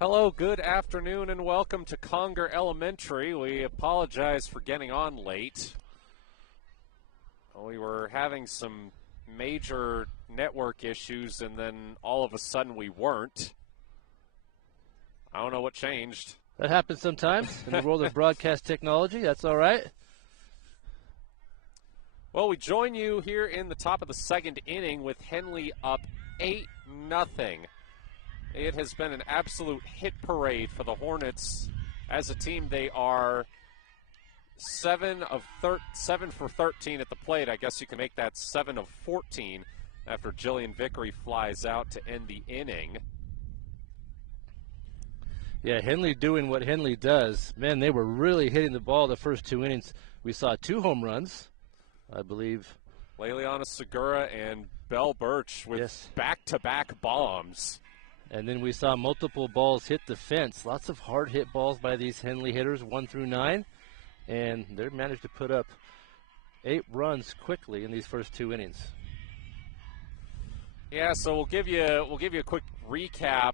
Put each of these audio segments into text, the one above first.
Hello, good afternoon, and welcome to Conger Elementary. We apologize for getting on late. We were having some major network issues, and then all of a sudden we weren't. I don't know what changed. That happens sometimes in the world of broadcast technology. That's all right. Well, we join you here in the top of the second inning with Henley up 8-0. It has been an absolute hit parade for the Hornets. As a team, they are 7 for 13 at the plate. I guess you can make that 7 of 14 after Jillian Vickery flies out to end the inning. Yeah, Henley doing what Henley does. Man, they were really hitting the ball the first two innings. We saw 2 home runs, I believe. Leliana Segura and Belle Birch with back-to-back bombs. And then we saw multiple balls hit the fence. Lots of hard hit balls by these Henley hitters, 1 through 9. And they managed to put up 8 runs quickly in these first 2 innings. Yeah, so we'll give you a quick recap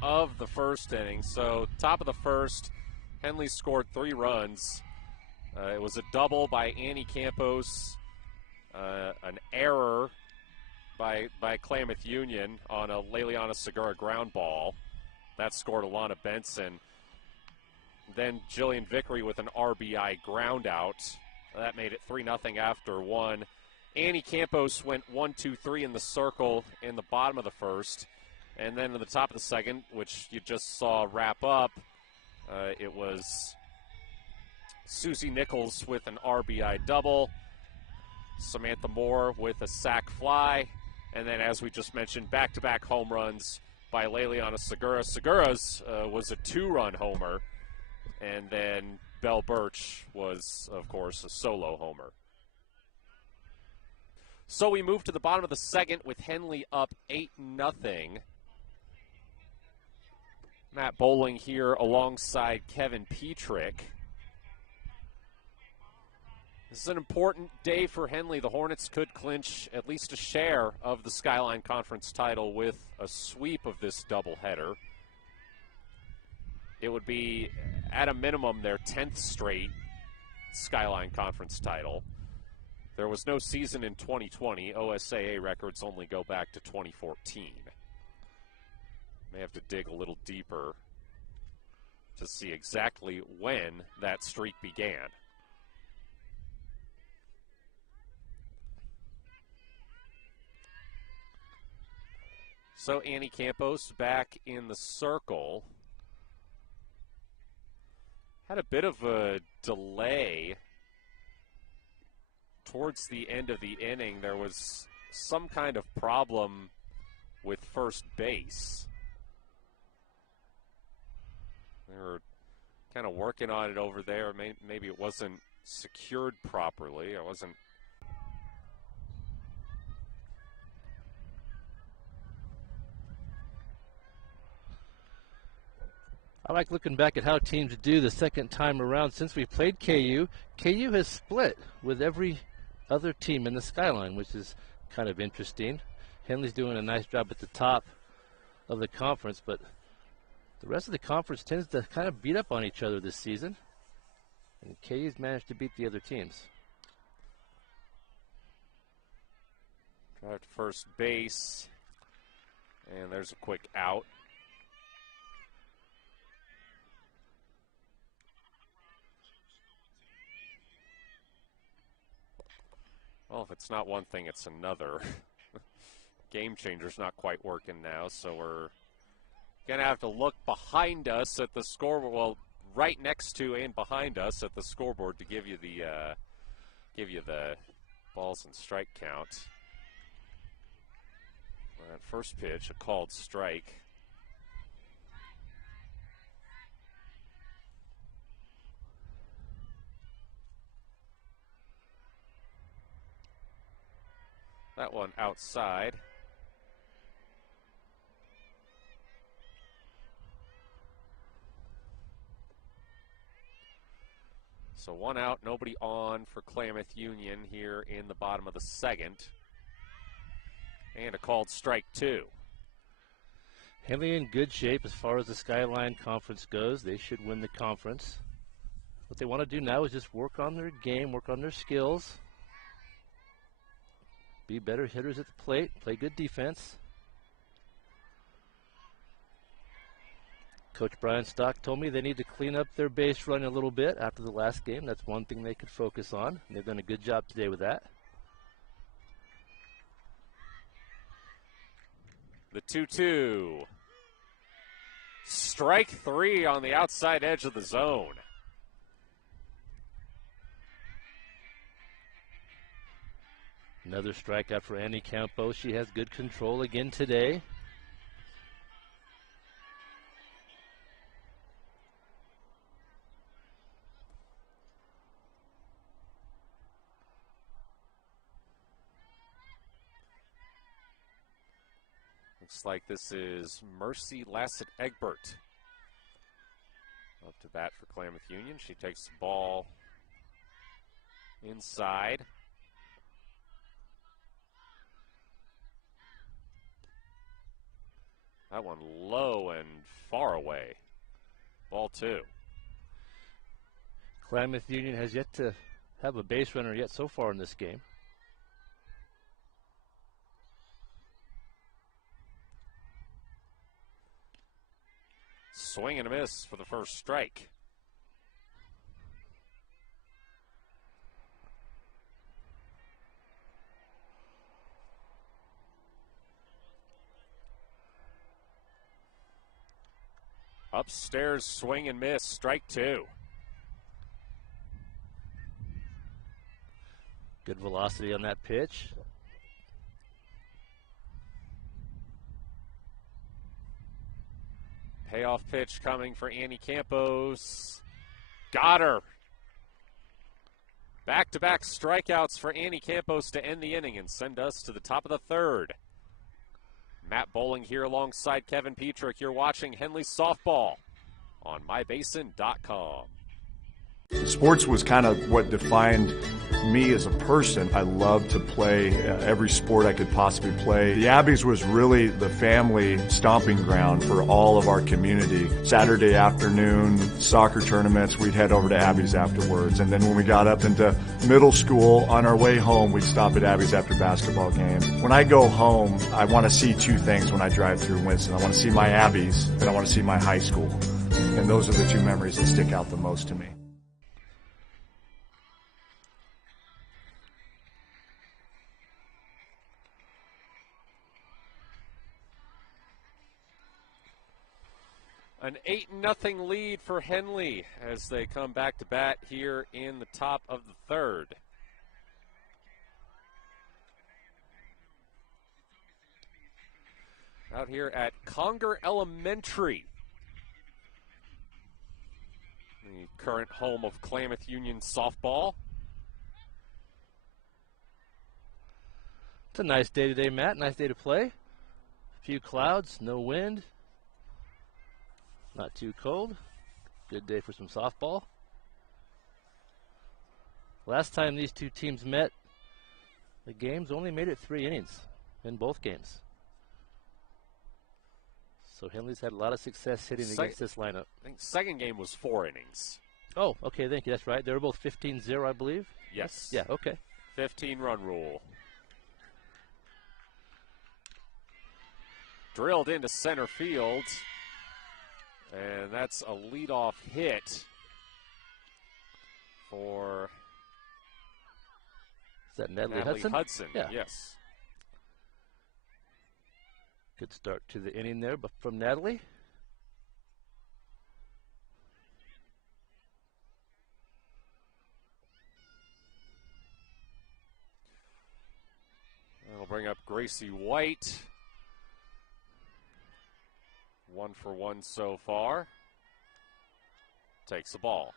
of the first inning. So top of the first, Henley scored 3 runs. It was a double by Annie Campos, an error by Klamath Union on a Leliana Segura ground ball. That scored Alana Benson. Then Jillian Vickery with an RBI ground out. That made it 3-0 after 1. Annie Campos went 1-2-3 in the circle in the bottom of the first. And then in the top of the second, which you just saw wrap up, it was Susie Nichols with an RBI double. Samantha Moore with a sac fly. And then, as we just mentioned, back-to-back home runs by Leliana Segura. Segura's was a 2-run homer. And then Belle Birch was, of course, a solo homer. So we move to the bottom of the second with Henley up 8-0. Matt Bowling here alongside Kevin Petrick. This is an important day for Henley. The Hornets could clinch at least a share of the Skyline Conference title with a sweep of this doubleheader. It would be, at a minimum, their 10th straight Skyline Conference title. There was no season in 2020. OSAA records only go back to 2014. May have to dig a little deeper to see exactly when that streak began. So Annie Campos back in the circle. Had a bit of a delay towards the end of the inning. There was some kind of problem with first base. They were kind of working on it over there. Maybe it wasn't secured properly. I wasn't. I like looking back at how teams do the second time around. Since we played KU, KU has split with every other team in the Skyline, which is kind of interesting. Henley's doing a nice job at the top of the conference, but the rest of the conference tends to kind of beat up on each other this season. And KU's managed to beat the other teams. Drive to first base. And there's a quick out. Well, if it's not one thing, it's another. Game changer's not quite working now, so we're going to have to look behind us at the scoreboard. Well, right next to and behind us at the scoreboard to give you the balls and strike count. That first pitch, a called strike. That one outside. So one out, nobody on for Klamath Union here in the bottom of the second. And a called strike 2. Henley in good shape as far as the Skyline Conference goes. They should win the conference. What they want to do now is just work on their game, work on their skills, be better hitters at the plate, play good defense. Coach Brian Stock told me they need to clean up their base running a little bit after the last game. That's one thing they could focus on, and they've done a good job today with that. The 2-2. Strike three on the outside edge of the zone. Another strikeout for Annie Campos. She has good control again today. Looks like this is Mercy Lassett-Egbert up to bat for Klamath Union. She takes the ball inside. That one low and far away. Ball two. Klamath Union has yet to have a base runner yet so far in this game. Swing and a miss for the first strike. Upstairs, swing and miss, strike two. Good velocity on that pitch. Payoff pitch coming for Annie Campos. Got her. Back-to-back strikeouts for Annie Campos to end the inning and send us to the top of the third. Matt Bowling here alongside Kevin Petrick. You're watching Henley Softball on mybasin.com. Sports was kind of what defined me as a person. I loved to play every sport I could possibly play. The Abbeys was really the family stomping ground for all of our community. Saturday afternoon soccer tournaments, we'd head over to Abbeys afterwards. And then when we got up into middle school, on our way home, we'd stop at Abbeys after basketball games. When I go home, I want to see two things when I drive through Winston. I want to see my Abbeys and I want to see my high school. And those are the two memories that stick out the most to me. An 8-0 lead for Henley as they come back to bat here in the top of the third. Out here at Conger Elementary, the current home of Klamath Union softball. It's a nice day today, Matt. Nice day to play. A few clouds, no wind. Not too cold. Good day for some softball. Last time these two teams met, the games only made it 3 innings in both games. So Henley's had a lot of success hitting against this lineup. I think second game was 4 innings. Oh, okay, thank you. That's right. They were both 15-0, I believe. Yes. Yeah, okay. 15-run rule. Drilled into center field. And that's a leadoff hit for Is that Natalie Hudson? Yeah. Yes. Good start to the inning there but from Natalie. That'll bring up Gracie White. 1 for 1 so far. Takes the ball.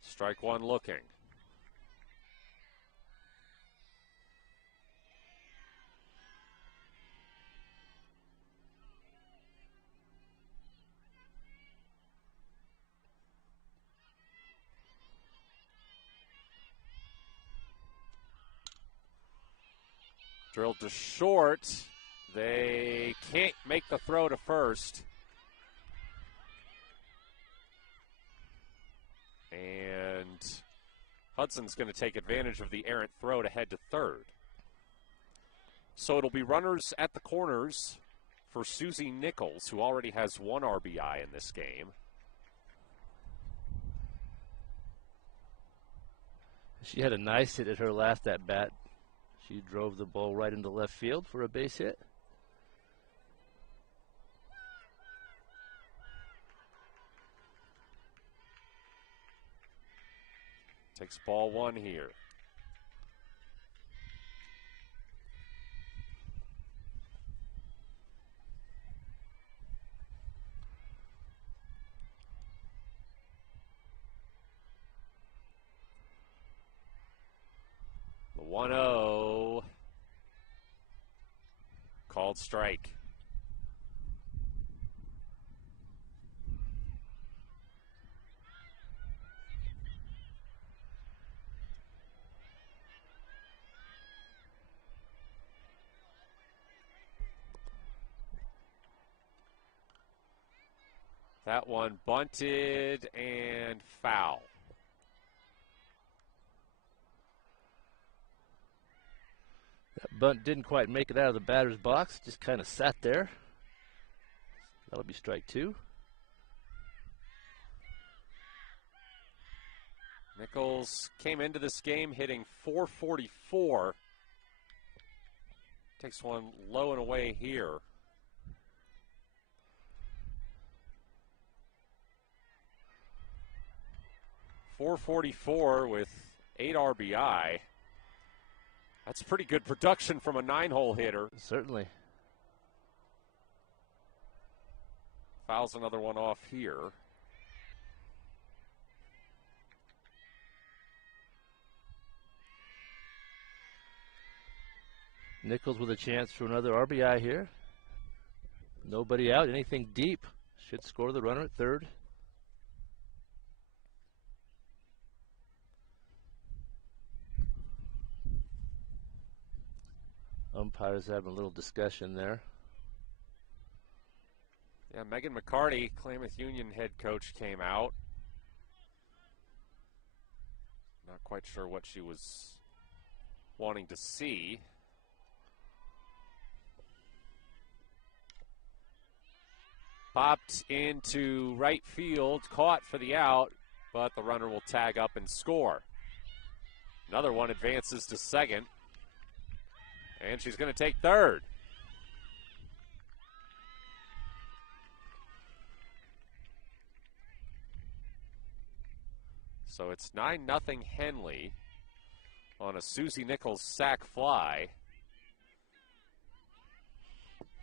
Strike one looking. Drilled to short. They can't make the throw to first. And Hudson's going to take advantage of the errant throw to head to third. So it'll be runners at the corners for Susie Nichols, who already has 1 RBI in this game. She had a nice hit at her last at-bat. She drove the ball right into left field for a base hit. Takes ball 1 here. The 1-0. Called strike. That one bunted and foul. That bunt didn't quite make it out of the batter's box, just kind of sat there. That'll be strike 2. Nichols came into this game hitting .444. Takes one low and away here. .444 with 8 RBI. That's pretty good production from a 9-hole hitter. Certainly. Fouls another one off here. Nichols with a chance for another RBI here. Nobody out, anything deep. Should score the runner at third. Umpires having a little discussion there. Yeah, Megan McCarty, Klamath Union head coach, came out. Not quite sure what she was wanting to see. Popped into right field, caught for the out, but the runner will tag up and score. Another one advances to second. And she's going to take third. So it's 9-0 Henley on a Susie Nichols sac fly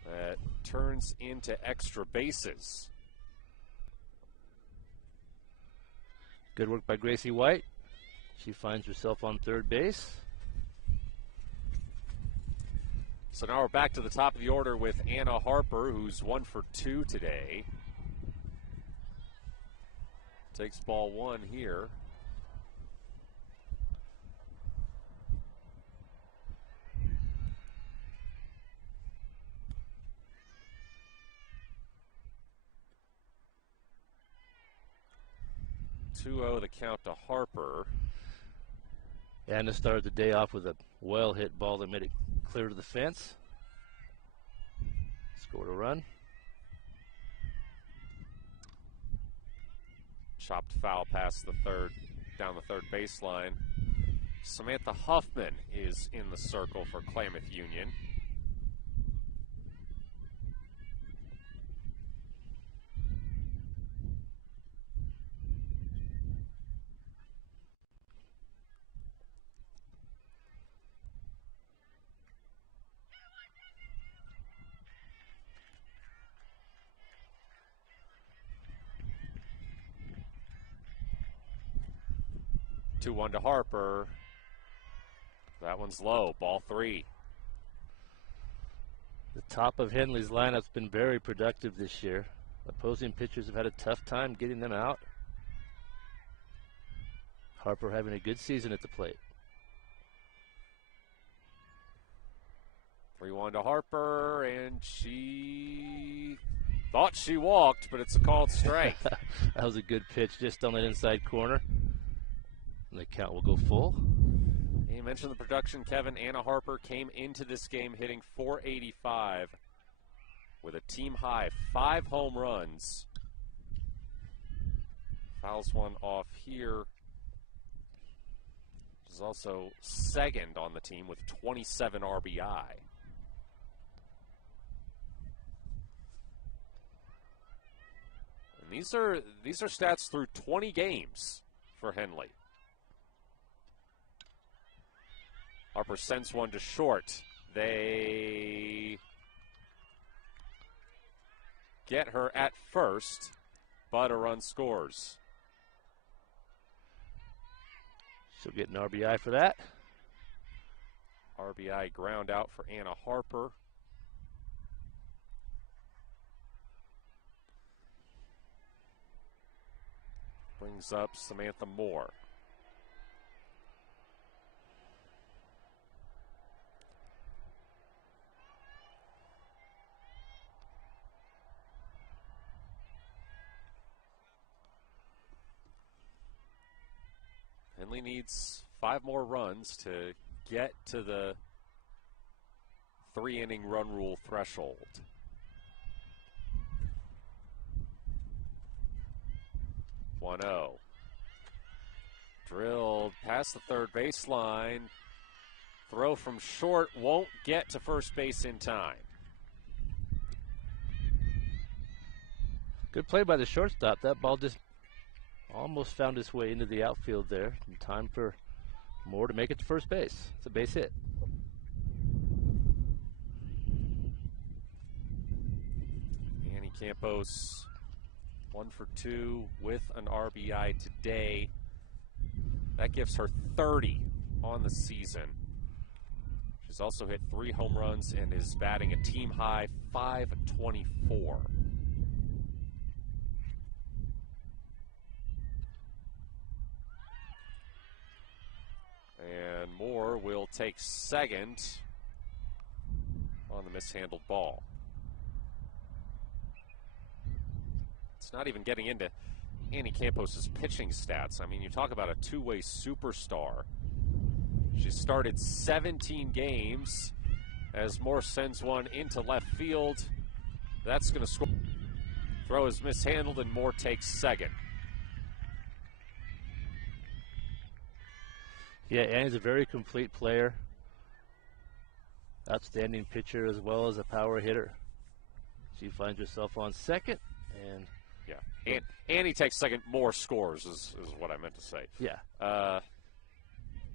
that turns into extra bases. Good work by Gracie White. She finds herself on third base. So now we're back to the top of the order with Anna Harper, who's 1 for 2 today. Takes ball 1 here. The count to Harper. Anna started the day off with a well-hit ball that made it clear to the fence. Scored a run. Chopped foul past the third, down the third baseline. Samantha Huffman is in the circle for Klamath Union. Two 1 to Harper. That one's low. Ball 3. The top of Henley's lineup's been very productive this year. Opposing pitchers have had a tough time getting them out. Harper having a good season at the plate. 3-1 to Harper, and she thought she walked, but it's a called strike. That was a good pitch just on that inside corner. And the count will go full. You mentioned the production, Kevin. Anna Harper came into this game hitting .485 with a team high 5 home runs. Fouls one off here. She's also second on the team with 27 RBI. And these are stats through 20 games for Henley. Harper sends one to short. They get her at first, but a run scores. She'll get an RBI for that. RBI ground out for Anna Harper. Brings up Samantha Moore. Henley needs 5 more runs to get to the 3-inning run rule threshold. One 0. Drilled past the third baseline. Throw from short won't get to first base in time. Good play by the shortstop. That ball just almost found its way into the outfield there. In time for Moore to make it to first base. It's a base hit. Annie Campos 1 for 2 with an RBI today. That gives her 30 on the season. She's also hit 3 home runs and is batting a team high .524. And Moore will take second on the mishandled ball. It's not even getting into Annie Campos' pitching stats. I mean, you talk about a two-way superstar. She started 17 games as Moore sends one into left field. That's going to score. Throw is mishandled and Moore takes second. Yeah, Annie's a very complete player. Outstanding pitcher as well as a power hitter. She finds herself on second, and yeah, Annie takes second. Moore scores is what I meant to say. Yeah.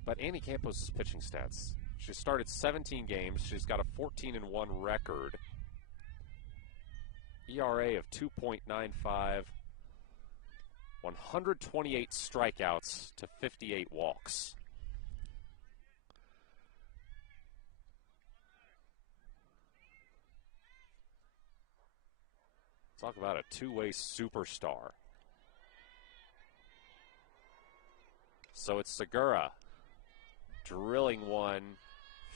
But Annie Campos' pitching stats. She started 17 games. She's got a 14-1 record. ERA of 2.95. 128 strikeouts to 58 walks. Talk about a two-way superstar. So it's Segura drilling one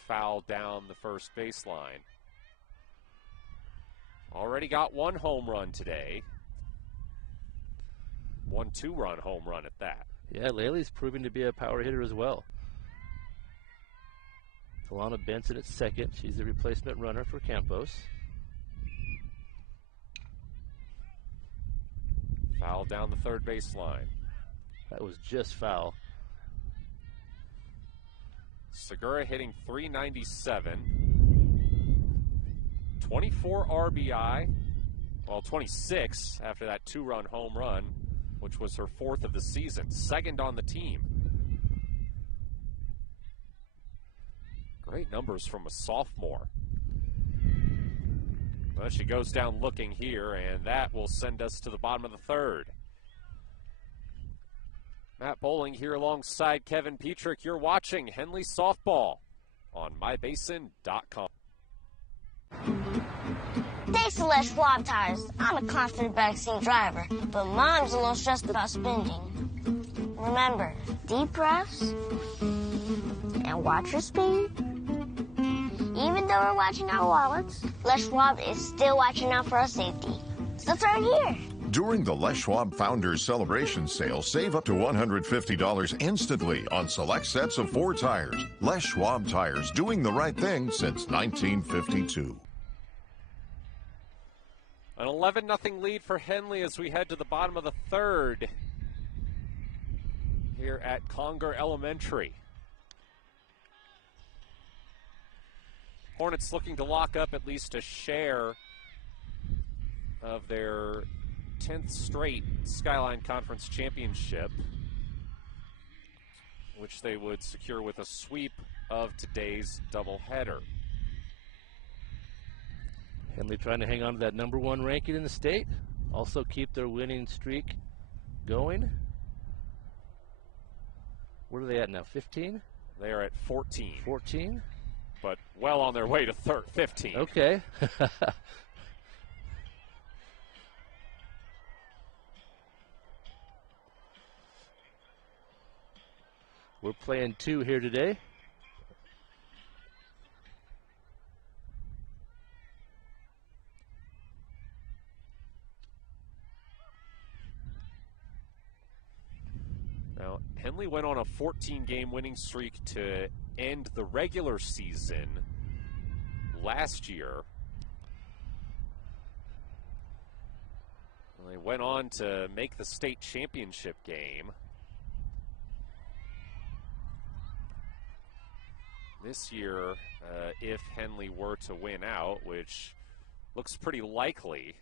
foul down the first baseline. Already got 1 home run today. 1 2-run home run at that. Yeah, Laley's proving to be a power hitter as well. Talana Benson at second. She's the replacement runner for Campos. Foul down the third baseline. That was just foul. Segura hitting .397. 24 RBI. Well, 26 after that 2-run home run, which was her 4th of the season. Second on the team. Great numbers from a sophomore. Well, she goes down looking here, and that will send us to the bottom of the third. Matt Bowling here alongside Kevin Petrick. You're watching Henley Softball on mybasin.com. Thanks to Les Schwab Tires, I'm a confident backseat driver, but Mom's a little stressed about spending. Remember, deep breaths and watch your speed. Even though we're watching our wallets, Les Schwab is still watching out for our safety. So turn here. During the Les Schwab Founders Celebration Sale, save up to $150 instantly on select sets of 4 tires. Les Schwab Tires, doing the right thing since 1952. An 11-0 lead for Henley as we head to the bottom of the third here at Conger Elementary. Hornets looking to lock up at least a share of their 10th straight Skyline Conference Championship, which they would secure with a sweep of today's doubleheader. Henley trying to hang on to that #1 ranking in the state. Also keep their winning streak going. What are they at now, 15? They are at 14. 14? But well on their way to 15. Okay. We're playing 2 here today. Now, Henley went on a 14-game winning streak to end the regular season last year. They went on to make the state championship game. This year, if Henley were to win out, which looks pretty likely,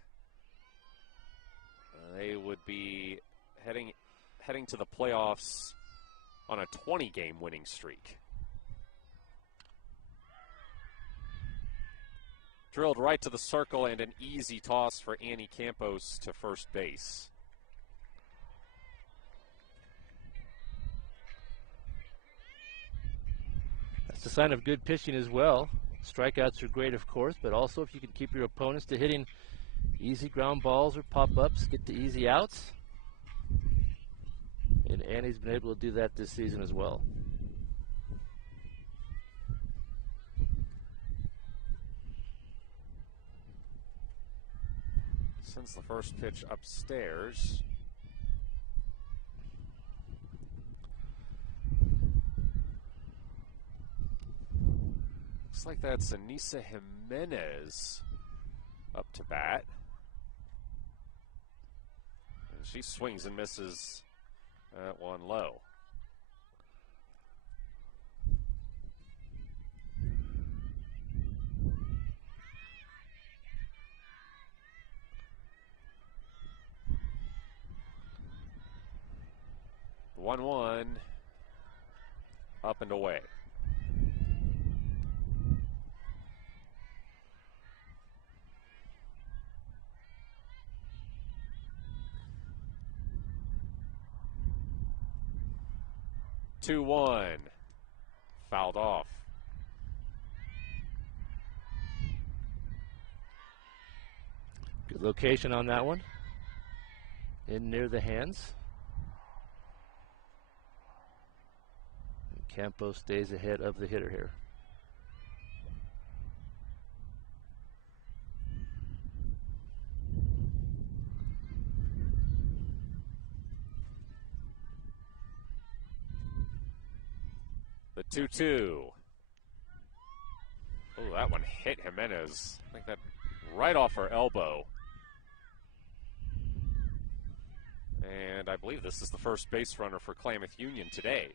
they would be heading to the playoffs on a 20-game winning streak. Drilled right to the circle and an easy toss for Annie Campos to first base. That's a sign of good pitching as well. Strikeouts are great, of course, but also if you can keep your opponents to hitting easy ground balls or pop-ups, get the easy outs. And Annie's been able to do that this season as well. Sends the first pitch upstairs. Looks like that's Anissa Jimenez up to bat. And she swings and misses at one low. The 1-1 up and away. Two one, fouled off. Good location on that one. In near the hands. And Campos stays ahead of the hitter here. The 2-2. Oh, that one hit Jimenez. I think that right off her elbow. And I believe this is the first base runner for Klamath Union today.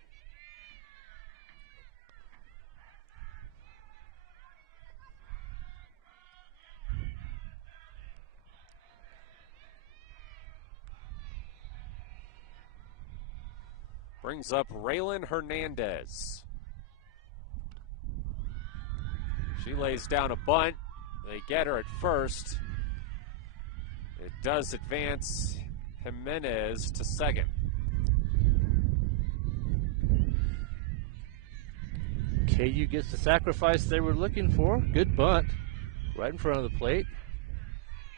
Brings up Raylan Hernandez. She lays down a bunt. They get her at first. It does advance Jimenez to second. KU gets the sacrifice they were looking for. Good bunt. Right in front of the plate.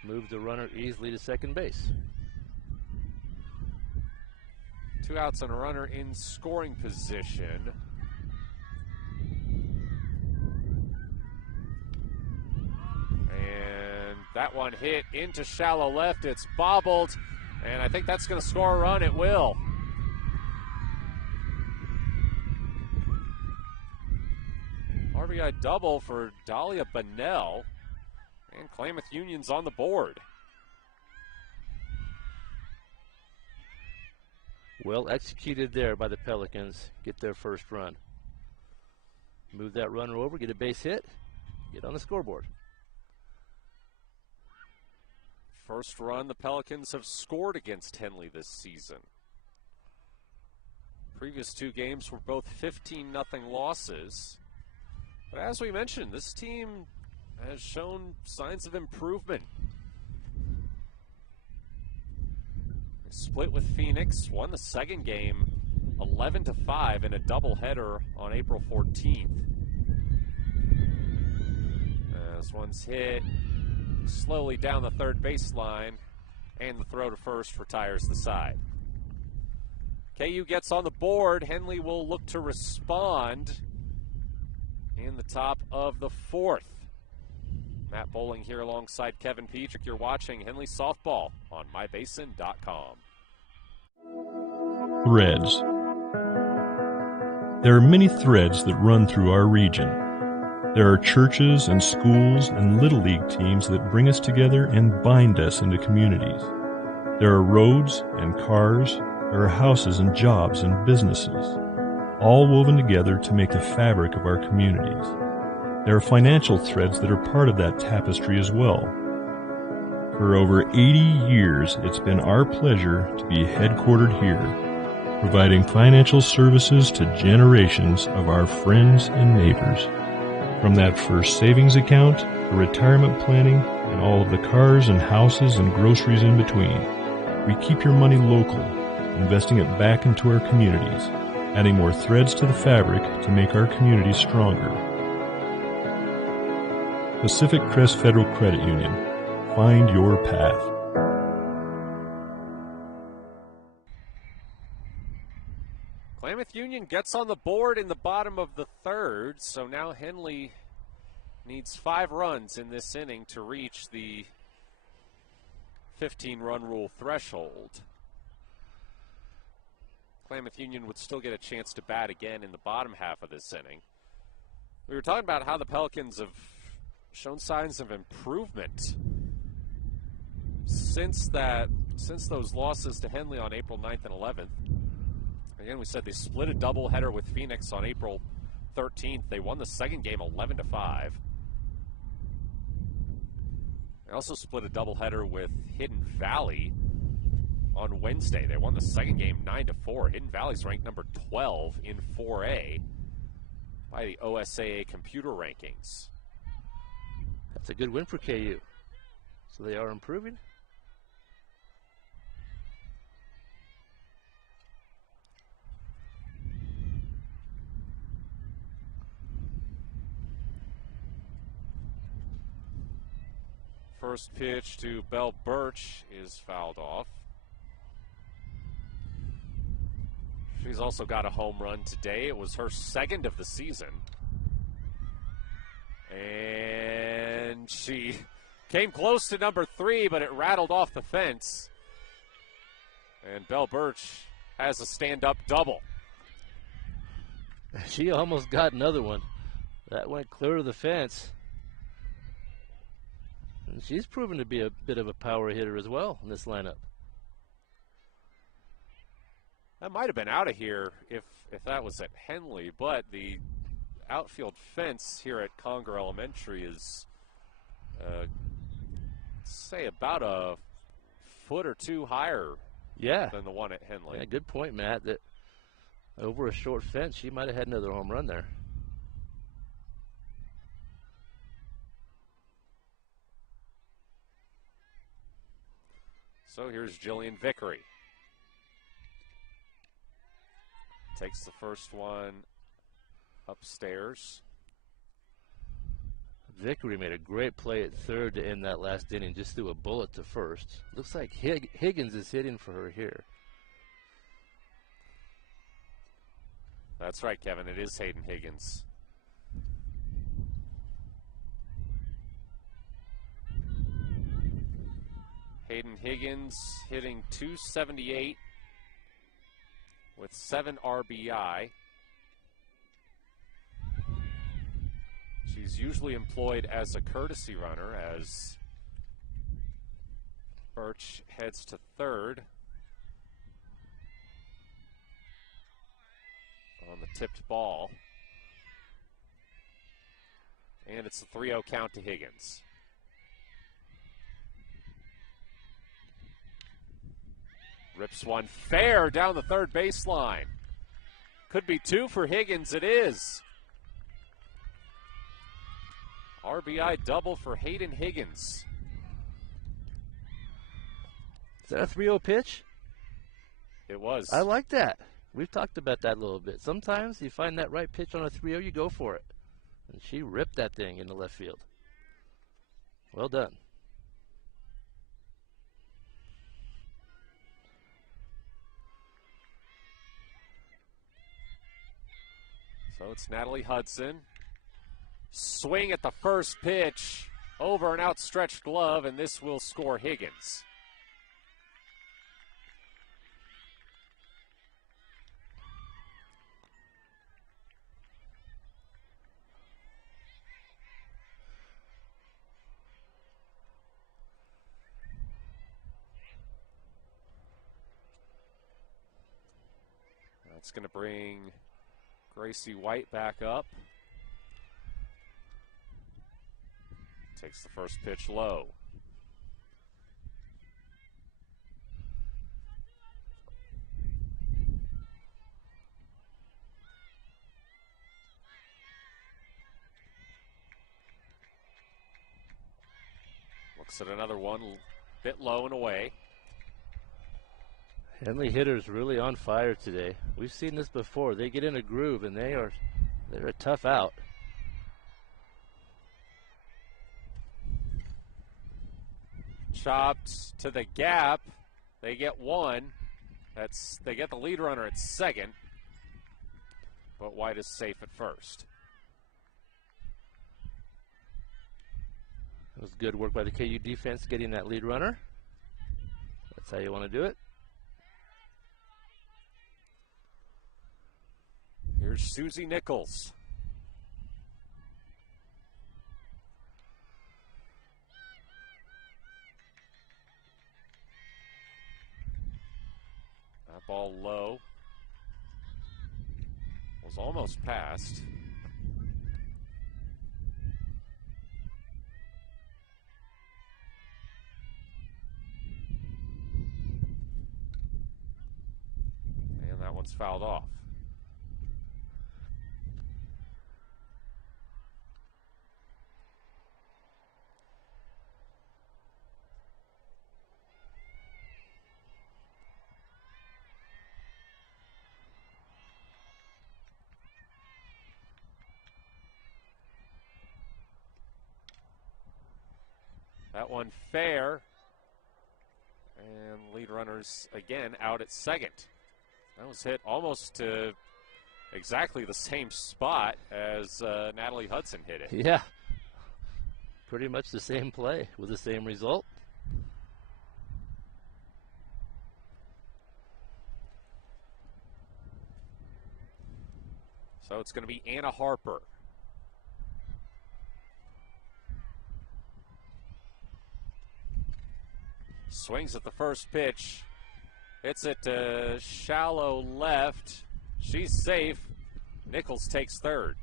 Moved the runner easily to second base. 2 outs and a runner in scoring position. That one hit into shallow left. It's bobbled, and I think that's going to score a run. It will. RBI double for Dahlia Bonnell, and Klamath Union's on the board. Well executed there by the Pelicans. Get their first run. Move that runner over, get a base hit, get on the scoreboard. First run the Pelicans have scored against Henley this season. Previous two games were both 15-0 losses. But as we mentioned, this team has shown signs of improvement. They split with Phoenix, won the second game 11-5 in a doubleheader on April 14th. This one's hit slowly down the third baseline, and the throw to first retires the side. KU gets on the board. Henley will look to respond in the top of the fourth. Matt Bowling here alongside Kevin Petrick. You're watching Henley Softball on mybasin.com. Threads. There are many threads that run through our region. There are churches and schools and Little League teams that bring us together and bind us into communities. There are roads and cars. There are houses and jobs and businesses, all woven together to make the fabric of our communities. There are financial threads that are part of that tapestry as well. For over 80 years, it's been our pleasure to be headquartered here, providing financial services to generations of our friends and neighbors. From that first savings account, to retirement planning, and all of the cars and houses and groceries in between, we keep your money local, investing it back into our communities, adding more threads to the fabric to make our communities stronger. Pacific Crest Federal Credit Union. Find your path. Klamath Union gets on the board in the bottom of the third, so now Henley needs 5 runs in this inning to reach the 15-run rule threshold. Klamath Union would still get a chance to bat again in the bottom half of this inning. We were talking about how the Pelicans have shown signs of improvement since those losses to Henley on April 9th and 11th. Again, we said they split a doubleheader with Phoenix on April 13th. They won the second game 11-5. They also split a doubleheader with Hidden Valley on Wednesday. They won the second game 9-4. Hidden Valley's ranked number 12 in 4A by the OSAA computer rankings. That's a good win for KU. So they are improving. First pitch to Belle Birch is fouled off. She's also got a home run today. It was her second of the season. And she came close to number 3, but it rattled off the fence. And Belle Birch has a stand-up double. She almost got another one. That went clear of the fence. And she's proven to be a bit of a power hitter as well in this lineup. That might have been out of here if that was at Henley, but the outfield fence here at Conger Elementary is, say, about a foot or two higher than the one at Henley. Yeah, good point, Matt. That over a short fence, she might have had another home run there. So here's Jillian Vickery. Takes the first one upstairs. Vickery made a great play at third to end that last inning. Just threw a bullet to first. Looks like Higgins is hitting for her here. That's right, Kevin. It is Hayden Higgins. Hayden Higgins hitting .278 with 7 RBI. She's usually employed as a courtesy runner as Birch heads to third on the tipped ball. And it's a 3-0 count to Higgins. Rips one fair down the third baseline. Could be 2 for Higgins. It is. RBI double for Hayden Higgins. Is that a 3-0 pitch? It was. I like that. We've talked about that a little bit. Sometimes you find that right pitch on a 3-0, you go for it. And she ripped that thing into left field. Well done. So it's Natalie Hudson. Swing at the first pitch. Over an outstretched glove, and this will score Higgins. That's going to bring Gracie White back up. Takes the first pitch low. Looks at another one, a bit low and away. Henley hitters really on fire today. We've seen this before. They get in a groove and they're a tough out. Chopped to the gap. They get one. They get the lead runner at second. But White is safe at first. It was good work by the KU defense getting that lead runner. That's how you want to do it. Here's Susie Nichols. That ball low. Was almost passed. And that one's fouled off. That one fair. And lead runners again out at second. That was hit almost to exactly the same spot as Natalie Hudson hit it. Yeah. Pretty much the same play with the same result. So it's going to be Anna Harper. Swings at the first pitch. Hits it to shallow left. She's safe. Nichols takes third.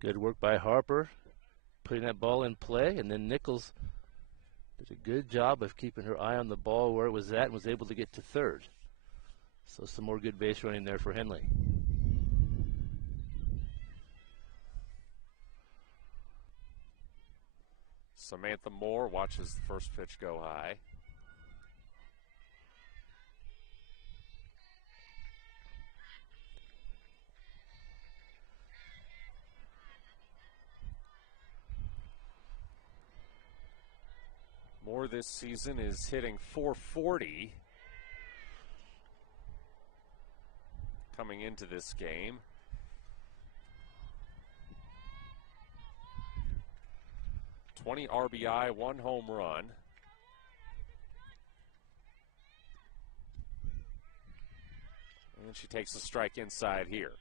Good work by Harper, putting that ball in play, and then Nichols did a good job of keeping her eye on the ball where it was at and was able to get to third. So some more good base running there for Henley. Samantha Moore watches the first pitch go high. Moore this season is hitting .440 coming into this game. 20 RBI, 1 home run. And she takes a strike inside here.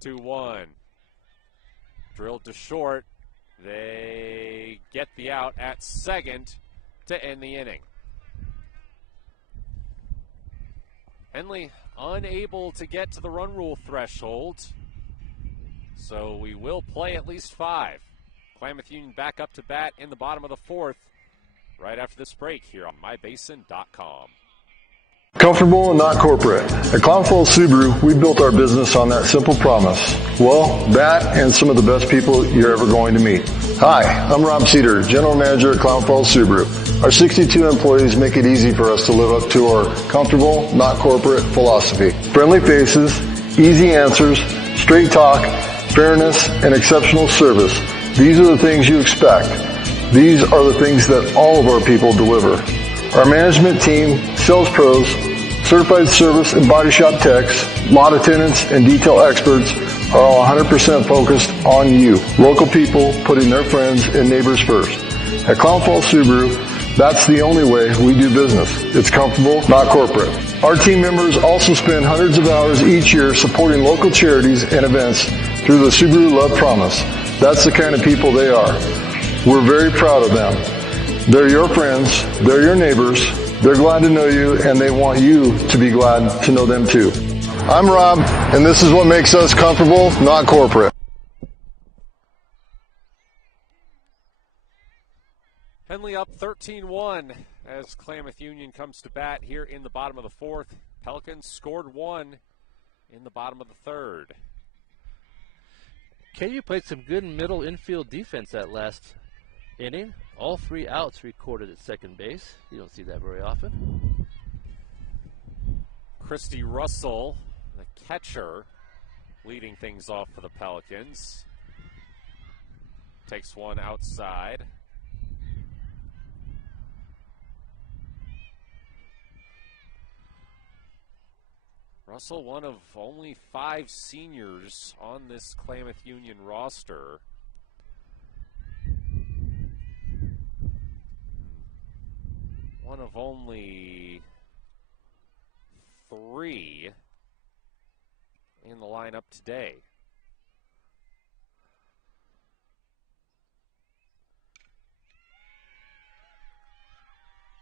Two one. Drilled to short. They get the out at second to end the inning. Henley unable to get to the run rule threshold, so we will play at least 5. Klamath Union back up to bat in the bottom of the 4th right after this break here on mybasin.com. Comfortable and not corporate. At Klamath Subaru, we built our business on that simple promise. Well, that and some of the best people you're ever going to meet. Hi, I'm Rob Cedar, General Manager at Klamath Subaru. Our 62 employees make it easy for us to live up to our comfortable, not corporate philosophy. Friendly faces, easy answers, straight talk, fairness, and exceptional service. These are the things you expect. These are the things that all of our people deliver. Our management team, sales pros, certified service and body shop techs, lot attendants, and detail experts are all 100% focused on you. Local people putting their friends and neighbors first. At Klamath Subaru, that's the only way we do business. It's comfortable, not corporate. Our team members also spend hundreds of hours each year supporting local charities and events through the Subaru Love Promise. That's the kind of people they are. We're very proud of them. They're your friends, they're your neighbors, they're glad to know you, and they want you to be glad to know them too. I'm Rob, and this is what makes us comfortable, not corporate. Henley up 13-1 as Klamath Union comes to bat here in the bottom of the 4th. Pelicans scored 1 in the bottom of the 3rd. KU played some good middle infield defense that last inning. All 3 outs recorded at second base. You don't see that very often. Christy Russell, the catcher, leading things off for the Pelicans. Takes one outside. Russell, one of only 5 seniors on this Klamath Union roster. One of only 3 in the lineup today.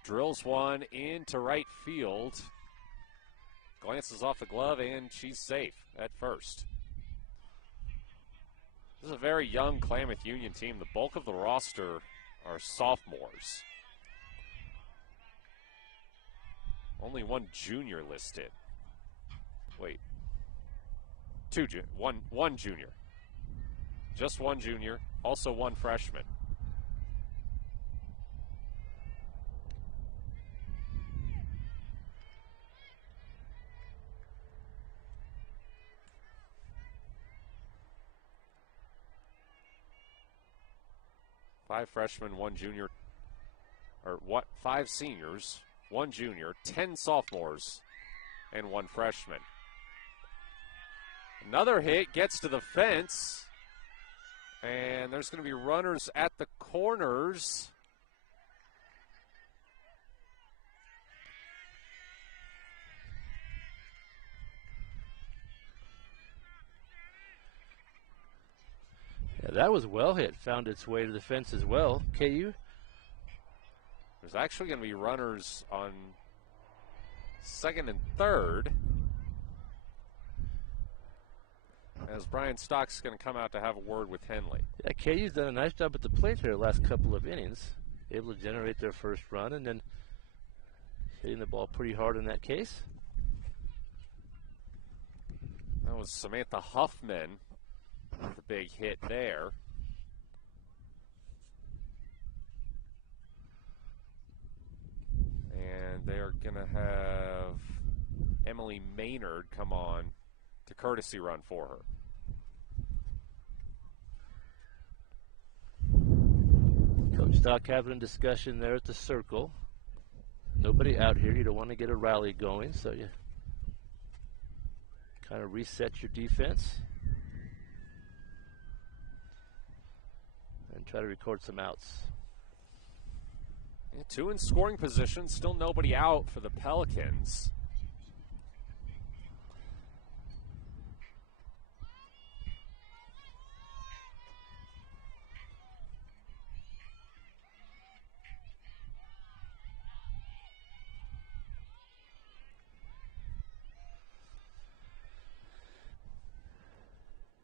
Drills one into right field. Glances off the glove, and she's safe at first. This is a very young Klamath Union team. The bulk of the roster are sophomores. Only 1 junior listed. Wait. 1 junior. Just 1 junior. Also 1 freshman. Five freshmen, 1 junior, or what? 5 seniors, 1 junior, 10 sophomores, and 1 freshman. Another hit gets to the fence, and there's going to be runners at the corners. Yeah, that was well hit. Found its way to the fence as well. KU. There's actually going to be runners on 2nd and 3rd. As Brian Stock's going to come out to have a word with Henley. Yeah, KU's done a nice job at the plate here the last couple of innings. Able to generate their first run and then hitting the ball pretty hard in that case. That was Samantha Huffman. The big hit there. And they're going to have Emily Maynard come on to courtesy run for her. Coach Stock having a discussion there at the circle. No nobody out here. You don't want to get a rally going, so you kind of reset your defense and try to record some outs. Yeah, 2 in scoring position, still nobody out for the Pelicans.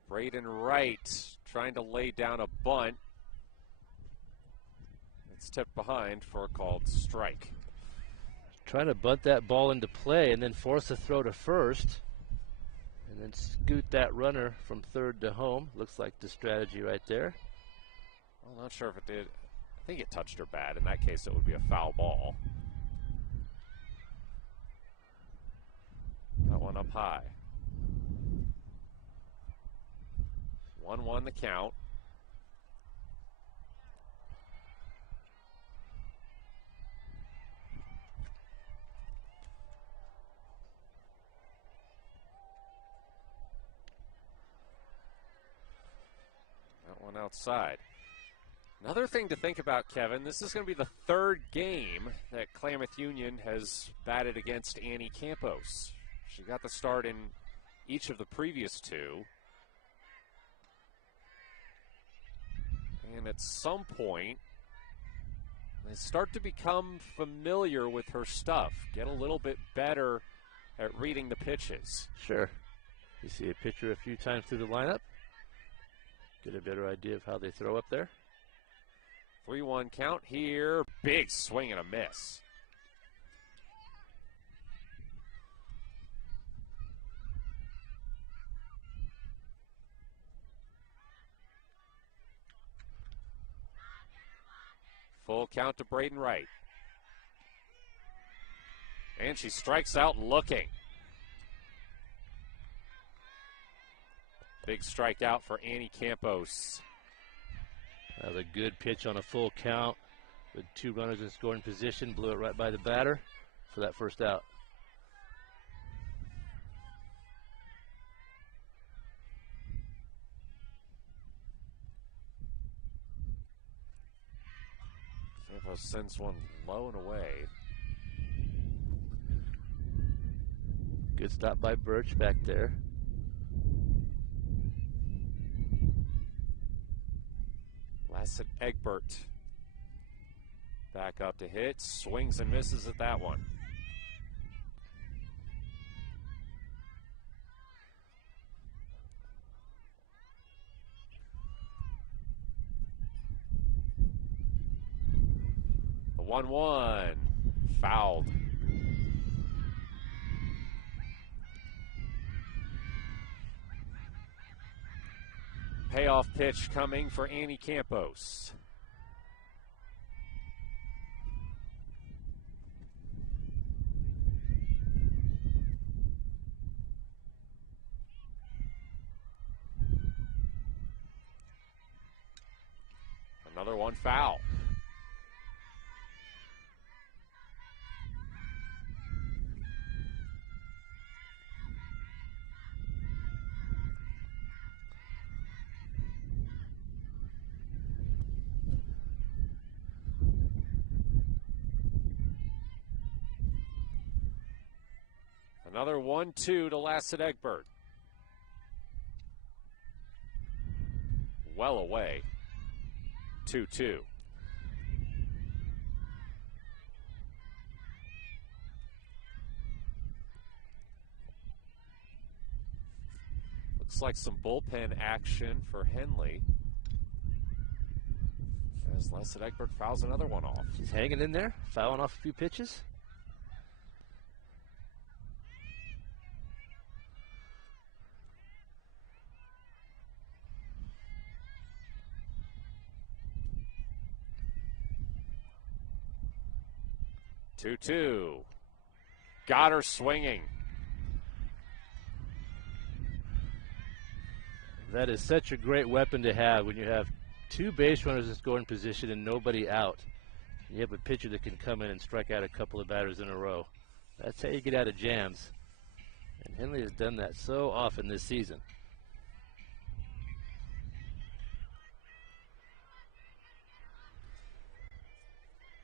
Braden Wright trying to lay down a bunt. It's tipped behind for a called strike. Trying to bunt that ball into play and then force a throw to first and then scoot that runner from third to home. Looks like the strategy right there. Well, not sure if it did. I think it touched her bat. In that case, it would be a foul ball. That one up high. 1-1 the count. That one outside. Another thing to think about, Kevin, this is going to be the third game that Klamath Union has batted against Annie Campos. She got the start in each of the previous 2. And at some point, they start to become familiar with her stuff, get a little bit better at reading the pitches. Sure. You see a pitcher a few times through the lineup, get a better idea of how they throw up there. 3-1 count here. Big swing and a miss. Full count to Braden Wright. And she strikes out looking. Big strikeout for Annie Campos. That was a good pitch on a full count with 2 runners in scoring position. Blew it right by the batter for that first out. Campos sends one low and away. Good stop by Birch back there. Lassett Egbert back up to hit, swings and misses at that one. The 1-1 fouled. Payoff pitch coming for Annie Campos. Another one foul. Another 1-2 to Lassett Egbert. Well away. 2-2. Looks like some bullpen action for Henley, as Lassett Egbert fouls another one off. She's hanging in there, fouling off a few pitches. Two. Got her swinging. That is such a great weapon to have when you have 2 base runners in scoring position and nobody out. You have a pitcher that can come in and strike out a couple of batters in a row. That's how you get out of jams. And Henley has done that so often this season.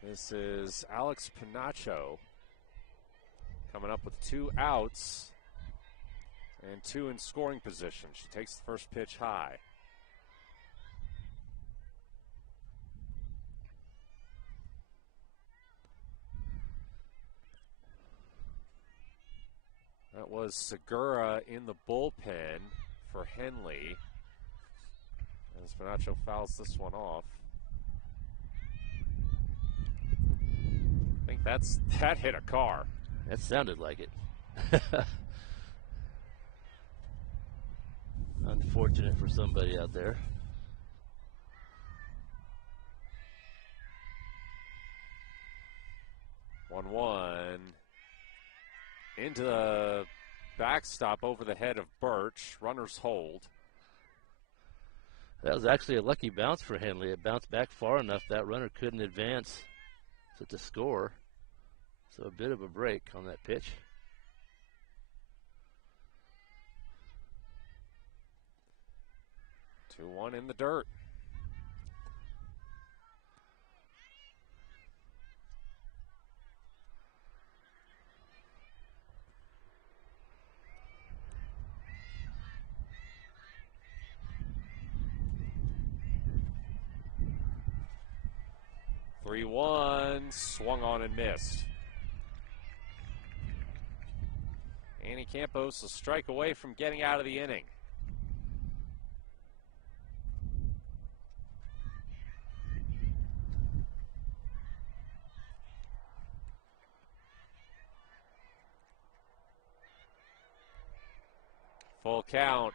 This is Alex Pinacho coming up with 2 outs and 2 in scoring position. She takes the first pitch high. That was Segura in the bullpen for Henley, as Pinacho fouls this one off. I think that hit a car. That sounded like it. Unfortunate for somebody out there. One into the backstop over the head of Birch. Runners hold. That was actually a lucky bounce for Henley. It bounced back far enough that runner couldn't advance to score. So a bit of a break on that pitch. Two one in the dirt. Three one, swung on and missed. Annie Campos a strike away from getting out of the inning. Full count.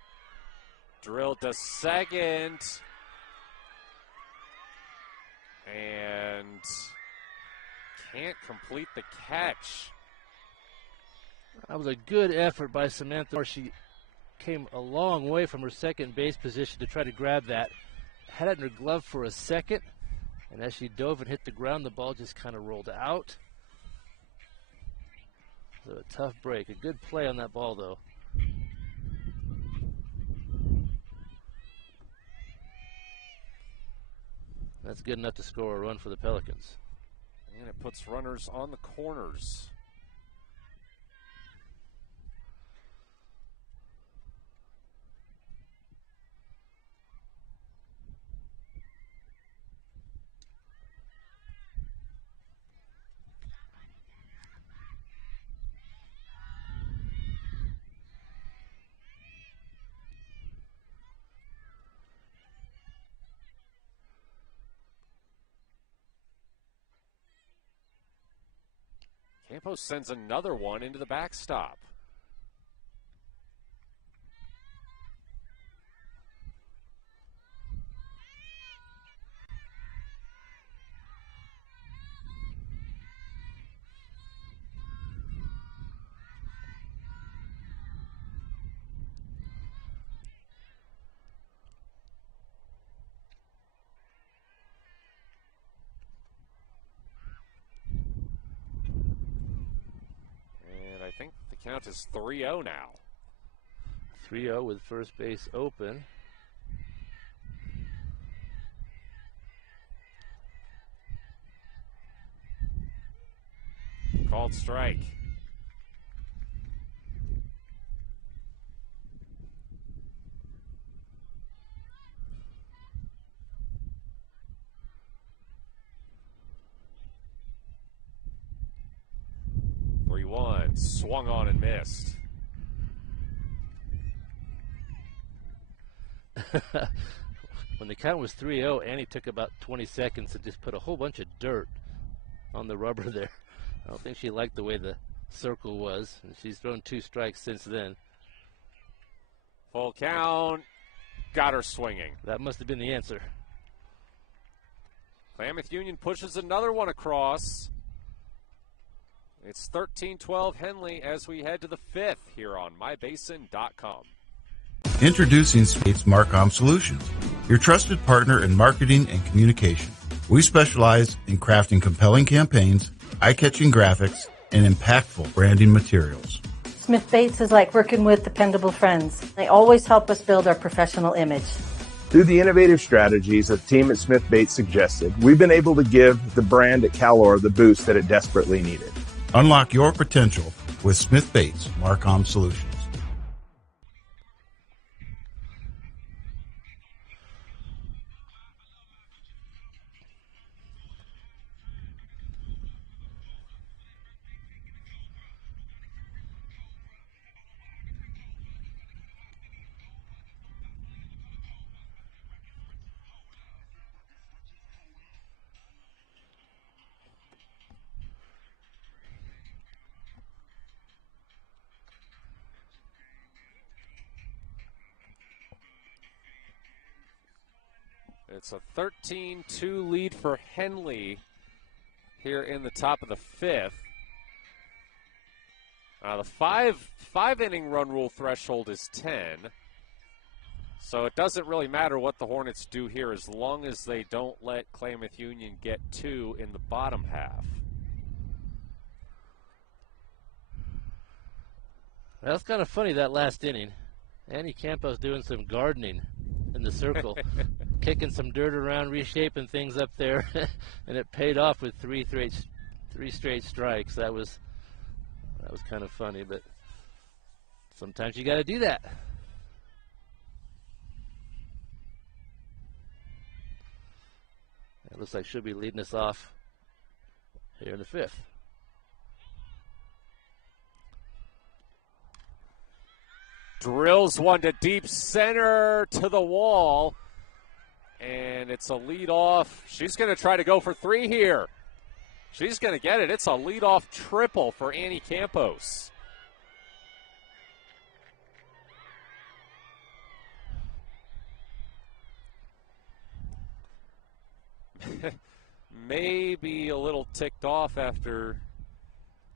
Drilled to second. And can't complete the catch. That was a good effort by Samantha. She came a long way from her second base position to try to grab that. Had it in her glove for a second, and as she dove and hit the ground, the ball just kind of rolled out. So a tough break. A good play on that ball, though. That's good enough to score a run for the Pelicans. And it puts runners on the corners. Campos sends another one into the backstop. I think the count is 3-0 now. 3-0 with first base open. Called strike. Swung on and missed. When the count was 3-0, Annie took about 20 seconds to just put a whole bunch of dirt on the rubber there. I don't think she liked the way the circle was, and she's thrown 2 strikes since then. Full count. Got her swinging. That must have been the answer. Klamath Union pushes another one across. It's 13-12 Henley as we head to the 5th here on mybasin.com. Introducing Spates Marcom Solutions, your trusted partner in marketing and communication. We specialize in crafting compelling campaigns, eye-catching graphics, and impactful branding materials. Smith Bates is like working with dependable friends. They always help us build our professional image. Through the innovative strategies the team at Smith Bates suggested, we've been able to give the brand at Calor the boost that it desperately needed. Unlock your potential with Smith Bates Marcom Solutions. It's a 13-2 lead for Henley here in the top of the fifth. The five-inning run rule threshold is 10, so it doesn't really matter what the Hornets do here as long as they don't let Klamath Union get 2 in the bottom half. That's kind of funny, that last inning. Annie Campos doing some gardening in the circle, kicking some dirt around, reshaping things up there, and it paid off with three straight strikes. That was kind of funny, but sometimes you got to do that. It looks like she'll be leading us off here in the fifth. Drills one to deep center to the wall. And it's a lead off. She's going to try to go for 3 here. She's going to get it. It's a leadoff triple for Annie Campos. Maybe a little ticked off after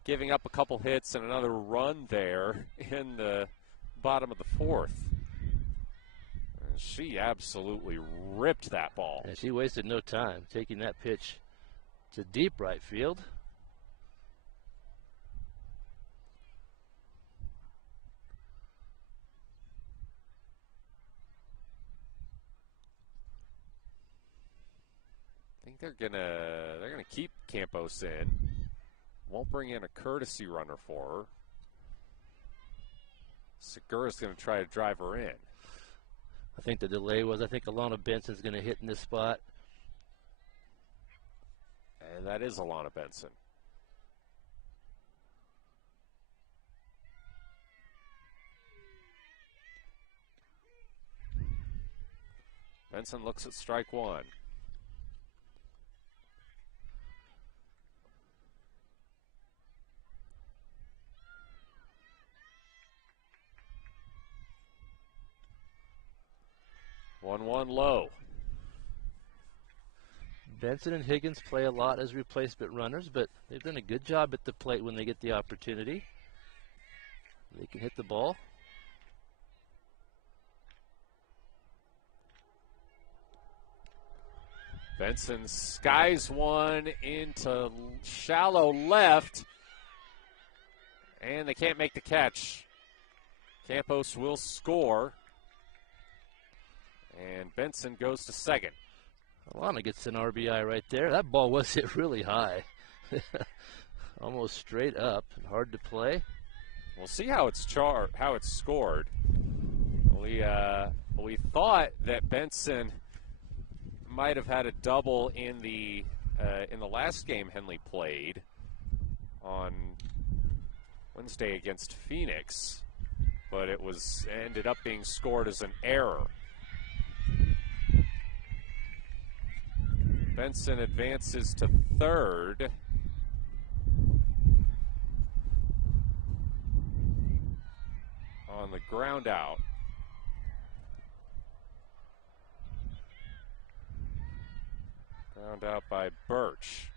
giving up a couple hits and another run there in the bottom of the fourth. She absolutely ripped that ball. And she wasted no time taking that pitch to deep right field. I think they're gonna keep Campos in. Won't bring in a courtesy runner for her. Segura's going to try to drive her in. I think the delay was, I think Alana Benson's going to hit in this spot. And that is Alana Benson. Benson looks at strike one. One low. Benson and Higgins play a lot as replacement runners, but they've done a good job at the plate when they get the opportunity. They can hit the ball. Benson skies one into shallow left, and they can't make the catch. Campos will score, and Benson goes to second. Alana gets an RBI right there. That ball was hit really high. Almost straight up and hard to play. We'll see how it's scored. We thought that Benson might have had a double in the last game Henley played on Wednesday against Phoenix, but it ended up being scored as an error. Benson advances to third. On the ground out. Ground out by Birch.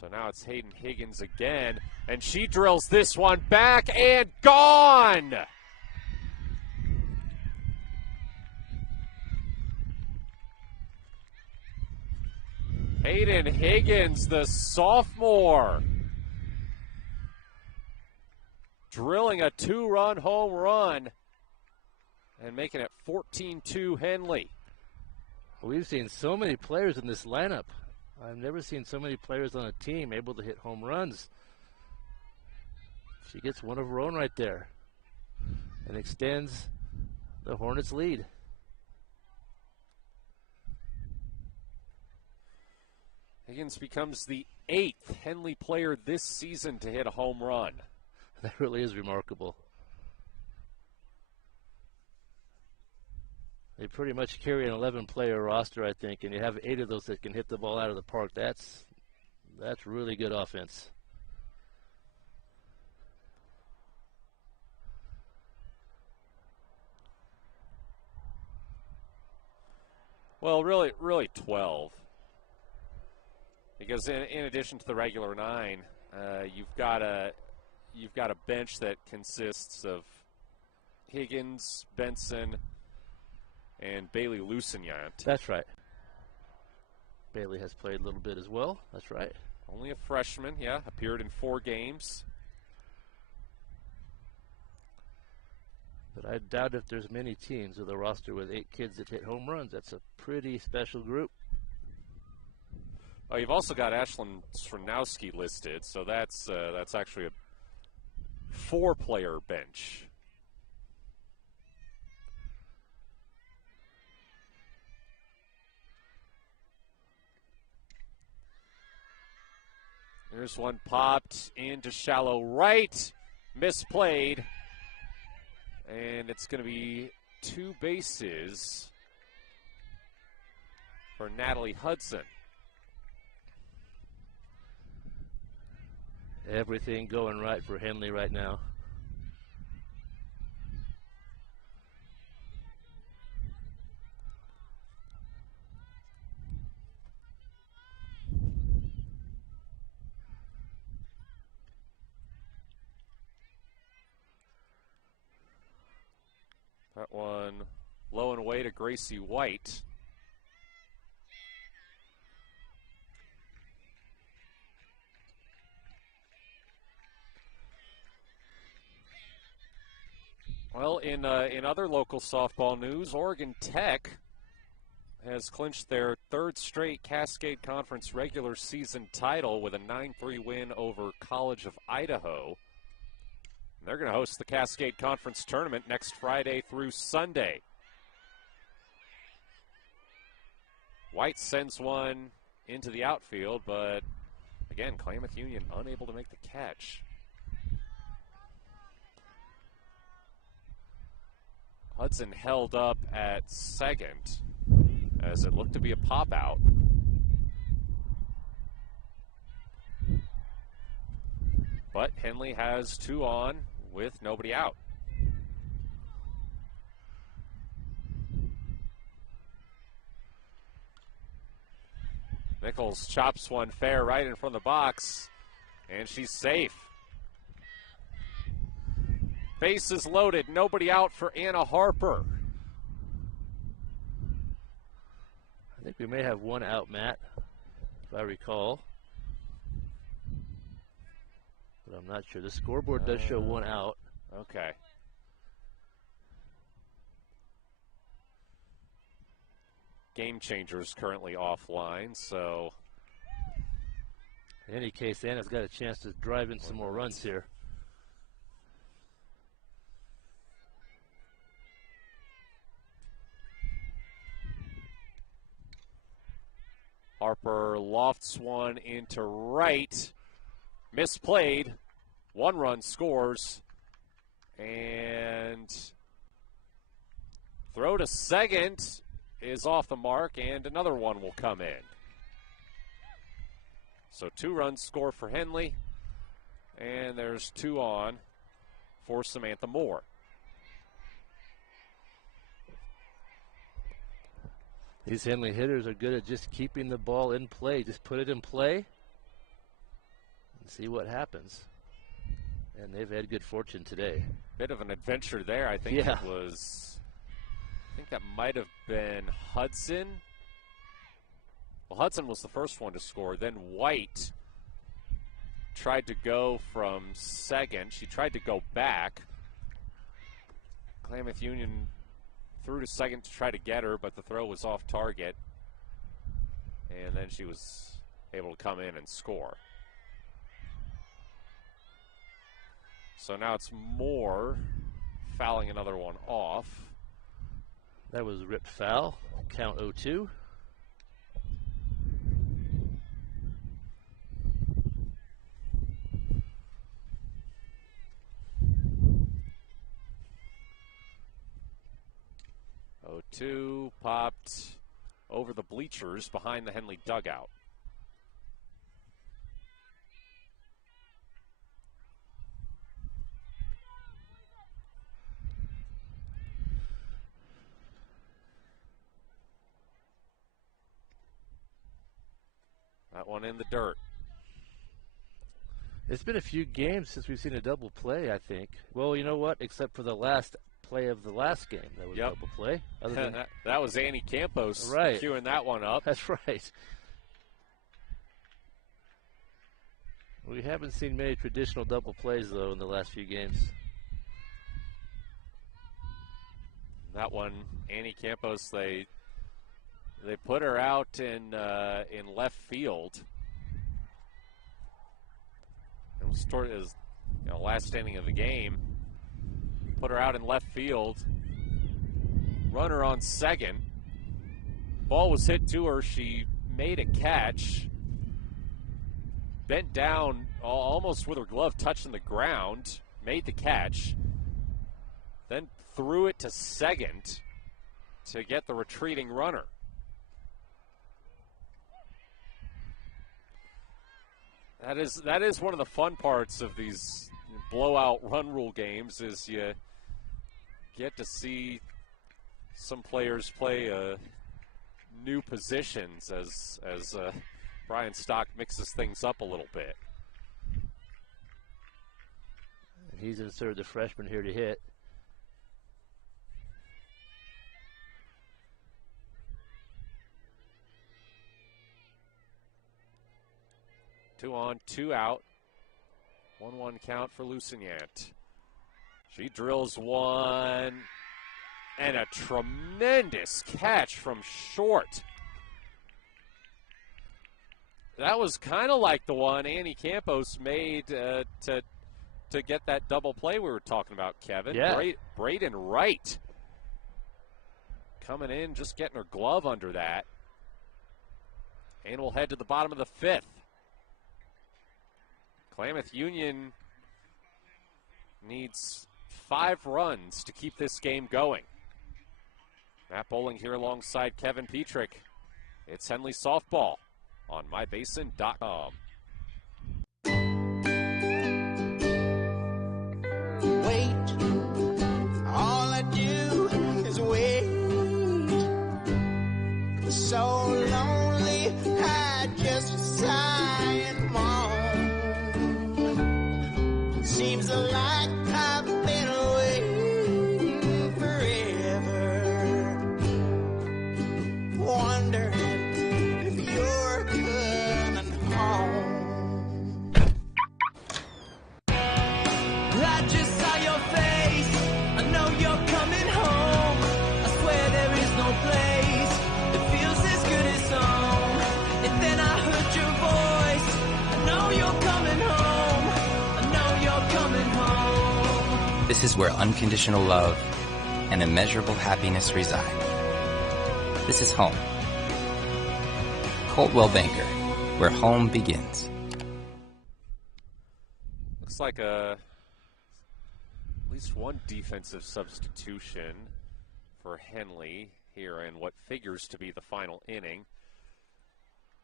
So now it's Hayden Higgins again, and she drills this one back and gone! Hayden Higgins, the sophomore, drilling a 2-run home run and making it 14-2 Henley. We've seen so many players in this lineup. I've never seen so many players on a team able to hit home runs. She gets one of her own right there and extends the Hornets' lead. Higgins becomes the 8th Henley player this season to hit a home run. That really is remarkable. They pretty much carry an 11-player roster, I think, and you have 8 of those that can hit the ball out of the park. That's really good offense. Well, really 12. Because in addition to the regular 9, you've got a bench that consists of Higgins, Benson, and Bailey Lucignant. That's right. Bailey has played a little bit as well. That's right. Only a freshman, yeah. Appeared in 4 games. But I doubt if there's many teams with a roster with 8 kids that hit home runs. That's a pretty special group. Oh, you've also got Ashlyn Swarnowski listed, so that's actually a 4-player bench. There's one popped into shallow right, misplayed, and it's going to be 2 bases for Natalie Hudson. Everything going right for Henley right now. That one low and away to Gracie White. Well, in other local softball news, Oregon Tech has clinched their 3rd straight Cascade Conference regular season title with a 9-3 win over College of Idaho. They're going to host the Cascade Conference Tournament next Friday through Sunday. White sends one into the outfield, but again, Klamath Union unable to make the catch. Hudson held up at second as it looked to be a pop out. But Henley has 2 on with nobody out. Nichols chops one fair right in front of the box, and she's safe. Bases loaded, nobody out for Anna Harper. I think we may have 1 out, Matt, if I recall. But I'm not sure. The scoreboard does show 1 out. Okay. Game Changer's currently offline, so. In any case, Anna's got a chance to drive in some more runs here. Harper lofts one into right. Misplayed. 1 run scores. And throw to second is off the mark, and another one will come in. So 2 runs score for Henley, and there's 2 on for Samantha Moore. These Henley hitters are good at just keeping the ball in play. Just put it in play, see what happens. And they've had good fortune today. Bit of an adventure there. I think Yeah. it was, I think that might have been Hudson. Well, Hudson was the first one to score. Then White tried to go from second. She tried to go back. Klamath Union threw to second to try to get her, but the throw was off target. And then she was able to come in and score. So now it's Moore fouling another one off. That was ripped foul. Count 0-2. Two popped over the bleachers behind the Henley dugout. That one in the dirt. It's been a few games since we've seen a double play, I think. Well, you know what? Except for the last play of the last game, that was a double play. Other than that was Annie Campos queuing that one up. That's right. We haven't seen many traditional double plays, though, in the last few games. That one, Annie Campos, they put her out in left field. It was last inning of the game. Put her out in left field. Runner on second. Ball was hit to her. She made a catch. Bent down almost with her glove touching the ground. Made the catch. Then threw it to second to get the retreating runner. That is one of the fun parts of these blowout run rule games, is you get to see some players play new positions as Brian Stock mixes things up a little bit. He's inserted the freshman here to hit. Two on, two out. 1-1 count for Lucignant. She drills one, and a tremendous catch from short. That was kind of like the one Annie Campos made to get that double play we were talking about, Kevin. Yeah. Braden Wright coming in, just getting her glove under that. And we'll head to the bottom of the fifth. Klamath Union needs 5 runs to keep this game going. Matt Bowling here alongside Kevin Petrick. It's Henley Softball on mybasin.com. Wait, all I do is wait. So lonely, I just sigh and moan. Seems like I've been waiting forever, wondering if you're coming home. I just saw your face, I know you're coming home. I swear there is no place that feels as good as home. And then I heard your voice, I know you're coming home. I know you're coming home. This is where unconditional love and immeasurable happiness reside. This is home. Coltwell Banker, where home begins. Looks like at least one defensive substitution for Henley here in what figures to be the final inning.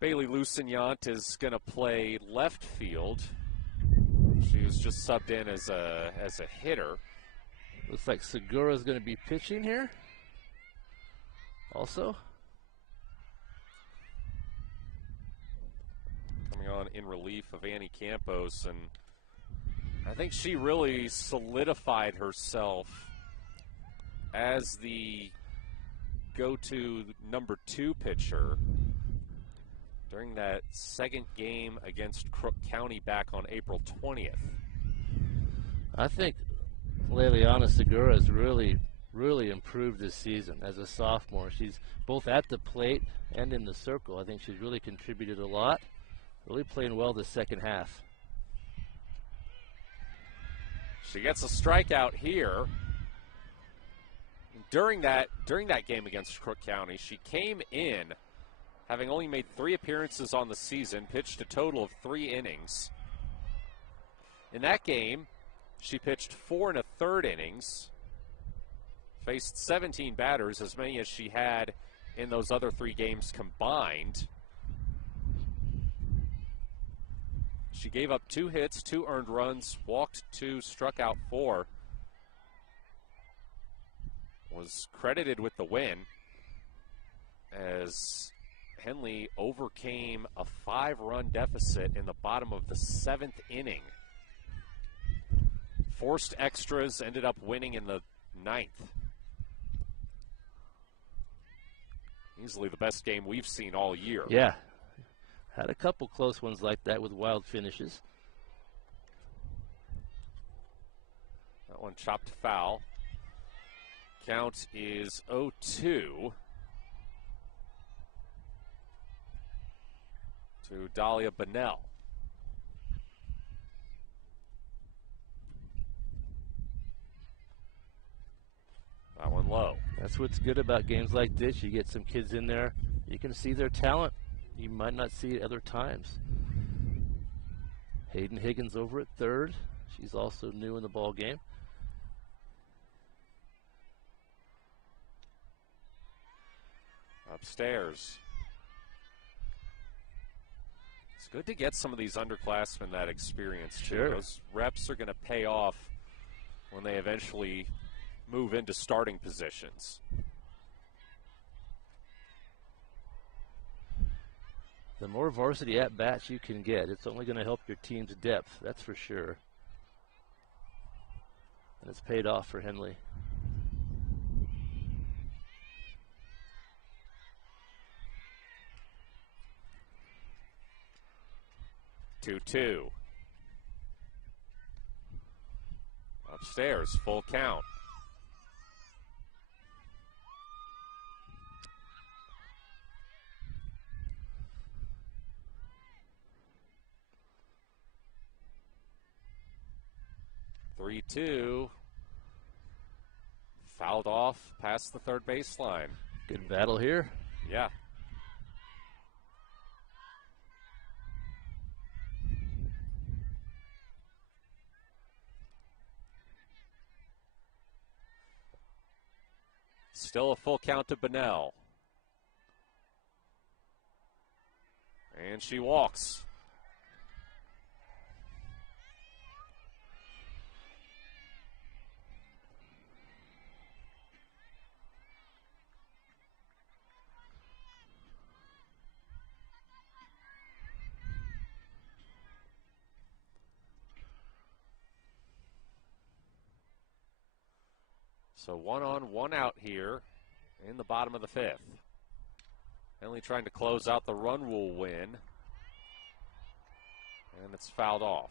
Bailey Lucignant is going to play left field. She was just subbed in as a hitter. Looks like Segura's going to be pitching here also. Coming on in relief of Annie Campos, and I think she really solidified herself as the go-to number 2 pitcher during that second game against Crook County back on April 20th. I think Leliana Segura has really improved this season as a sophomore. She's both at the plate and in the circle. I think she's really contributed a lot, really playing well this second half. She gets a strikeout here. During that game against Crook County, she came in having only made 3 appearances on the season, pitched a total of 3 innings. In that game, she pitched 4 1/3 innings, faced 17 batters, as many as she had in those other 3 games combined. She gave up 2 hits, 2 earned runs, walked 2, struck out 4. Was credited with the win as Henley overcame a 5-run deficit in the bottom of the 7th inning. Forced extras, ended up winning in the 9th. Easily the best game we've seen all year. Yeah. Had a couple close ones like that with wild finishes. That one chopped foul. Count is 0-2 to Dahlia Bonnell. That one low. That's what's good about games like this. You get some kids in there, you can see their talent. You might not see it other times. Hayden Higgins over at third. She's also new in the ball game. Upstairs. It's good to get some of these underclassmen that experience, too. Sure. Those reps are going to pay off when they eventually move into starting positions. The more varsity at-bats you can get, it's only going to help your team's depth, that's for sure. And it's paid off for Henley. Two. Upstairs, full count. Three, 2. Fouled off past the third baseline. Good battle here. Yeah. Still a full count to Bonnell. And she walks. So 1 on, 1 out here in the bottom of the 5th. Henley trying to close out the run rule win. And it's fouled off.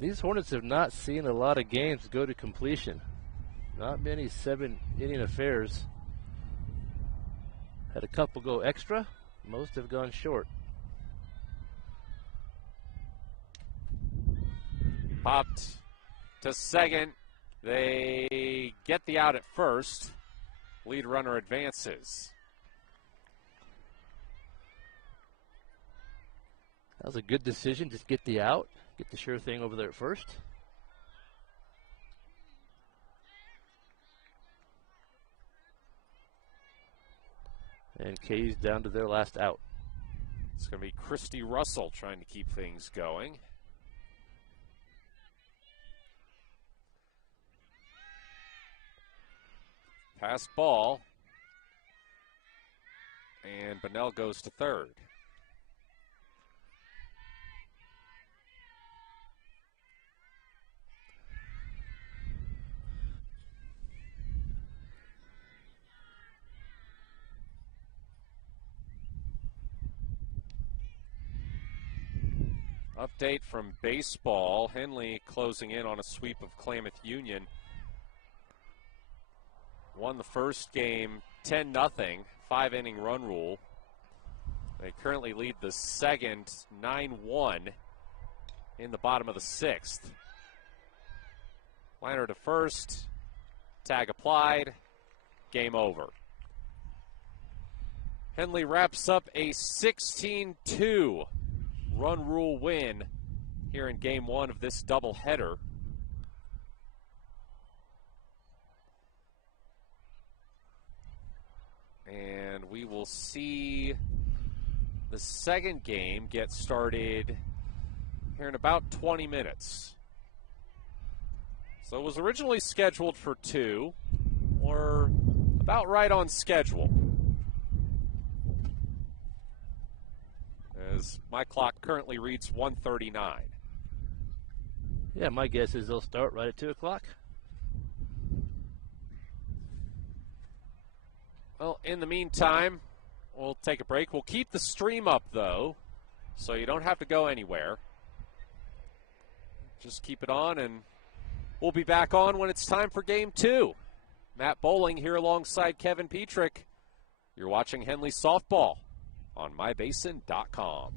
These Hornets have not seen a lot of games go to completion. Not many 7-inning affairs. Had a couple go extra. Most have gone short. Popped to second. They get the out at first. Lead runner advances. That was a good decision. Just get the out. Get the sure thing over there at first. And K's down to their last out. It's going to be Christy Russell trying to keep things going. Pass ball. And Bunnell goes to third. Update from baseball. Henley closing in on a sweep of Klamath Union. Won the first game 10-0, 5-inning run rule. They currently lead the second 9-1 in the bottom of the sixth. Liner to first. Tag applied. Game over. Henley wraps up a 16-2 run rule win here in game one of this doubleheader. And we will see the second game get started here in about 20 minutes. So it was originally scheduled for 2. We're about right on schedule. As my clock currently reads 1:39. Yeah, my guess is they'll start right at 2 o'clock. Well, in the meantime, we'll take a break. We'll keep the stream up, though, so you don't have to go anywhere. Just keep it on, and we'll be back on when it's time for Game 2. Matt Bowling here alongside Kevin Petrick. You're watching Henley Softball on mybasin.com.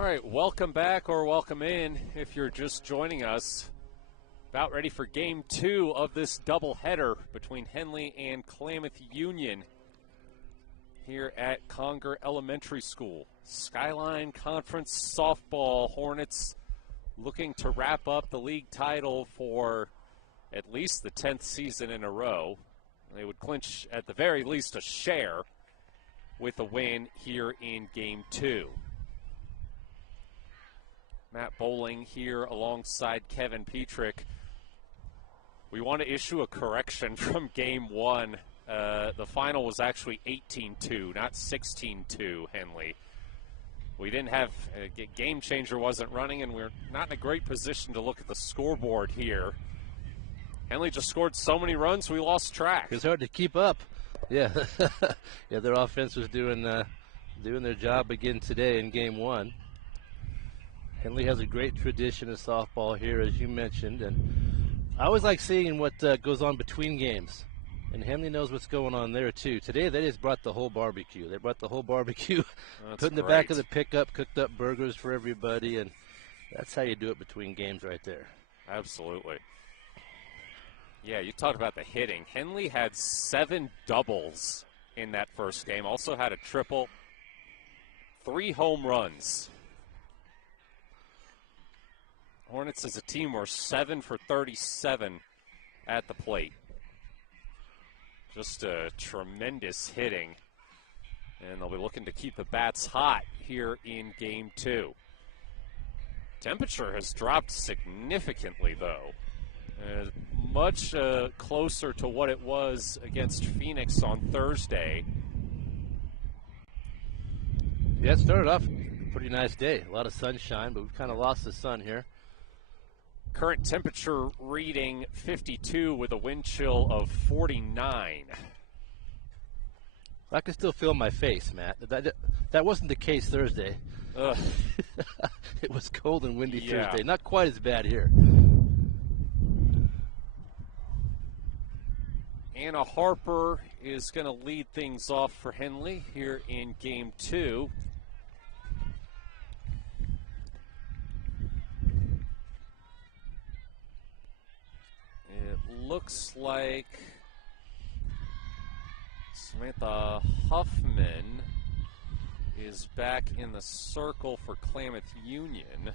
All right, welcome back or welcome in if you're just joining us. About ready for game 2 of this doubleheader between Henley and Klamath Union here at Conger Elementary School. Skyline Conference softball Hornets looking to wrap up the league title for at least the 10th season in a row. They would clinch at the very least a share with a win here in game 2. Matt Bowling here alongside Kevin Petrick. We want to issue a correction from game 1. The final was actually 18-2, not 16-2, Henley. We didn't have Game Changer wasn't running, and we're not in a great position to look at the scoreboard here. Henley just scored so many runs we lost track. It's hard to keep up. Yeah, yeah. Their offense was doing their job again today in game 1. Henley has a great tradition of softball here, as you mentioned, and I always like seeing what goes on between games. And Henley knows what's going on there, too. Today, they just brought the whole barbecue. They brought the whole barbecue, put in the back of the pickup, cooked up burgers for everybody, and that's how you do it between games right there. Absolutely. Yeah, you talked about the hitting. Henley had 7 doubles in that first game, also had a triple, 3 home runs. Hornets as a team were 7 for 37 at the plate. Just a tremendous hitting. And they'll be looking to keep the bats hot here in game 2. Temperature has dropped significantly, though. Much closer to what it was against Phoenix on Thursday. Yeah, it started off a pretty nice day. A lot of sunshine, but we've kind of lost the sun here. Current temperature reading 52 with a wind chill of 49. I can still feel my face, Matt. That wasn't the case Thursday. It was cold and windy Thursday. Not quite as bad here. Anna Harper is going to lead things off for Henley here in game 2. It looks like Samantha Huffman is back in the circle for Klamath Union,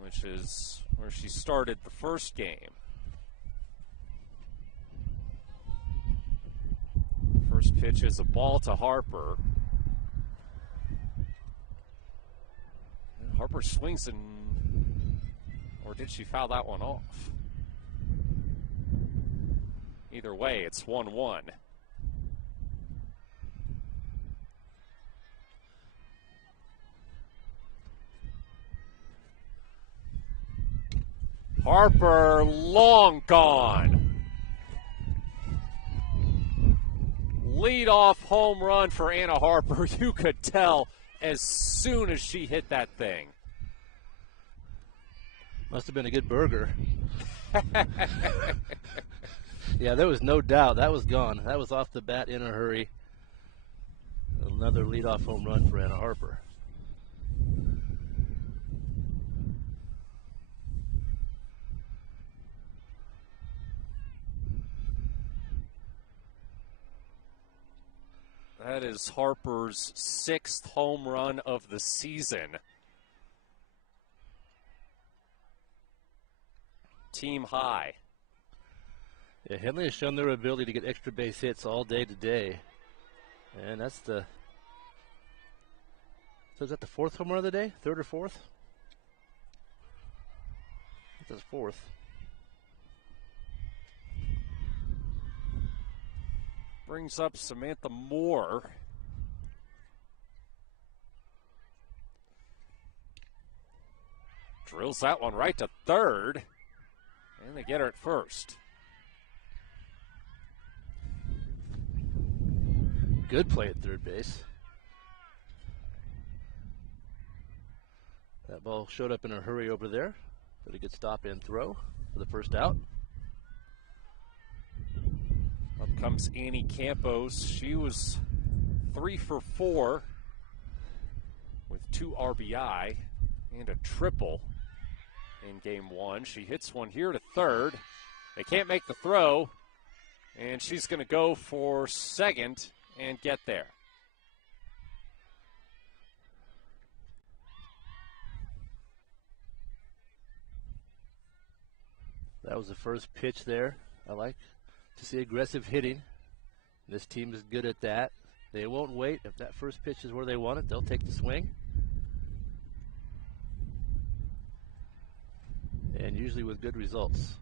which is where she started the first game. First pitch is a ball to Harper. And Harper swings and, or did she foul that one off? Either way, it's 1-1. Harper, long gone. Lead-off home run for Anna Harper. You could tell as soon as she hit that thing. Must have been a good burger. Yeah, there was no doubt. That was gone. That was off the bat in a hurry. Another leadoff home run for Anna Harper. That is Harper's 6th home run of the season. Team high. Yeah, Henley has shown their ability to get extra base hits all day today. And that's the... So is that the 4th home run of the day? 3rd or 4th? I think that's 4th. Brings up Samantha Moore. Drills that one right to third. And they get her at first. Good play at third base. That ball showed up in a hurry over there. But a good stop and throw for the first out. Up comes Annie Campos. She was 3 for 4 with 2 RBI and a triple in game 1. She hits one here to third. They can't make the throw, and she's going to go for second and get there. That was the first pitch there. I like to see aggressive hitting. This team is good at that. They won't wait. If that first pitch is where they want it, they'll take the swing. And usually with good results.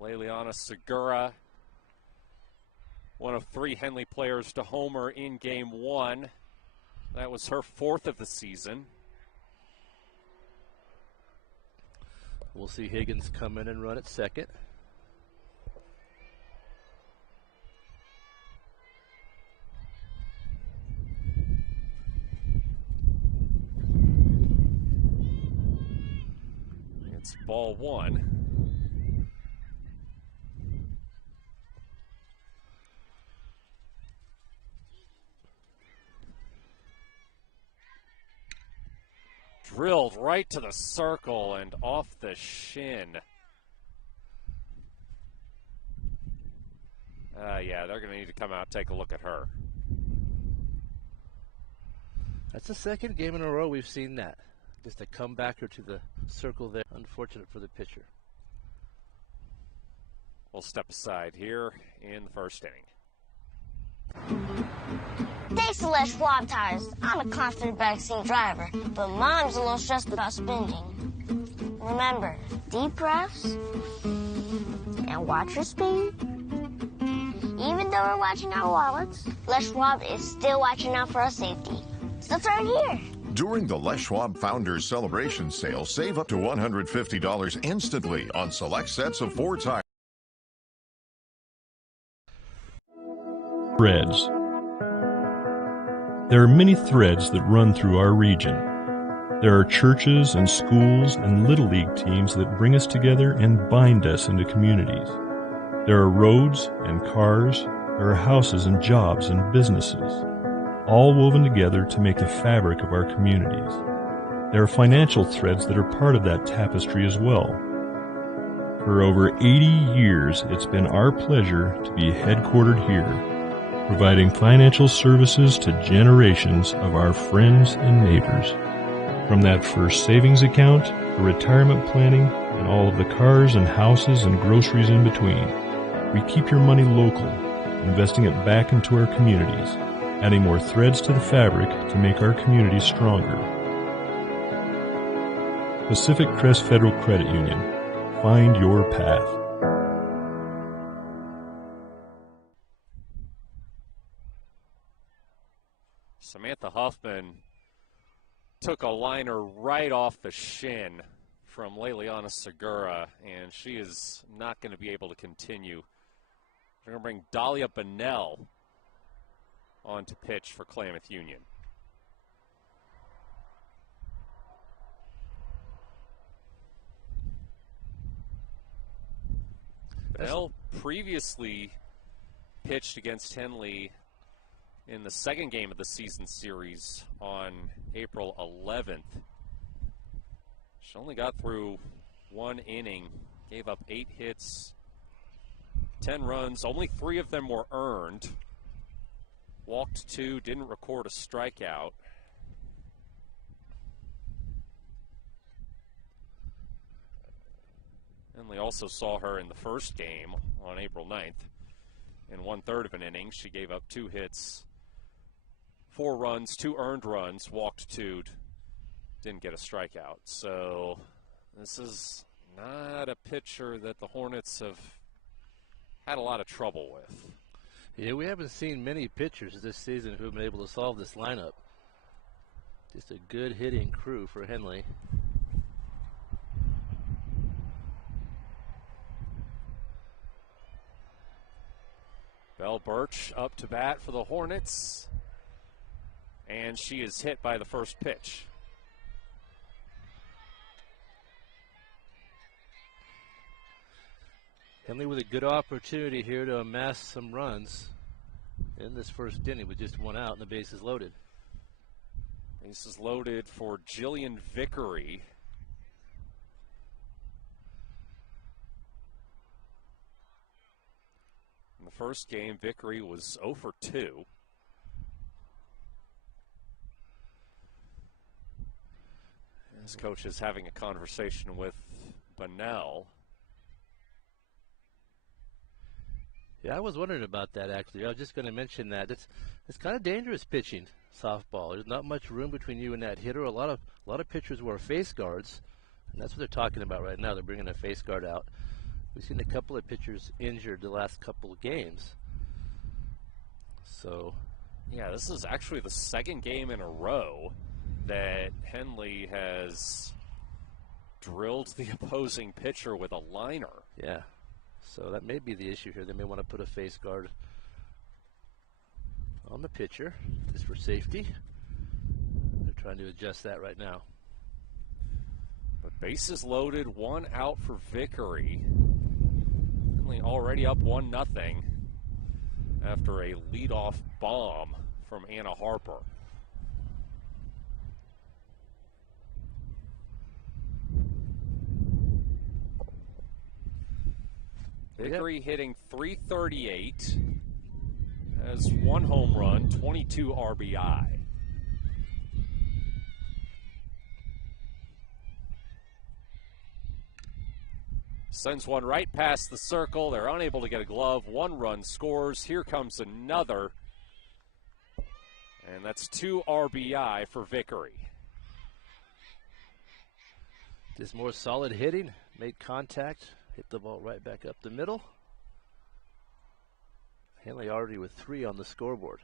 Leliana Segura, one of 3 Henley players to homer in game 1. That was her 4th of the season. We'll see Higgins come in and run at second. It's ball 1. Drilled right to the circle and off the shin. Yeah, they're going to need to come out and take a look at her. That's the second game in a row we've seen that. Just a comebacker to the circle there. Unfortunate for the pitcher. We'll step aside here in the first inning. Thanks to Les Schwab tires, I'm a confident backseat driver, but Mom's a little stressed about spending. Remember, deep breaths and watch your speed. Even though we're watching our wallets, Les Schwab is still watching out for our safety. It's the 3rd year. During the Les Schwab Founders Celebration Sale, save up to $150 instantly on select sets of 4 tires. Threads. There are many threads that run through our region. There are churches and schools and little league teams that bring us together and bind us into communities. There are roads and cars. There are houses and jobs and businesses, all woven together to make the fabric of our communities. There are financial threads that are part of that tapestry as well. For over 80 years, it's been our pleasure to be headquartered here, providing financial services to generations of our friends and neighbors. From that first savings account, to retirement planning, and all of the cars and houses and groceries in between, we keep your money local, investing it back into our communities, adding more threads to the fabric to make our communities stronger. Pacific Crest Federal Credit Union. Find your path. Samantha Huffman took a liner right off the shin from Leliana Segura, and she is not going to be able to continue. They're going to bring Dahlia Bonnell on to pitch for Klamath Union. Bonnell previously pitched against Henley in the 2nd game of the season series on April 11th. She only got through 1 inning, gave up 8 hits, 10 runs, only 3 of them were earned. Walked 2, didn't record a strikeout. Henley also saw her in the first game on April 9th. In 1/3 of an inning, she gave up 2 hits, 4 runs, 2 earned runs, walked 2, didn't get a strikeout. So this is not a pitcher that the Hornets have had a lot of trouble with. Yeah, we haven't seen many pitchers this season who have been able to solve this lineup. Just a good hitting crew for Henley. Belle Birch up to bat for the Hornets, and she is hit by the first pitch. Henley with a good opportunity here to amass some runs. in this first inning with just one out and the bases loaded. Bases loaded for Jillian Vickery. In the first game, Vickery was 0 for 2. His coach is having a conversation with Bunnell. Yeah, I was wondering about that actually. I was just going to mention that it's kind of dangerous pitching softball. There's not much room between you and that hitter. A lot of pitchers wear face guards, and that's what they're talking about right now. They're bringing a face guard out. We've seen a couple of pitchers injured the last couple of games. So, yeah, this is actually the second game in a row that Henley has drilled the opposing pitcher with a liner. Yeah. So that may be the issue here. They may want to put a face guard on the pitcher just for safety. They're trying to adjust that right now. But bases loaded, 1 out for Vickery. Henley already up 1-0 after a leadoff bomb from Anna Harper. Vickery hitting .338, has 1 home run, 22 RBI. Sends one right past the circle. They're unable to get a glove. 1 run scores. Here comes another. And that's 2 RBI for Vickery. Just more solid hitting, made contact. Hit the ball right back up the middle. Henley already with 3 on the scoreboard.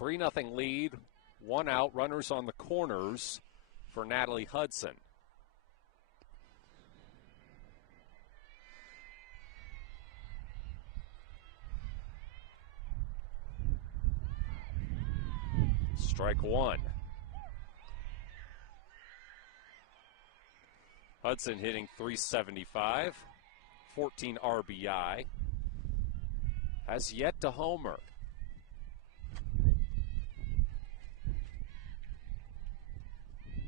3-0 lead, 1 out, runners on the corners for Natalie Hudson. Strike 1. Hudson hitting .375, 14 RBI. Has yet to homer.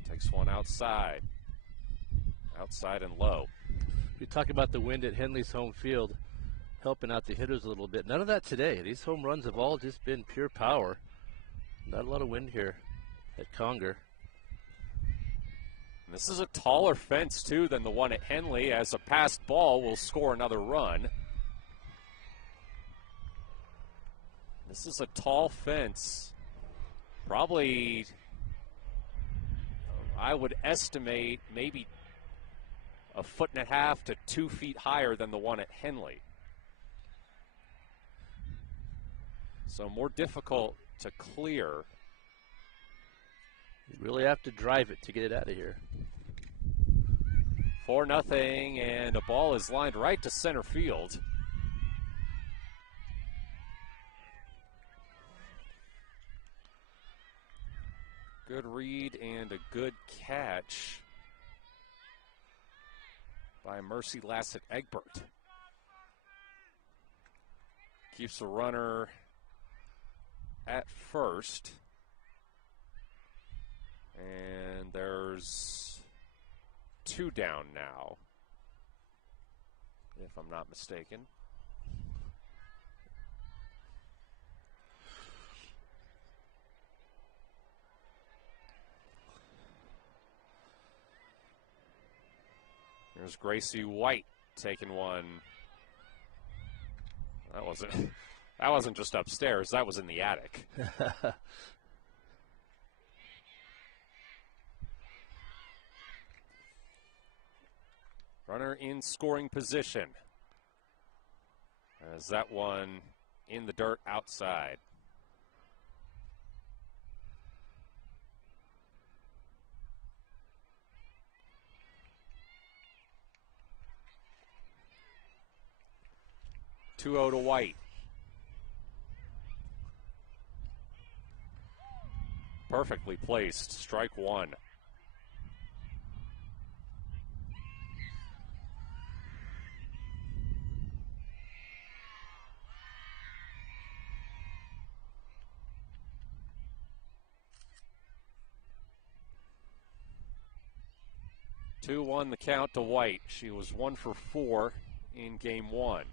Takes one outside. Outside and low. We talk about the wind at Henley's home field, helping out the hitters a little bit. None of that today. These home runs have all just been pure power. Not a lot of wind here at Conger. This is a taller fence, too, than the one at Henley, as a passed ball will score another run. This is a tall fence. Probably, I would estimate, maybe 1.5 to 2 feet higher than the one at Henley. So more difficult to clear. You really have to drive it to get it out of here. 4-0, and a ball is lined right to center field. Good read and a good catch by Mercy Lassett-Egbert. Keeps the runner at first. And there's 2 down now, if I'm not mistaken. There's Gracie White taking one. That wasn't just upstairs, that was in the attic. Runner in scoring position. As that one in the dirt outside. (2-0) to White. Perfectly placed. Strike 1. 2-1 the count to White. She was 1 for 4 in game 1.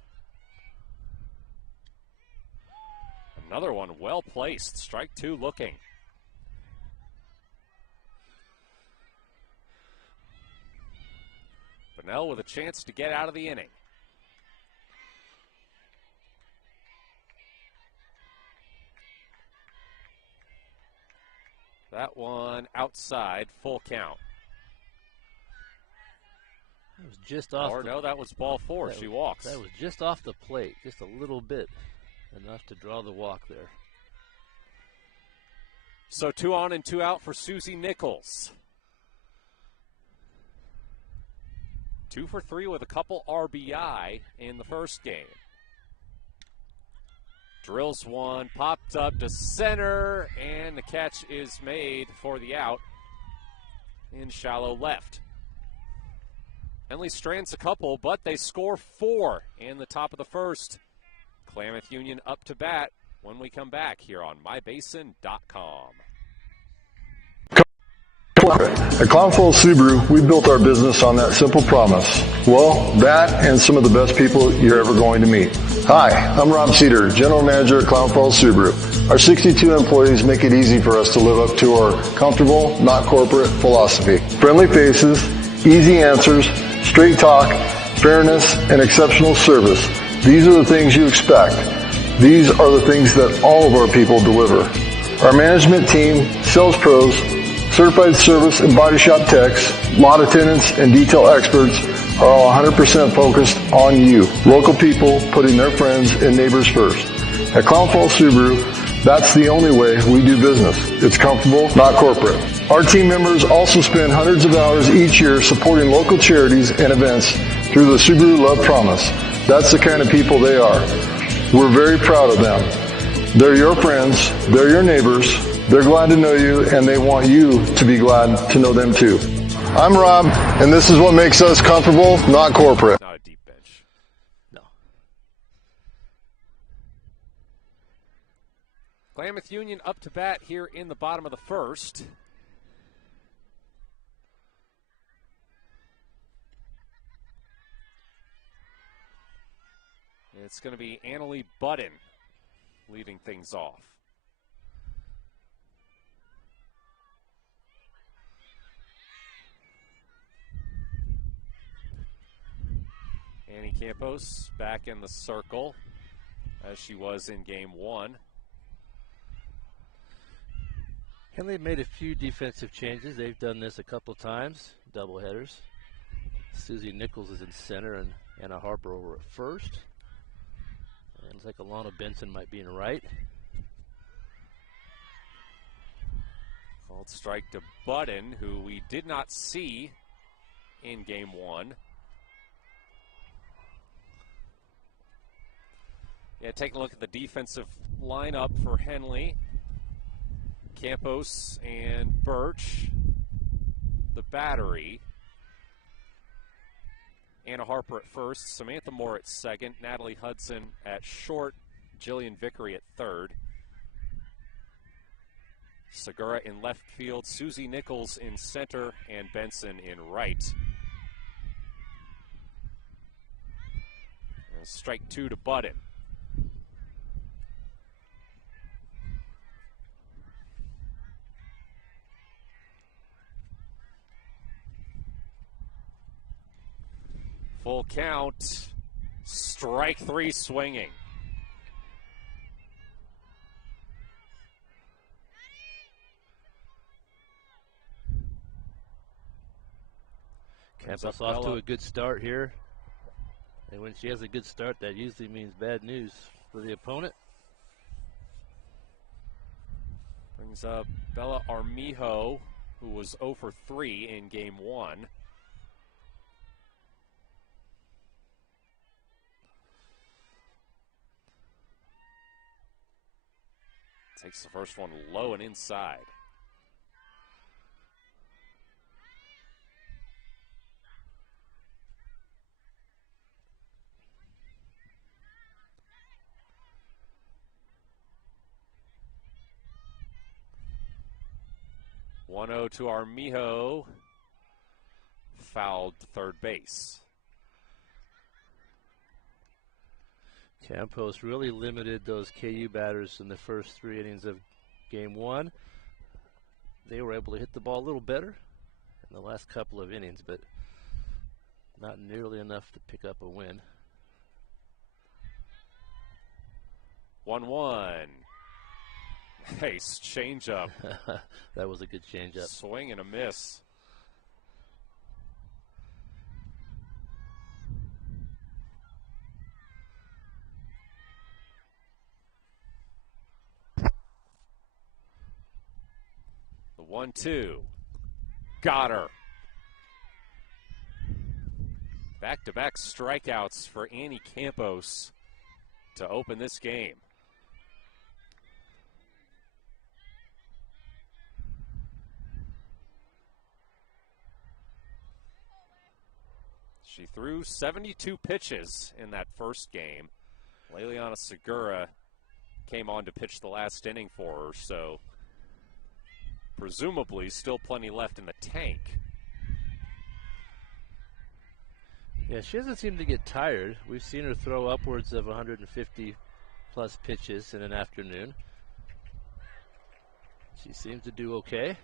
Another one well placed. Strike 2 looking. Bunnell with a chance to get out of the inning. That one outside, full count. That was just off. Or no, that was ball 4. She walks. That was just off the plate, just a little bit, enough to draw the walk there. So 2 on and 2 out for Susie Nichols. 2 for 3 with a couple RBI in the first game. Drills one, popped up to center, and the catch is made for the out in shallow left. Henley strands a couple, but they score 4 in the top of the first. Klamath Union up to bat when we come back here on mybasin.com. At Klamath Subaru, we built our business on that simple promise. Well, that and some of the best people you're ever going to meet. Hi, I'm Rob Cedar, General Manager at Klamath Subaru. Our 62 employees make it easy for us to live up to our comfortable, not corporate philosophy. Friendly faces, easy answers, straight talk, fairness, and exceptional service. These are the things you expect. These are the things that all of our people deliver. Our management team, sales pros, certified service and body shop techs, lot attendants, and detail experts are all 100% focused on you. Local people putting their friends and neighbors first. At Klamath Subaru, that's the only way we do business. It's comfortable, not corporate. Our team members also spend hundreds of hours each year supporting local charities and events through the Subaru Love Promise. That's the kind of people they are. We're very proud of them. They're your friends, they're your neighbors, they're glad to know you, and they want you to be glad to know them too. I'm Rob, and this is what makes us comfortable, not corporate. Not a deep bench. No. Klamath Union up to bat here in the bottom of the first. It's going to be Annalie Budden leading things off. Annie Campos back in the circle as she was in game 1. Henley made a few defensive changes. They've done this a couple times, doubleheaders. Susie Nichols is in center and Anna Harper over at first. And looks like Alana Benson might be in right. Called strike to Budden, who we did not see in game 1. Yeah, taking a look at the defensive lineup for Henley. Campos and Birch, the battery. Anna Harper at first, Samantha Moore at second, Natalie Hudson at short, Jillian Vickery at third. Segura in left field, Susie Nichols in center, and Benson in right. And strike 2 to Budden. Full count, strike 3 swinging. Campos off to a good start here. And when she has a good start, that usually means bad news for the opponent. Brings up Bella Armijo, who was 0 for 3 in game 1. Takes the first one low and inside. One-0 to Armijo. fouled to third base. Campos really limited those KU batters in the first 3 innings of game 1. They were able to hit the ball a little better in the last couple of innings, but not nearly enough to pick up a win. 1-1. Nice changeup. That was a good changeup. Swing and a miss. The 1-2. Got her. Back-to-back strikeouts for Annie Campos to open this game. She threw 72 pitches in that first game. Leliana Segura came on to pitch the last inning for her, so presumably still plenty left in the tank. Yeah, she doesn't seem to get tired. We've seen her throw upwards of 150 plus pitches in an afternoon. She seems to do okay.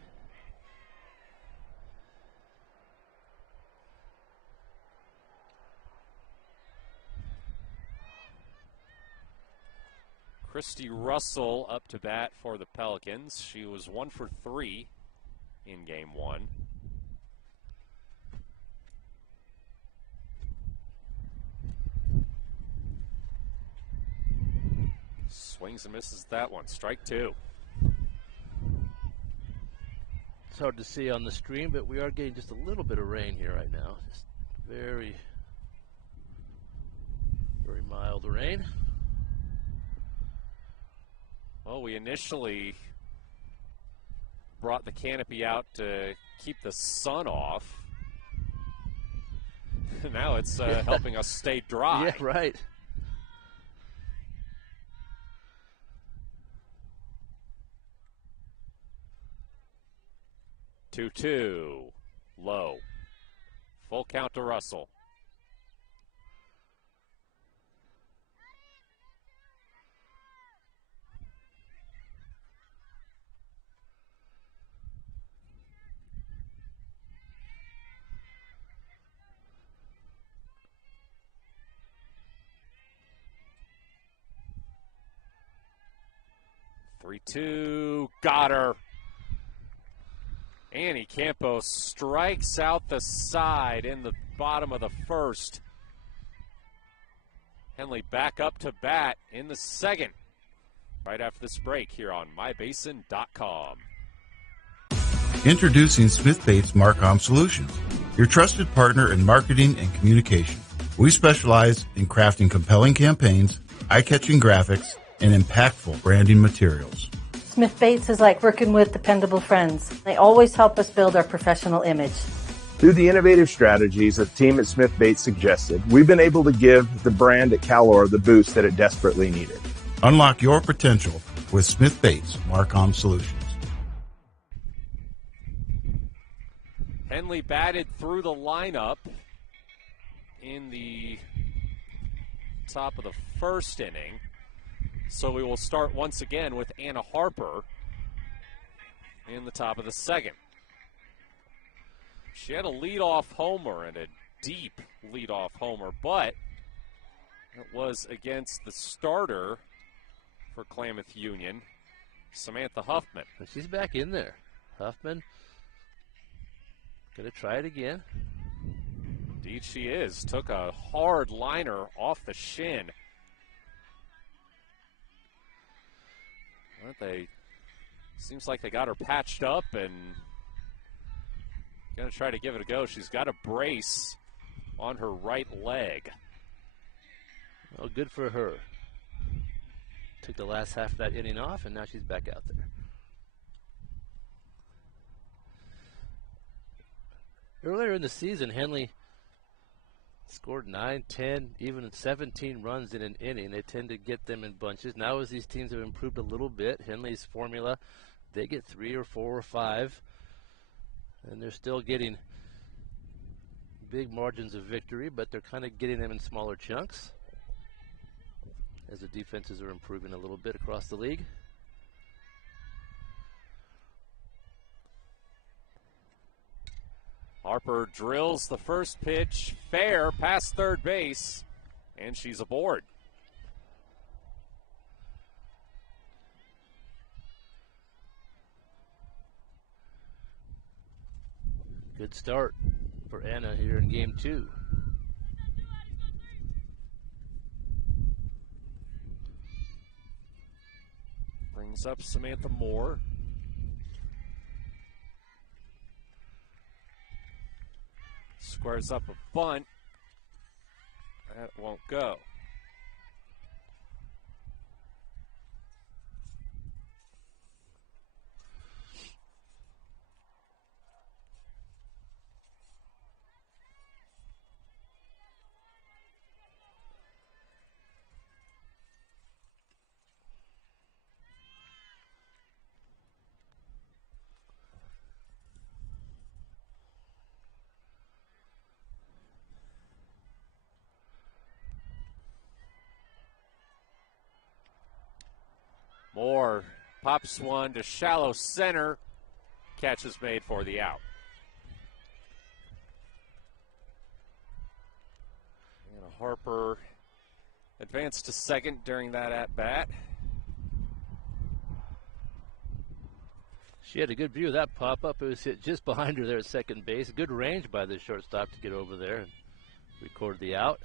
Christy Russell up to bat for the Pelicans. She was 1 for 3 in game 1. Swings and misses that one. Strike 2. It's hard to see on the stream, but we are getting just a little bit of rain here right now. Just very, very mild rain. Well, we initially brought the canopy out to keep the sun off. Now it's helping us stay dry. Yeah, right. Two, low. Full count to Russell. Three, two, got her. Annie Campos strikes out the side in the bottom of the first. Henley back up to bat in the second. Right after this break here on mybasin.com. Introducing Smith Bates Marcom Solutions, your trusted partner in marketing and communication. We specialize in crafting compelling campaigns, eye-catching graphics, and impactful branding materials. Smith Bates is like working with dependable friends. They always help us build our professional image. Through the innovative strategies the team at Smith Bates suggested, we've been able to give the brand at Calor the boost that it desperately needed. Unlock your potential with Smith Bates Marcom Solutions. Henley batted through the lineup in the top of the first inning. So we will start once again with Anna Harper in the top of the second. She had a leadoff homer and a deep leadoff homer, but it was against the starter for Klamath Union, Samantha Huffman. She's back in there. Huffman gonna try it again. Indeed she is. Took a hard liner off the shin. Seems like they got her patched up and going to try to give it a go. She's got a brace on her right leg. Well, good for her. Took the last half of that inning off, and now she's back out there. Earlier in the season, Henley scored 9, 10, even 17 runs in an inning. They tend to get them in bunches. Now as these teams have improved a little bit, Henley's formula, they get 3 or 4 or 5. And they're still getting big margins of victory, but they're kind of getting them in smaller chunks as the defenses are improving a little bit across the league. Harper drills the first pitch, fair, past third base, and she's aboard. Good start for Anna here in game 2. Brings up Samantha Moore. Squares up a bunt. That won't go. Moore pops one to shallow center. Catch is made for the out. And Harper advanced to second during that at-bat. She had a good view of that pop-up. It was hit just behind her there at second base. Good range by the shortstop to get over there and record the out.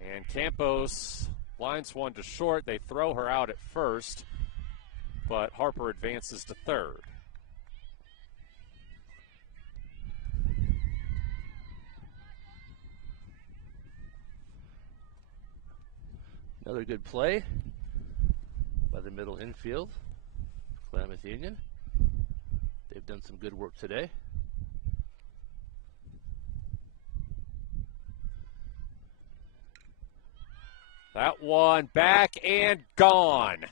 And Campos lines one to short. They throw her out at first, but Harper advances to third. Another good play by the middle infield, Klamath Union. They've done some good work today. That one back and gone.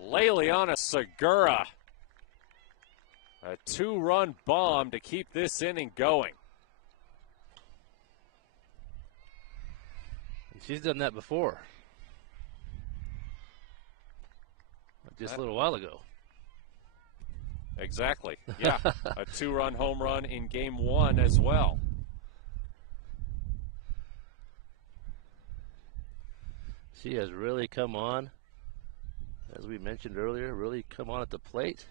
Leliana Segura. A 2-run bomb to keep this inning going. And she's done that before. Just a little while ago. Exactly. Yeah. A 2-run home run in game 1 as well. She has really come on, as we mentioned earlier, really come on at the plate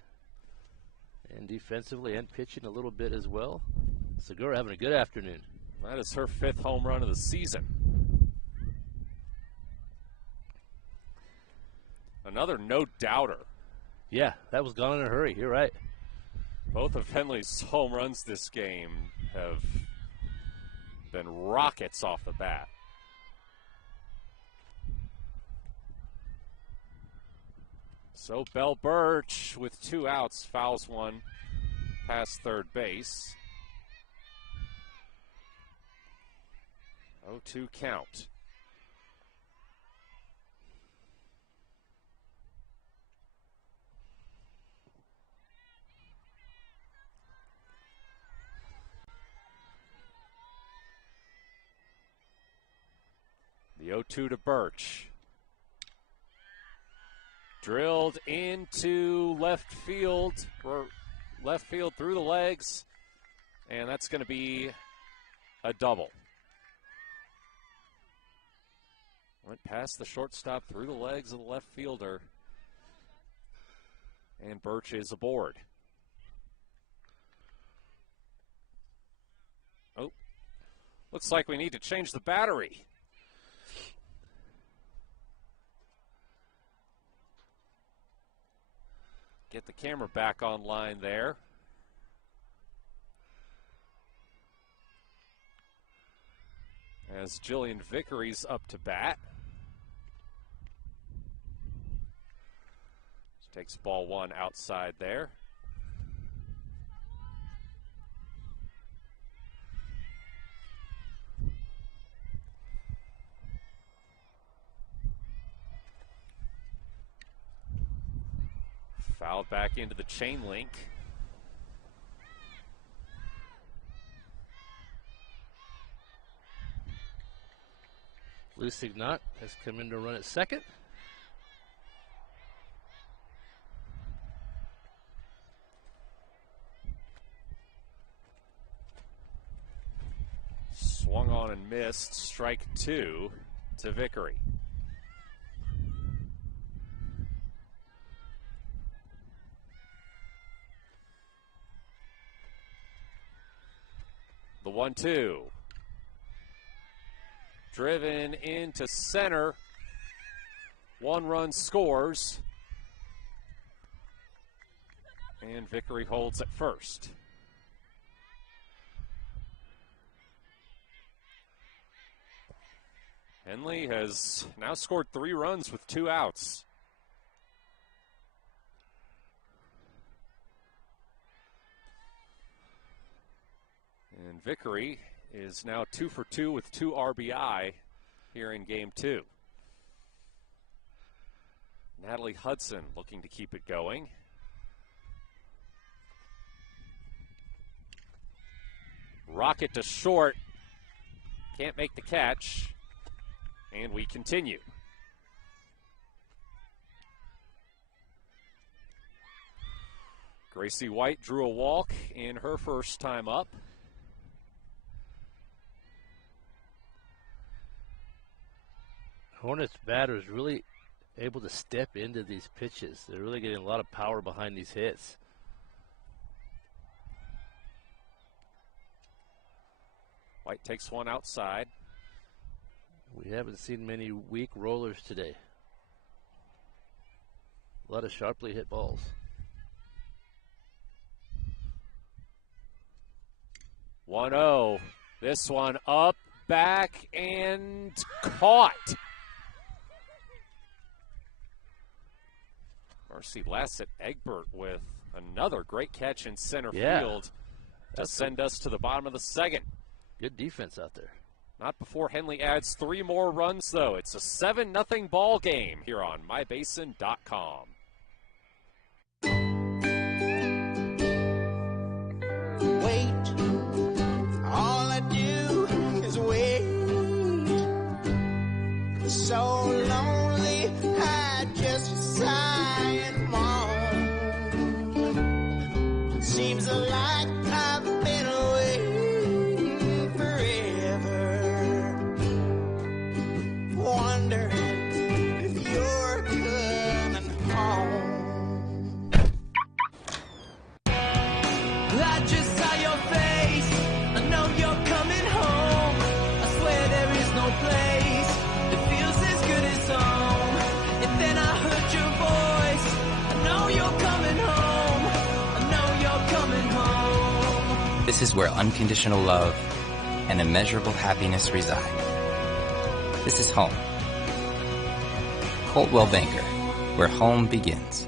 and defensively and pitching a little bit as well. Segura having a good afternoon. That is her 5th home run of the season. Another no-doubter. Yeah, that was gone in a hurry. You're right. Both of Henley's home runs this game have been rockets off the bat. So Belle Birch, with 2 outs, fouls one past third base. 0-2 count. The 0-2 to Birch. Drilled into left field, or left field through the legs, and that's going to be a double. Went past the shortstop through the legs of the left fielder, and Birch is aboard. Oh, looks like we need to change the battery. Get the camera back online there. As Jillian Vickery's up to bat. She takes ball 1 outside there. Fouled back into the chain link. Lusignot has come in to run at second. Swung on and missed. Strike 2 to Vickery. The 1-2. Driven into center. 1 run scores. And Vickery holds at first. Henley has now scored 3 runs with 2 outs. And Vickery is now 2 for 2 with 2 RBI here in game 2. Natalie Hudson looking to keep it going. Rocket to short. Can't make the catch. And we continue. Gracie White drew a walk in her first time up. Hornets batters really able to step into these pitches. They're really getting a lot of power behind these hits. White takes one outside. We haven't seen many weak rollers today. A lot of sharply hit balls. One-0. This one up, back, and caught. Marcy Lassett-Egbert with another great catch in center field to send us to the bottom of the second. Good defense out there. Not before Henley adds 3 more runs, though. It's a 7-0 ball game here on mybasin.com. Wait, all I do is wait. So lonely, I just sigh and moan. Seems like I've been away forever. Wonder if you're coming home. I just saw your face. I know you're coming home. I swear there is no place that feels as good as home. And then I heard your voice. I know you're coming home. I know you're coming home. This is where unconditional love and immeasurable happiness reside. This is home. Coltwell Banker, where home begins.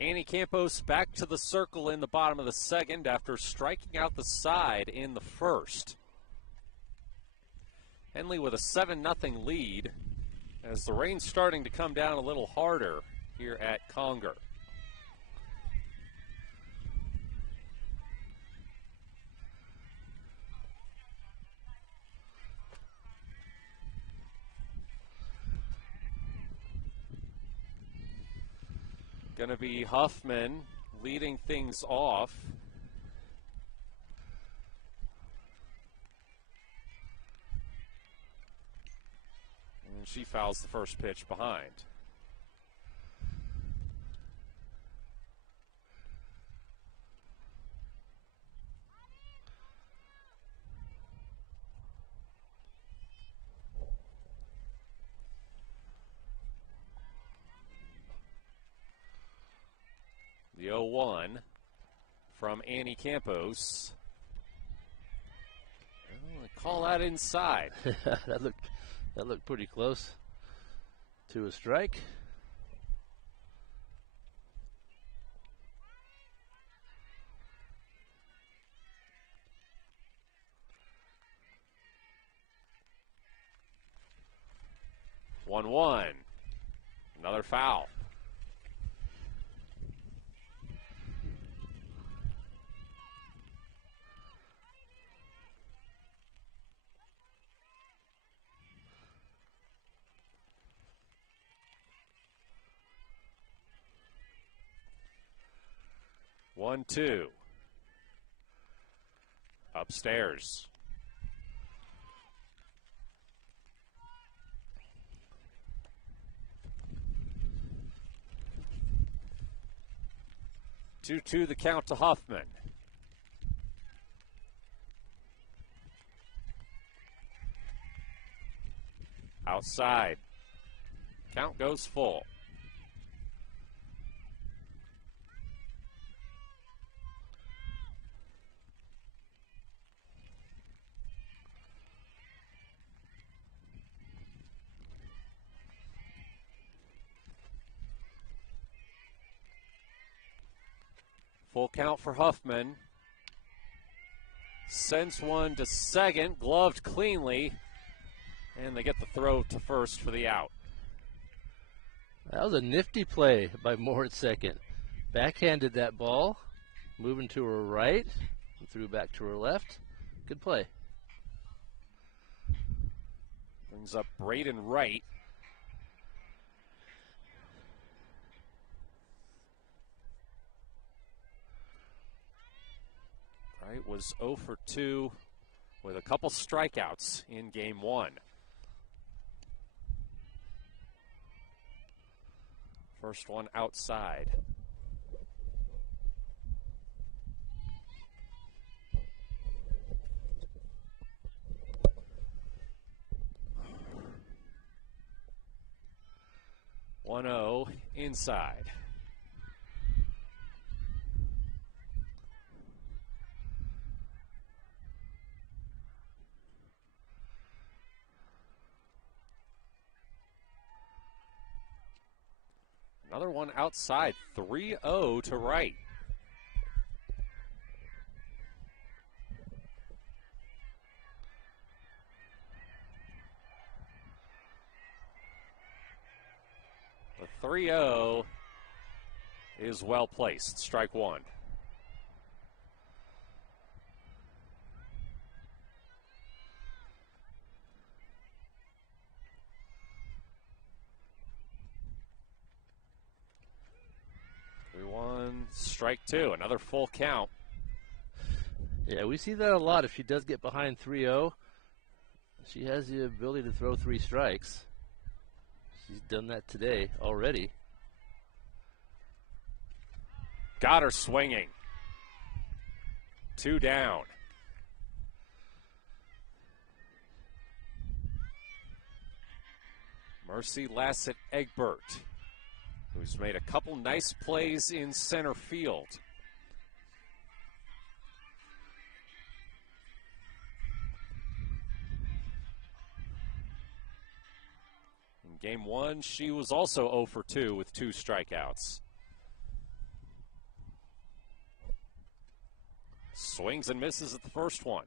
Annie Campos back to the circle in the bottom of the second after striking out the side in the first. Henley with a 7-0 lead as the rain's starting to come down a little harder here at Conger. Going to be Huffman leading things off. And she fouls the first pitch behind. The 0-1 from Annie Campos. Call out inside. that looked pretty close to a strike. One. Another foul. One, two. Upstairs. Two, the count to Huffman. Outside. Count goes full. Full count for Huffman. Sends one to second, gloved cleanly, and they get the throw to first for the out. That was a nifty play by Moore at second. Backhanded that ball, moving to her right, and threw back to her left. Good play. Brings up Braden Wright. Wright was 0 for 2 with a couple strikeouts in game one. First one outside. One 0 inside. Another one outside, 3-0 to Wright. The 3-0 is well placed, strike one. Strike two, another full count. Yeah, we see that a lot. If she does get behind 3-0, she has the ability to throw 3 strikes. She's done that today already. Got her swinging. 2 down. Mercy Lassett Egbert, who's made a couple nice plays in center field. In game one, she was also 0 for 2 with 2 strikeouts. Swings and misses at the first one.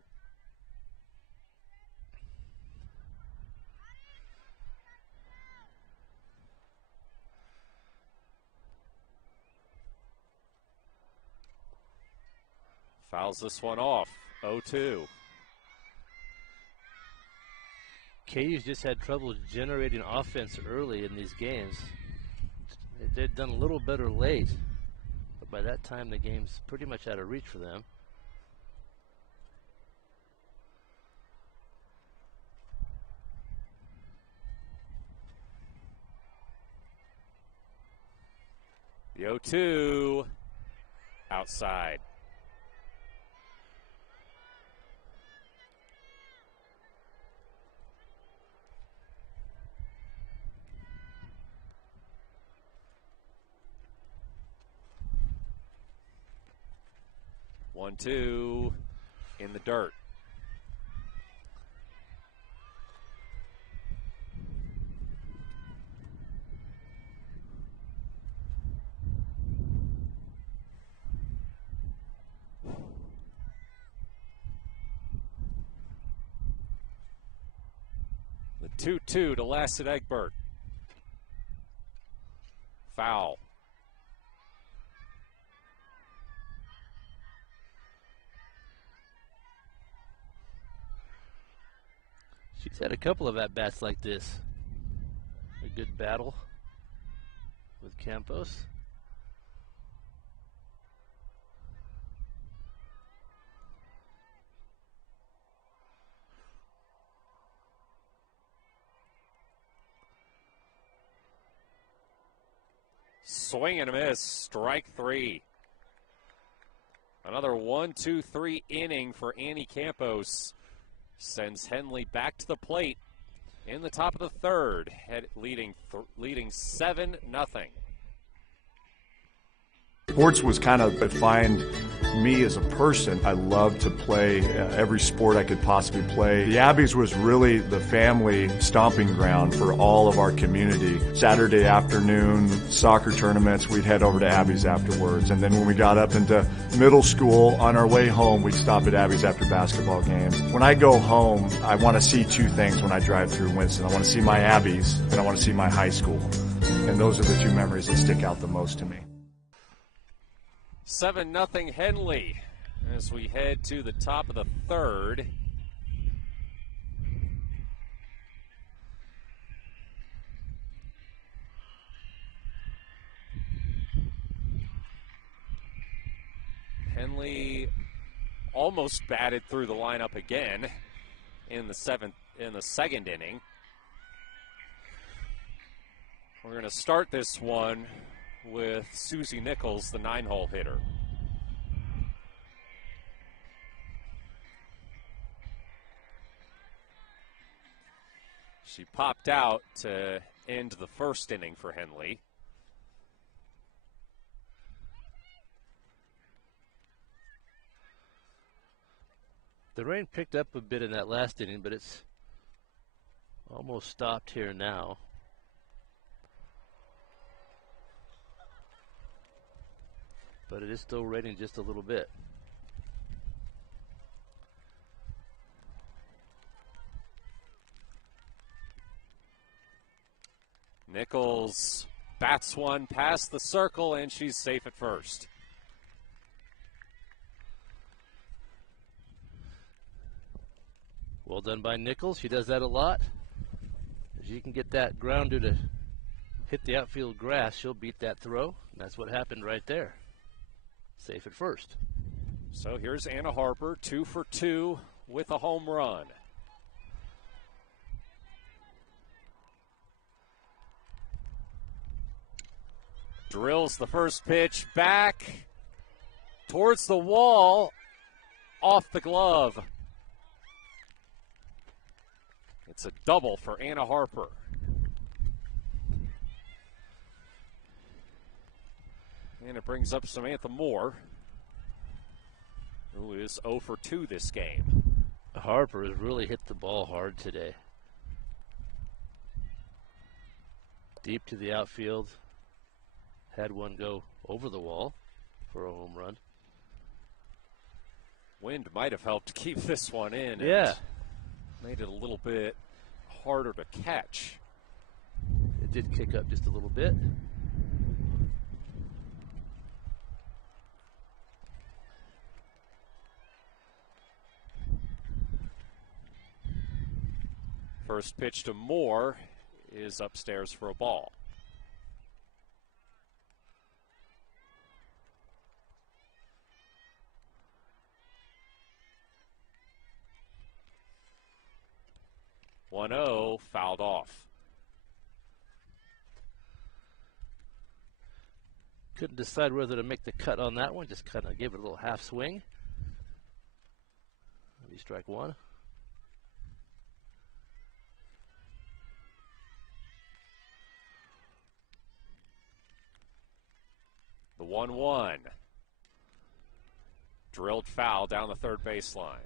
Fouls this one off, 0-2. KU's just had trouble generating offense early in these games. They've done a little better late, but by that time the game's pretty much out of reach for them. The 0-2 outside. One, two, in the dirt. The 2-2 to Lassett Egbert. foul. She's had a couple of at-bats like this. A good battle with Campos. Swing and a miss, strike 3. Another 1-2-3 inning for Annie Campos sends Henley back to the plate in the top of the third, leading 7-0. Sports was kind of defined me as a person. I loved to play every sport I could possibly play. The Abbeys was really the family stomping ground for all of our community. Saturday afternoon soccer tournaments, we'd head over to Abbeys afterwards. And then when we got up into middle school, on our way home, we'd stop at Abbeys after basketball games. When I go home, I want to see two things when I drive through Winston. I want to see my Abbeys and I want to see my high school. And those are the two memories that stick out the most to me. 7-0 Henley as we head to the top of the third. Henley almost batted through the lineup again in the second inning. We're going to start this one with Susie Nichols, the 9-hole hitter. She popped out to end the first inning for Henley. The rain picked up a bit in that last inning, but it's almost stopped here now. But it is still raining just a little bit. Nichols bats one past the circle, and she's safe at first. Well done by Nichols. She does that a lot. If she can get that grounder to hit the outfield grass, she'll beat that throw. And that's what happened right there. Safe at first. So here's Anna Harper, 2 for 2 with a home run. Drills the first pitch back towards the wall, off the glove. It's a double for Anna Harper. And it brings up Samantha Moore, who is 0 for 2 this game. Harper has really hit the ball hard today. Deep to the outfield. Had one go over the wall for a home run. Wind might have helped keep this one in. Yeah. Made it a little bit harder to catch. It did kick up just a little bit. First pitch to Moore is upstairs for a ball. (1-0) fouled off. Couldn't decide whether to make the cut on that one. Just kind of gave it a little half swing. Maybe strike one. The 1-1. Drilled foul down the third baseline.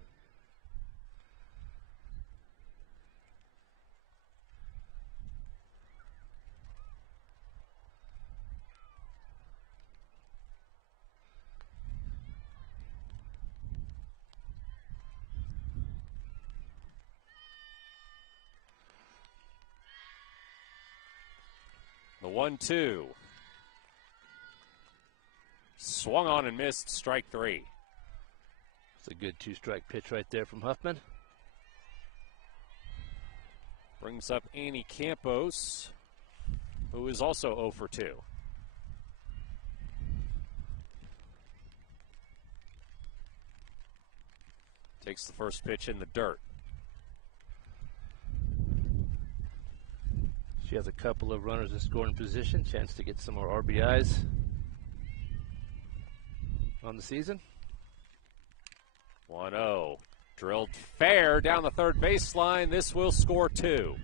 The 1-2. swung on and missed, strike 3. It's a good 2-strike pitch right there from Huffman. Brings up Annie Campos, who is also 0 for 2. Takes the first pitch in the dirt. She has a couple of runners in scoring position, chance to get some more RBIs on the season. 1-0. Drilled fair down the third baseline. This will score 2.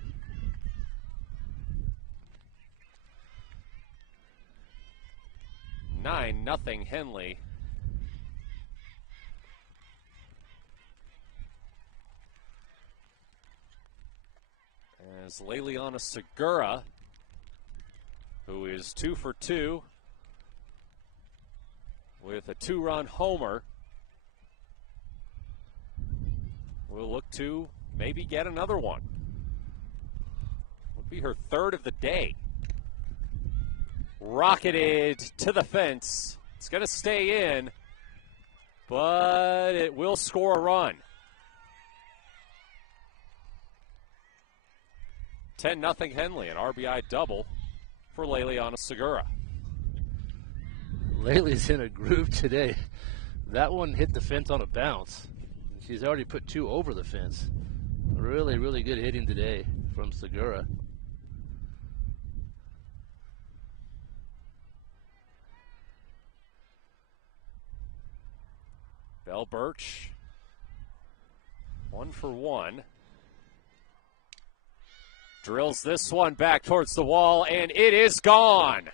Nothing Henley. As Leliana Segura, who is 2 for 2 with a 2-run homer, will look to maybe get another one. Would be her 3rd of the day. Rocketed to the fence. It's going to stay in, but it will score a run. 10-0 Henley, an RBI double for Leliana Segura. Laylee's in a groove today. That one hit the fence on a bounce. She's already put 2 over the fence. Really, really good hitting today from Segura. Bell Birch, 1 for 1. Drills this one back towards the wall, and it is gone.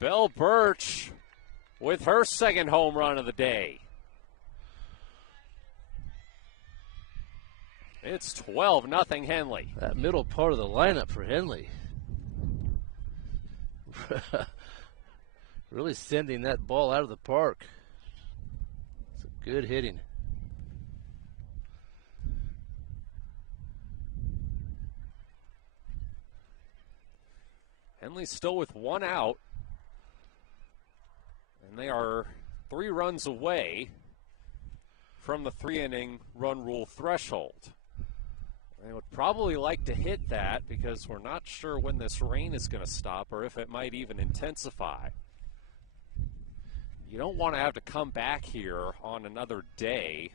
Bell Birch with her 2nd home run of the day. It's 12-0 Henley. That middle part of the lineup for Henley. Really sending that ball out of the park. It's a good hitting. Henley's still with 1 out. And they are 3 runs away from the 3-inning run rule threshold. They would probably like to hit that because we're not sure when this rain is going to stop or if it might even intensify. You don't want to have to come back here on another day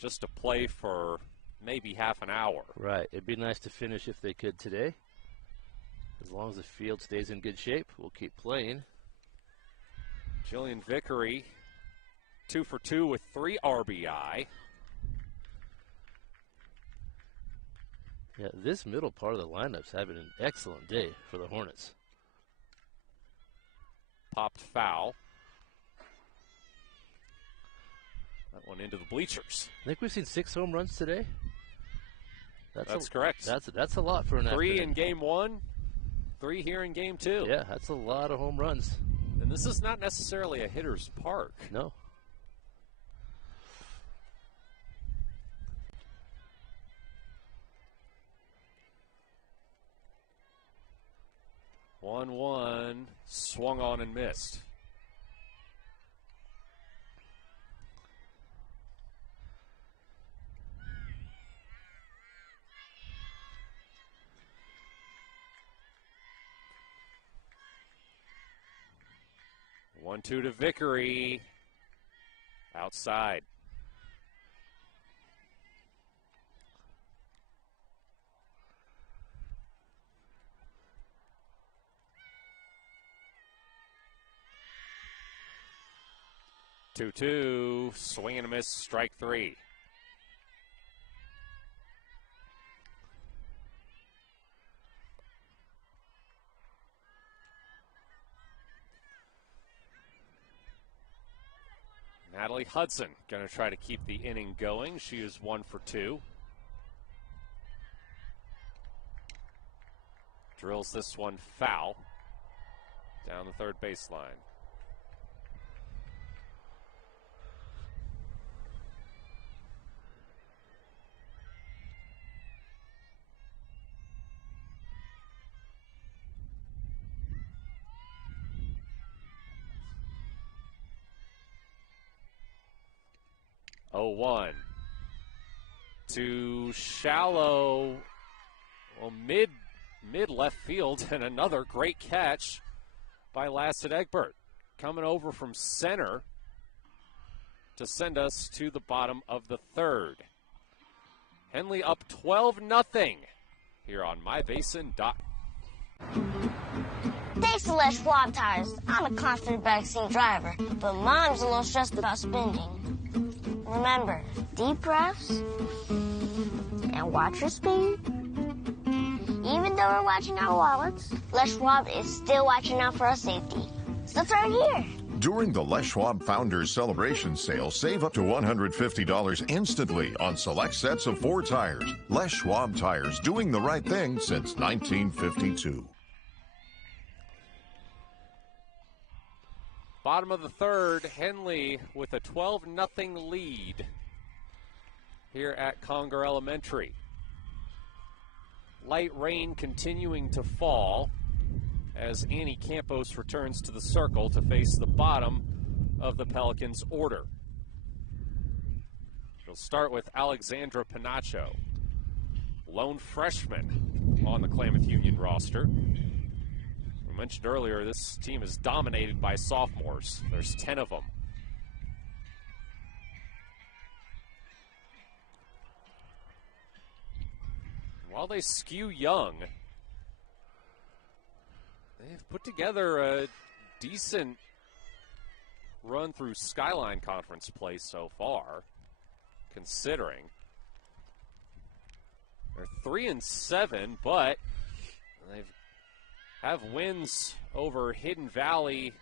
just to play for maybe half an hour. Right. It'd be nice to finish if they could today. As long as the field stays in good shape, we'll keep playing. Jillian Vickery, 2 for 2 with 3 RBI. Yeah, this middle part of the lineup's having an excellent day for the Hornets. Popped foul. That one into the bleachers. I think we've seen 6 home runs today. That's correct. That's a lot for an 3 afternoon. in game 1, 3 here in game 2. Yeah, that's a lot of home runs. And this is not necessarily a hitter's park. No. One, swung on and missed. One-two to Vickery. Outside. Two, swing and a miss, strike 3. Natalie Hudson going to try to keep the inning going. She is 1 for 2. Drills this one foul down the third baseline. 0-1 to shallow, well, mid left field, and another great catch by Lassett Egbert, coming over from center to send us to the bottom of the third. Henley up 12-0 here on MyBasin. Thanks to Les Schwab Tires, I'm a confident backseat driver, but Mom's a little stressed about spending. Remember, deep breaths and watch your speed. Even though we're watching our wallets, Les Schwab is still watching out for our safety. So throw it here. During the Les Schwab Founders Celebration Sale, save up to $150 instantly on select sets of 4 tires. Les Schwab Tires, doing the right thing since 1952. Bottom of the third, Henley with a 12-0 lead here at Conger Elementary. Light rain continuing to fall as Annie Campos returns to the circle to face the bottom of the Pelicans' order. We'll start with Alexandra Pinacho, lone freshman on the Klamath Union roster. We mentioned earlier, this team is dominated by sophomores. There's 10 of them. While they skew young, they've put together a decent run through Skyline Conference play so far, considering. They're 3-7, but they have wins over Hidden Valley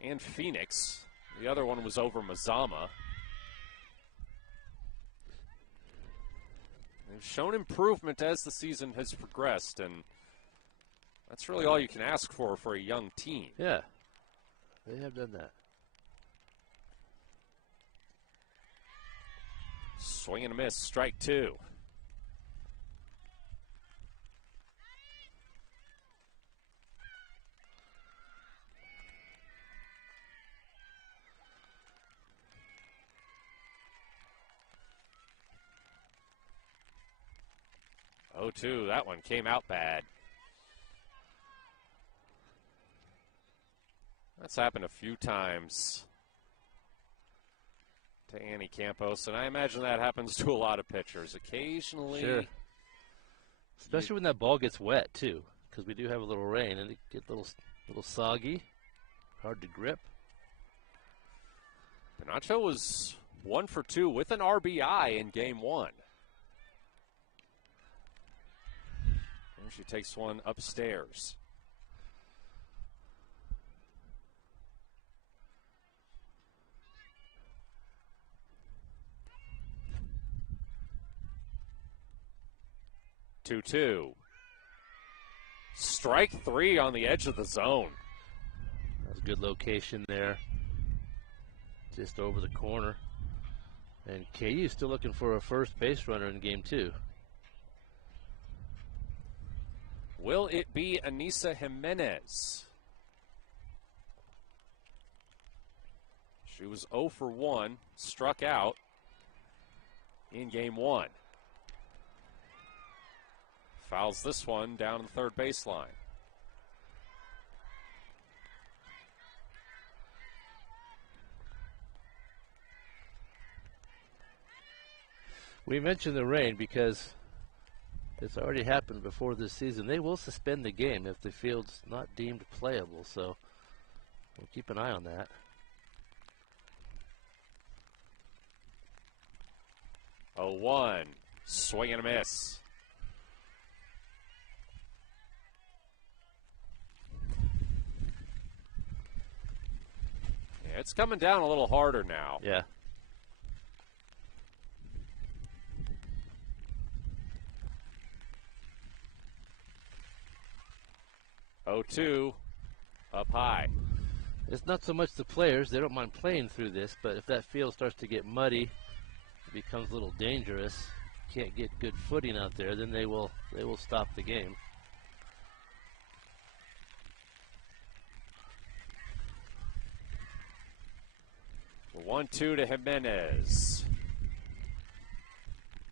and Phoenix. The other one was over Mazama. They've shown improvement as the season has progressed, and that's really all you can ask for a young team. Yeah, they have done that. Swing and a miss, strike 2. Oh, 2, that one came out bad. That's happened a few times to Annie Campos, and I imagine that happens to a lot of pitchers. Occasionally. Sure. Especially when that ball gets wet, too, because we do have a little rain, and it gets a little soggy, hard to grip. Pinacho was 1 for 2 with an RBI in game 1. And she takes one upstairs. Two. Strike 3 on the edge of the zone. That was a good location there. Just over the corner. And KU still looking for a first base runner in game 2. Will it be Anissa Jimenez? She was 0 for 1, struck out in game 1. Fouls this one down the third baseline. We mentioned the rain because it's already happened before this season. They will suspend the game if the field's not deemed playable, so we'll keep an eye on that. Oh, 1, swing and a miss. Yeah, it's coming down a little harder now. Yeah. Oh, 2, up high. It's not so much the players. They don't mind playing through this, but if that field starts to get muddy, it becomes a little dangerous, can't get good footing out there, then they will stop the game. 1-2 to Jimenez.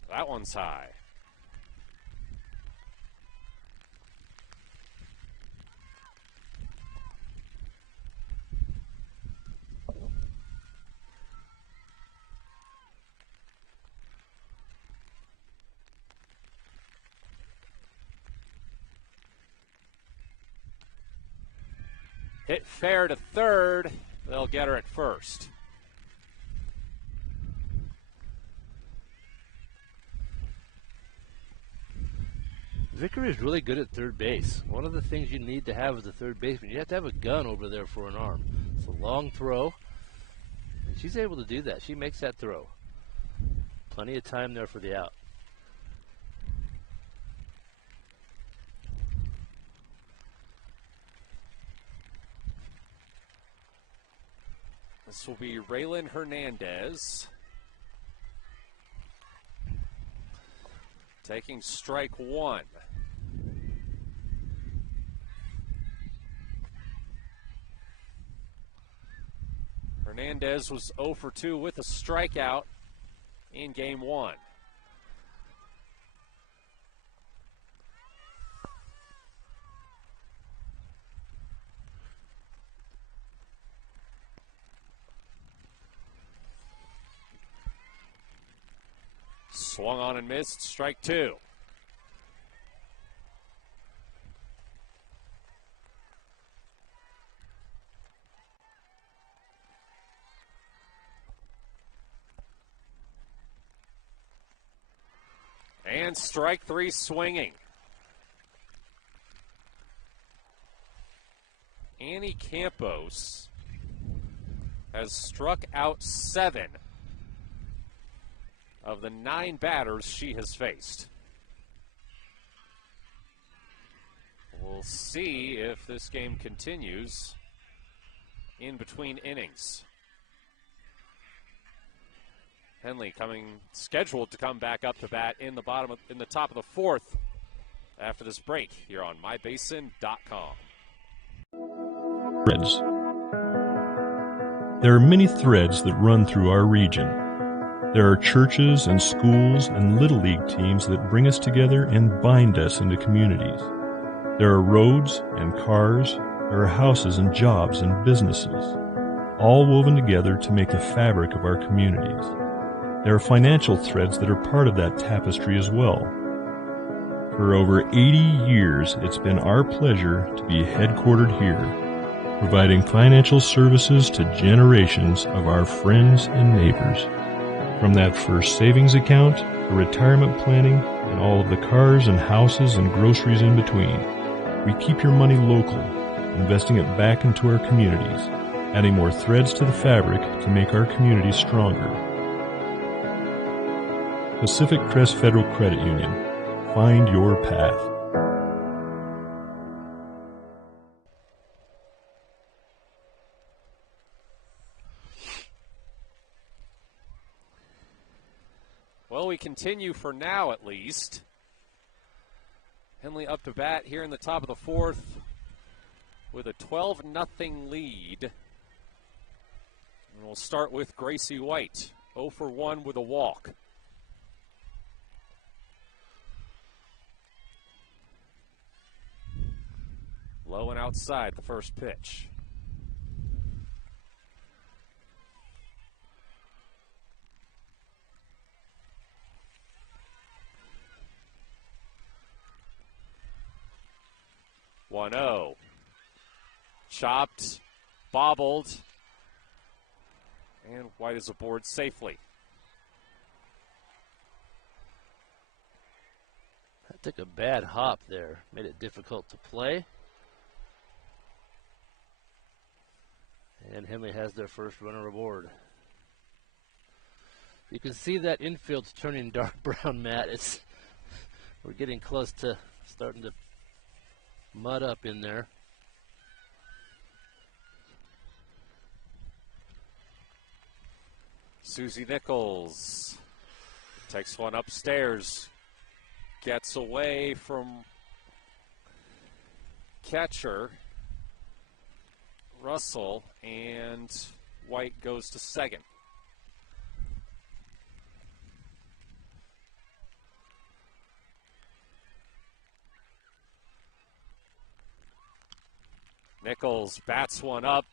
That one's high. Hit fair to third. They'll get her at first. Vickery is really good at third base. One of the things you need to have as a third baseman, you have to have a gun over there for an arm. It's a long throw, and she's able to do that. She makes that throw. Plenty of time there for the out. This will be Raylan Hernandez. Taking strike one. Hernandez was 0 for 2 with a strikeout in game one. Swung on and missed, strike two. And strike three swinging. Annie Campos has struck out 7 of the 9 batters she has faced. We'll see if this game continues in between innings. Henley scheduled to come back up to bat in the top of the 4th after this break here on mybasin.com. Threads. There are many threads that run through our region. There are churches and schools and little league teams that bring us together and bind us into communities. There are roads and cars, there are houses and jobs and businesses, all woven together to make the fabric of our communities. There are financial threads that are part of that tapestry as well. For over 80 years, it's been our pleasure to be headquartered here, providing financial services to generations of our friends and neighbors. From that first savings account, to retirement planning, and all of the cars and houses and groceries in between, we keep your money local, investing it back into our communities, adding more threads to the fabric to make our communities stronger. Pacific Crest Federal Credit Union. Find your path. Well, we continue for now at least. Henley up to bat here in the top of the 4th with a 12-0 lead. And we'll start with Gracie White, 0 for 1 with a walk. Low and outside the first pitch. One-oh. Chopped, bobbled, and White is aboard safely. That took a bad hop there. Made it difficult to play. And Henley has their first runner aboard. You can see that infield's turning dark brown, Matt. We're getting close to starting to mud up in there. Susie Nichols takes one upstairs, gets away from catcher Russell, and White goes to second. Nichols bats one up,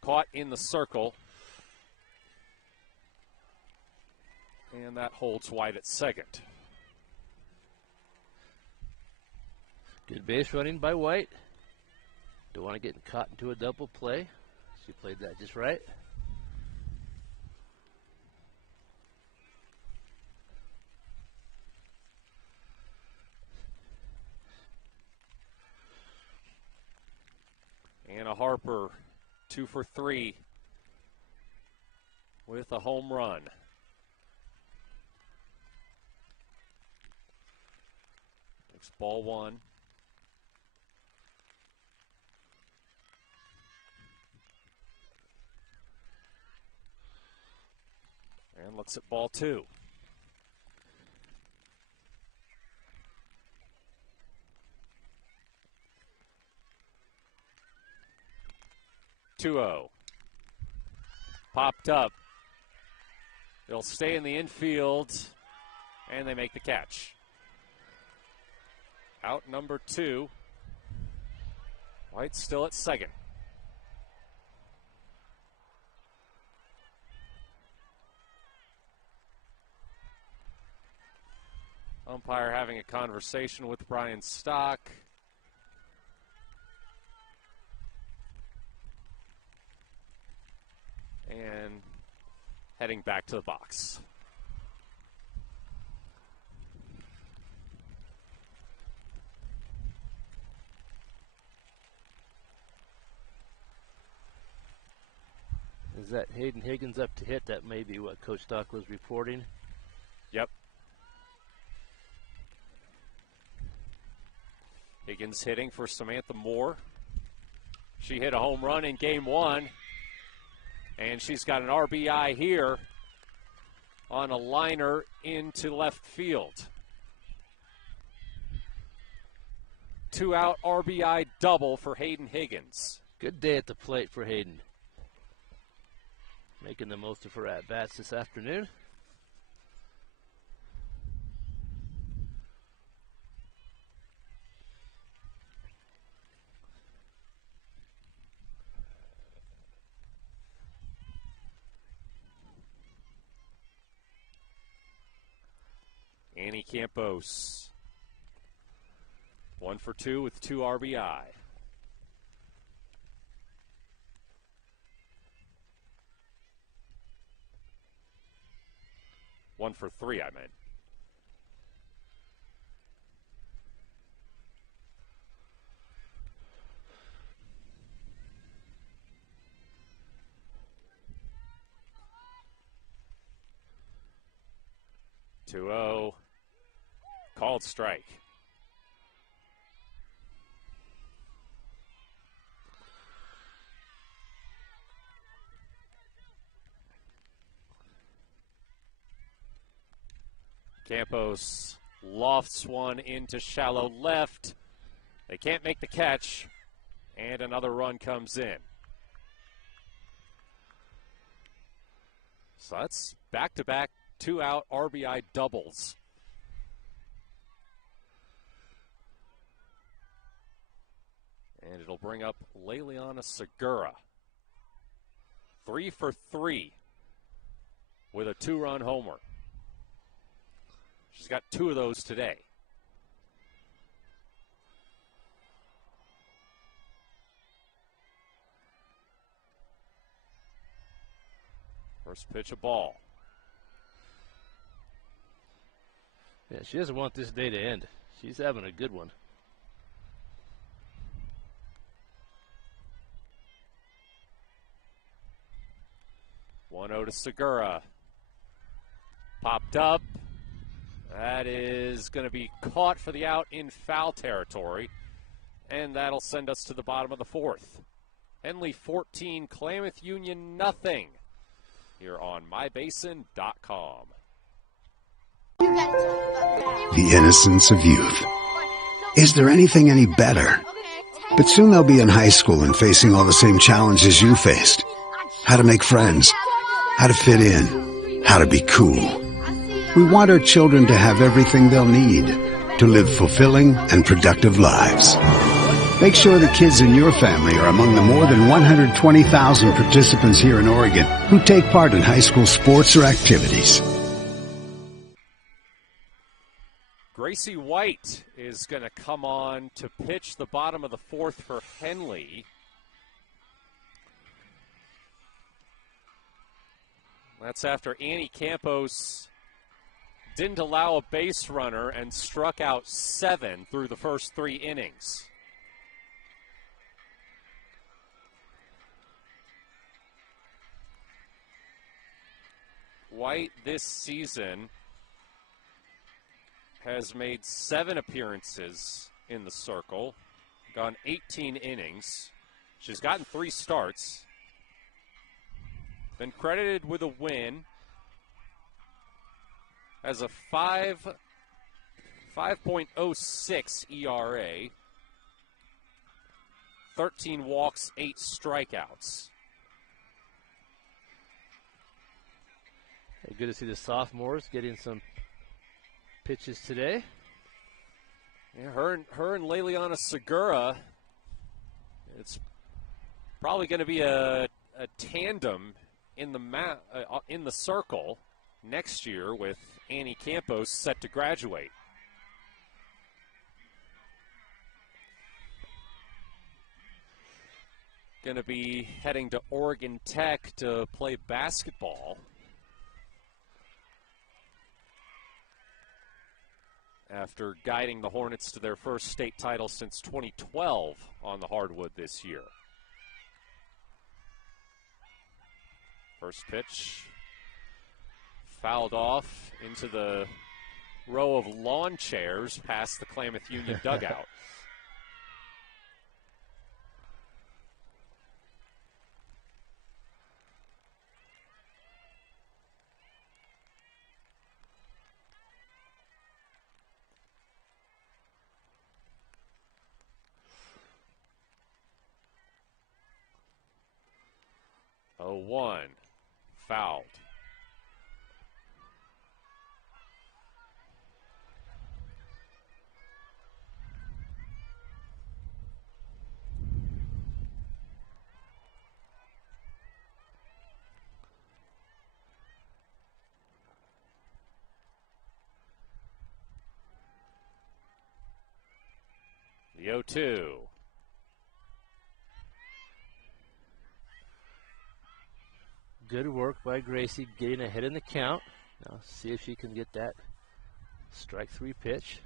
caught in the circle. And that holds White at second. Good base running by White. Don't want to get caught into a double play. She played that just right. Anna Harper, 2 for 3 with a home run. Next ball one. And looks at ball two. Popped up. They'll stay in the infield, and they make the catch. Out number 2. White still at second. Umpire having a conversation with Brian Stock. And heading back to the box. Is that Hayden Higgins up to hit? That may be what Coach Stock was reporting. Yep. Higgins hitting for Samantha Moore. She hit a home run in game 1. And she's got an RBI here on a liner into left field. 2-out RBI double for Hayden Higgins. Good day at the plate for Hayden. Making the most of her at-bats this afternoon. Annie Campos, 1 for 2 with 2 RBI. One for 3, I meant. Two-oh. Called strike. Campos lofts one into shallow left. They can't make the catch, and another run comes in. So that's back-to-back 2-out RBI doubles. And it'll bring up Leliana Segura. 3 for 3 with a 2-run homer. She's got 2 of those today. First pitch, a ball. Yeah, she doesn't want this day to end. She's having a good one. To Segura. Popped up. That is going to be caught for the out in foul territory. And that'll send us to the bottom of the 4th. Henley 14, Klamath Union nothing. Here on mybasin.com. The innocence of youth. Is there anything any better? But soon they'll be in high school and facing all the same challenges you faced. How to make friends. How to fit in. How to be cool. We want our children to have everything they'll need to live fulfilling and productive lives. Make sure the kids in your family are among the more than 120,000 participants here in Oregon who take part in high school sports or activities. Gracie White is going to come on to pitch the bottom of the fourth for Henley. That's after Annie Campos didn't allow a base runner and struck out 7 through the first 3 innings. White this season has made 7 appearances in the circle, gone 18 innings. She's gotten 3 starts. Been credited with a win. Has a 5.06 ERA. 13 walks, 8 strikeouts. Good to see the sophomores getting some pitches today. Yeah, her and Leliana Segura, it's probably going to be a tandem in the circle next year with Annie Campos set to graduate. Going to be heading to Oregon Tech to play basketball after guiding the Hornets to their first state title since 2012 on the hardwood this year. First pitch fouled off into the row of lawn chairs past the Klamath Union dugout. Oh, 1 fouled. The 0-2. Good work by Gracie getting ahead in the count. Now see if she can get that strike 3 pitch.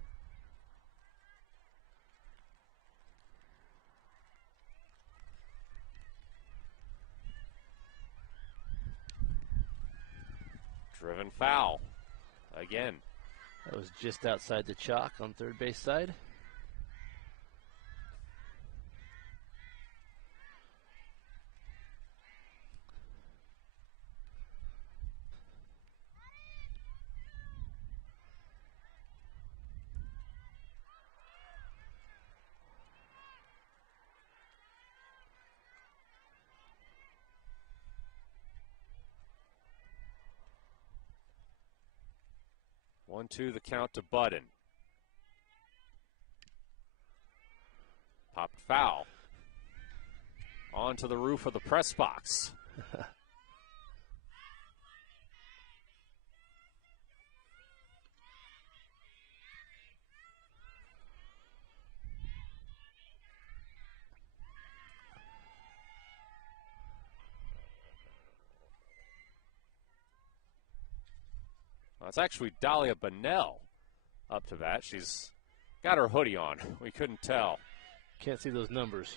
Driven foul again. That was just outside the chalk on third base side. One, two, the count to Budden. Popped foul. Onto the roof of the press box. It's actually Dahlia Bunnell up to bat. She's got her hoodie on. We couldn't tell. Can't see those numbers.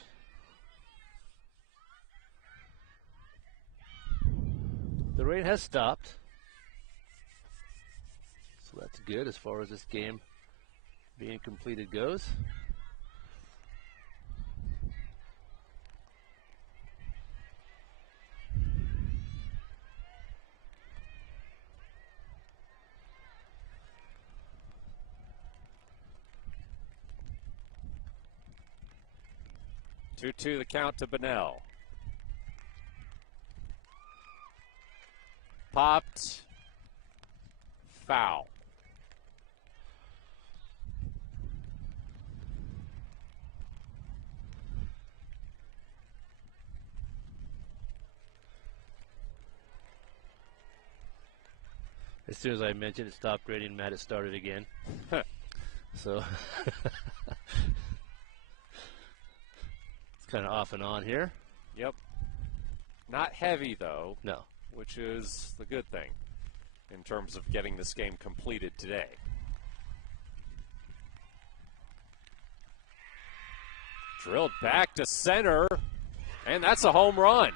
The rain has stopped. So that's good as far as this game being completed goes. Two, the count to Bunnell. Popped. Foul. As soon as I mentioned it stopped raining, Matt, it started again. So it's kind of off and on here. Yep. Not heavy, though. No. Which is the good thing in terms of getting this game completed today. Drilled back to center, and that's a home run.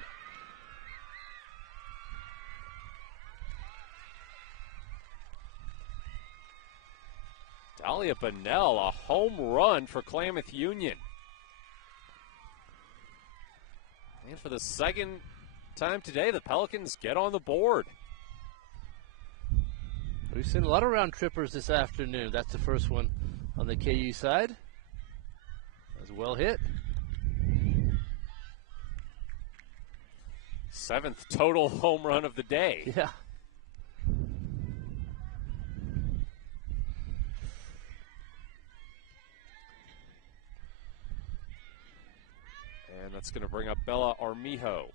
Dahlia Bonnell, a home run for Klamath Union. And for the second time today, the Pelicans get on the board. We've seen a lot of round trippers this afternoon. That's the first one on the KU side. That was well hit. 7th total home run of the day. Yeah. And that's going to bring up Bella Armijo.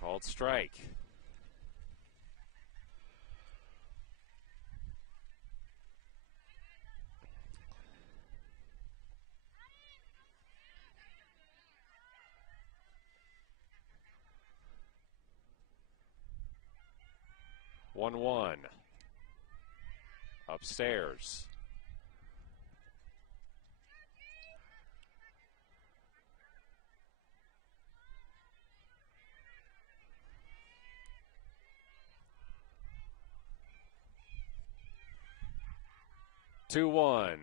Called strike. One. Upstairs. Two one.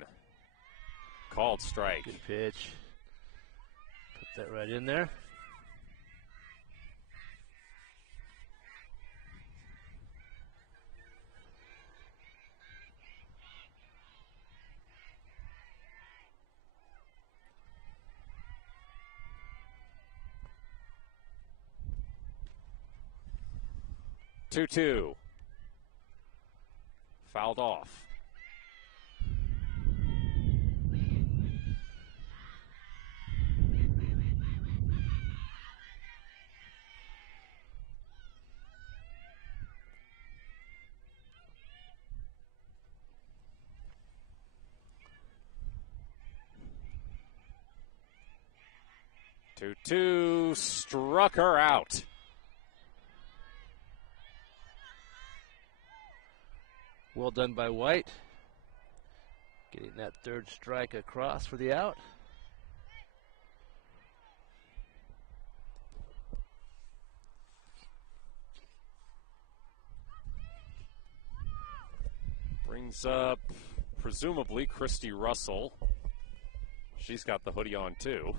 Called strike. Good pitch. Put that right in there. Two. Fouled off. Two struck her out. Well done by White. Getting that third strike across for the out. Brings up, presumably, Christy Russell. She's got the hoodie on, too.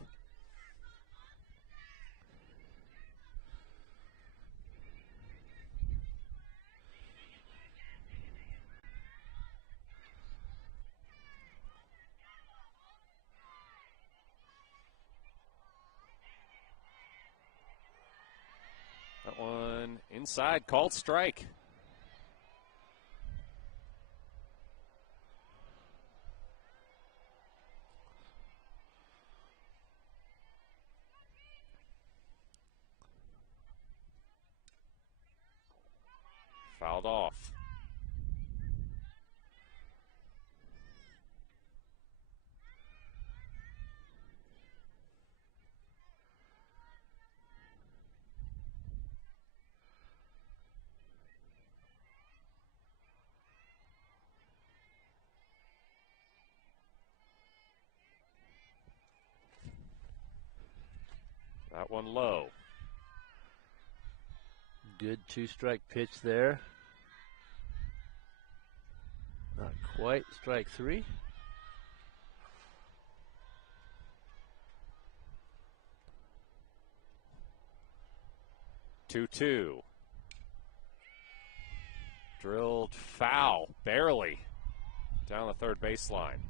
That one inside, called strike. Fouled off. That one low. Good two-strike pitch there. Not quite. Strike three. Two. Drilled foul, barely, down the third baseline.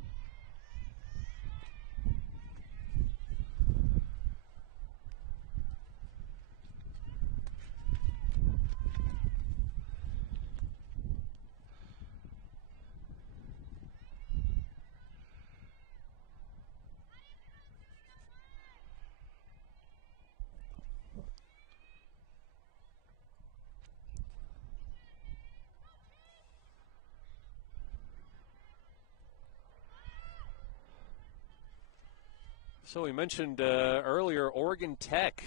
So we mentioned earlier Oregon Tech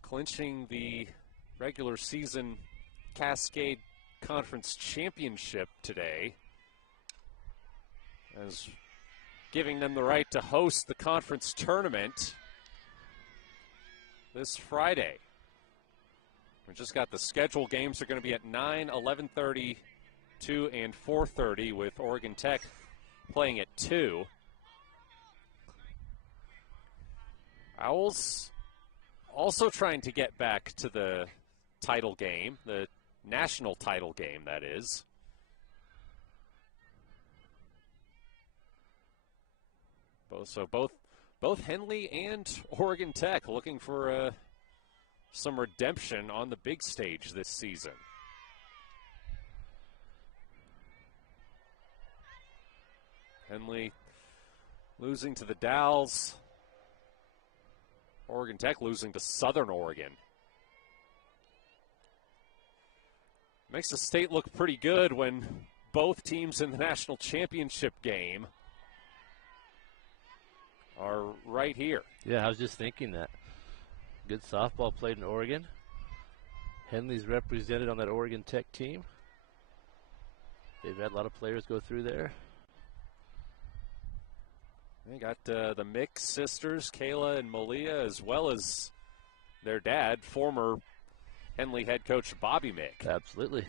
clinching the regular season Cascade Conference Championship today, as giving them the right to host the conference tournament this Friday. We just got the schedule. Games are going to be at 9, 11:30, 2, and 4:30, with Oregon Tech playing at 2. Owls also trying to get back to the title game, the national title game, that is. Both Henley and Oregon Tech looking for some redemption on the big stage this season. Henley losing to the Dowls. Oregon Tech losing to Southern Oregon. Makes the state look pretty good when both teams in the national championship game are right here. Yeah, I was just thinking that. Good softball played in Oregon. Henley's represented on that Oregon Tech team. They've had a lot of players go through there. They got the Mick sisters, Kayla and Malia, as well as their dad, former Henley head coach Bobby Mick. Absolutely.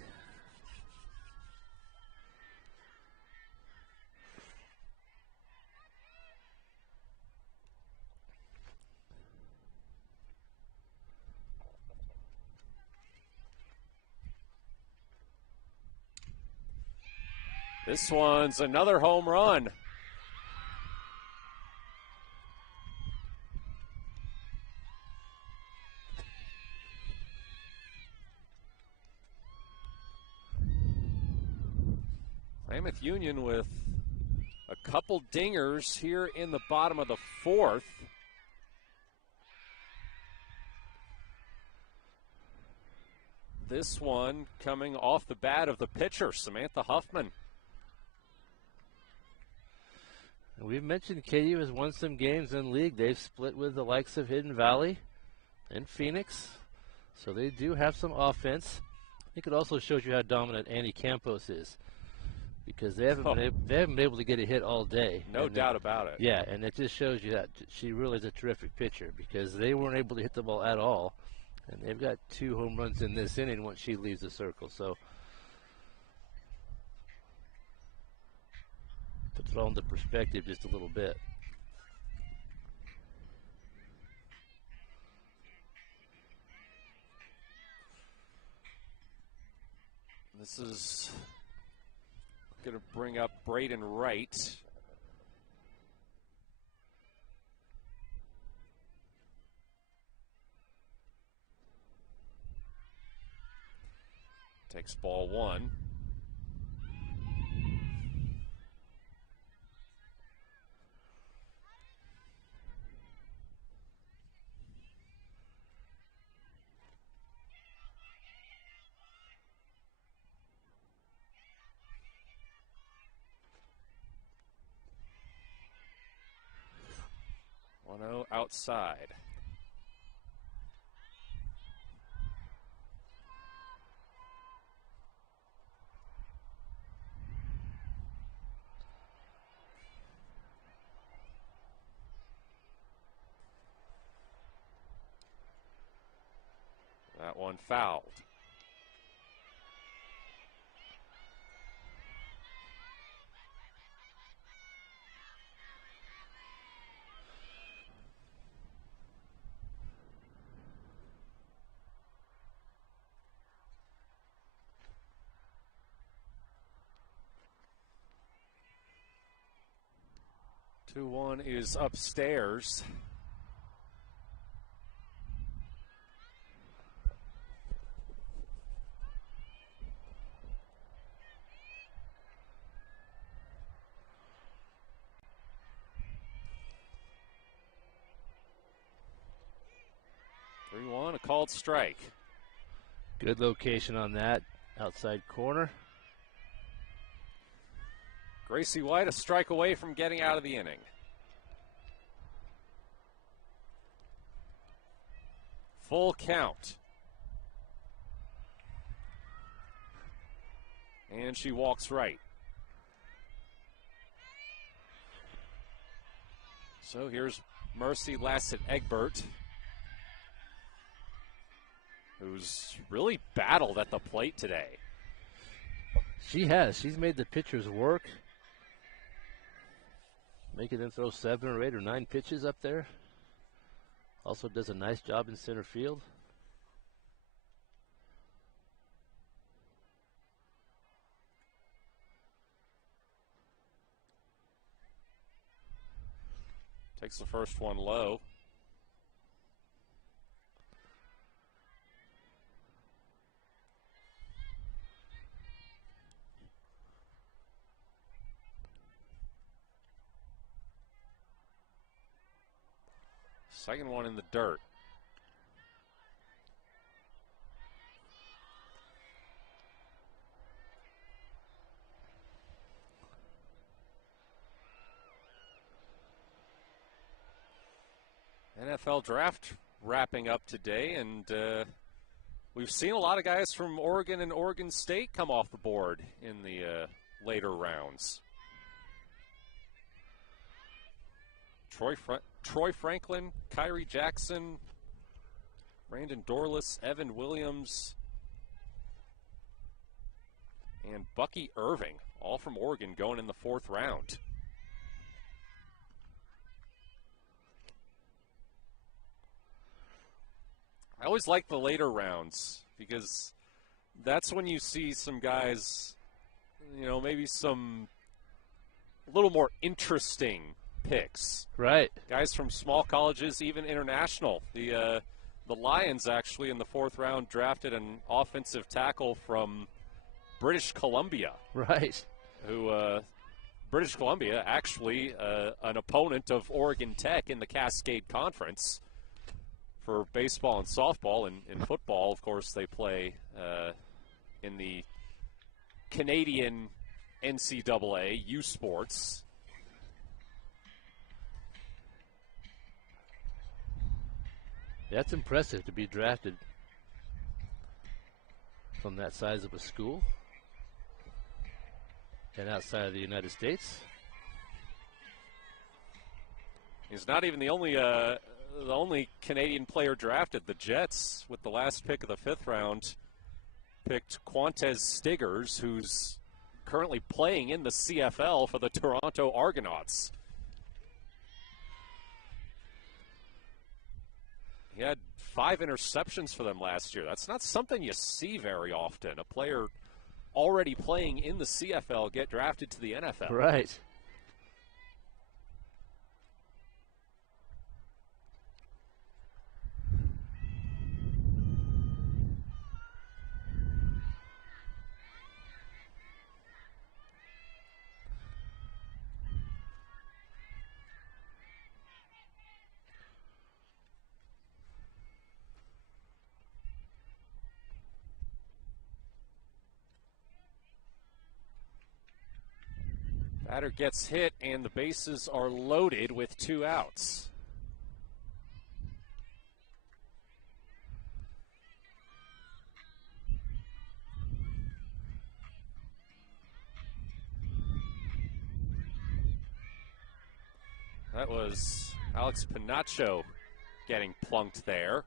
This one's another home run. Klamath Union with a couple dingers here in the bottom of the fourth. This one coming off the bat of the pitcher, Samantha Huffman. We've mentioned KU has won some games in league. They've split with the likes of Hidden Valley and Phoenix, so they do have some offense. I think it also shows you how dominant Annie Campos is, because they haven't been able to get a hit all day. No doubt about it. Yeah, and it just shows you that she really is a terrific pitcher, because they weren't able to hit the ball at all, and they've got 2 home runs in this inning once she leaves the circle. So puts it all into perspective just a little bit. This is going to bring up Braden Wright. Takes ball 1. Outside. That one fouled. 2-1 is upstairs. A called strike. Good location on that outside corner. Gracie White a strike away from getting out of the inning. Full count. And she walks right. So here's Mercy Lassett-Egbert, who's really battled at the plate today. She has. She's made the pitchers work. Making them throw 7 or 8 or 9 pitches up there. Also does a nice job in center field. Takes the first one low. Second one in the dirt. NFL draft wrapping up today, and we've seen a lot of guys from Oregon and Oregon State come off the board in the later rounds. Troy Franklin, Kyrie Jackson, Brandon Dorless, Evan Williams, and Bucky Irving, all from Oregon, going in the 4th round. I always like the later rounds because that's when you see some guys, you know, maybe some a little more interesting picks. Right. Guys from small colleges, even international. The Lions actually in the 4th round drafted an offensive tackle from British Columbia. Right. Who British Columbia actually an opponent of Oregon Tech in the Cascade Conference for baseball and softball. And in football, of course, they play in the Canadian NCAA U Sports. That's impressive to be drafted from that size of a school and outside of the United States. He's not even the only Canadian player drafted. The Jets, with the last pick of the 5th round, picked Quantez Stiggers, who's currently playing in the CFL for the Toronto Argonauts. He had 5 interceptions for them last year. That's not something you see very often. A player already playing in the CFL get drafted to the NFL. Right. Batter gets hit, and the bases are loaded with 2 outs. That was Alex Pinacho getting plunked there.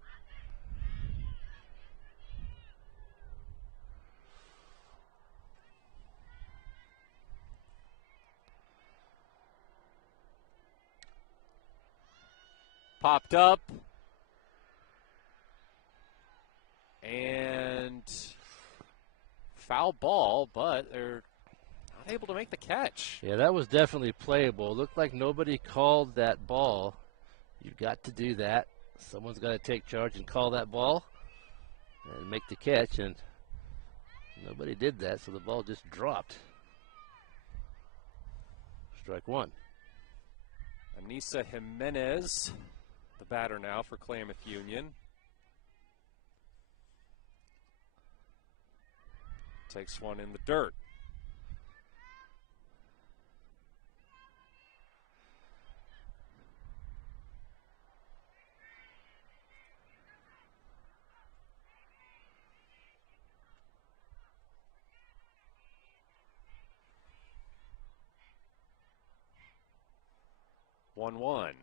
Popped up. And foul ball, but they're Not able to make the catch. Yeah, that was definitely playable. Looked like nobody called that ball. You've got to do that. Someone's got to take charge and call that ball and make the catch, and nobody did that, so the ball just dropped. Strike one. Anissa Jimenez, the batter now for Klamath Union. Takes one in the dirt. One.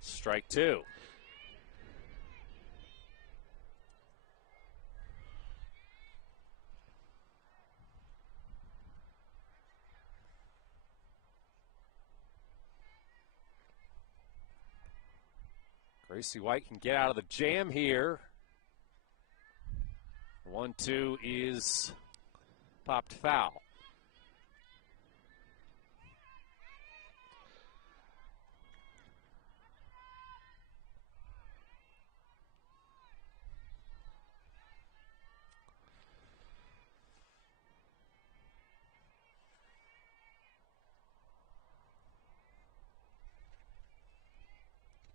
Strike two. Gracie White can get out of the jam here. 1-2 is popped foul.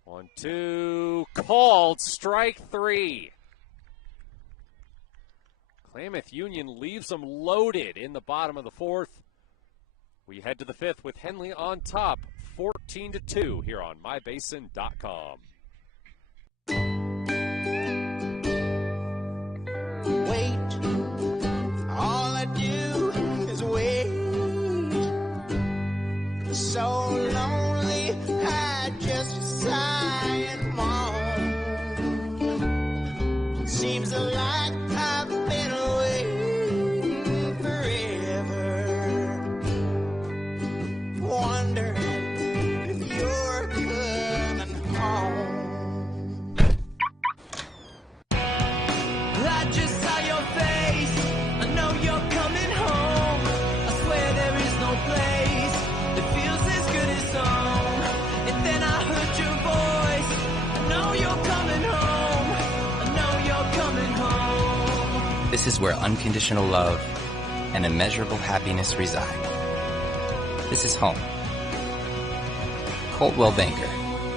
One, two, called, strike three. Klamath Union leaves them loaded in the bottom of the fourth. We head to the fifth with Henley on top, 14-2 here on mybasin.com. Wait, all I do is wait. So lonely, I just sigh and moan. Seems like I've been away forever, wondering if you're coming home. I just saw your face, I know you're coming home. I swear there is no place that feels as good as home. And then I heard your voice, I know you're coming home. I know you're coming home. This is where unconditional love and immeasurable happiness reside. This is home. Coldwell Banker,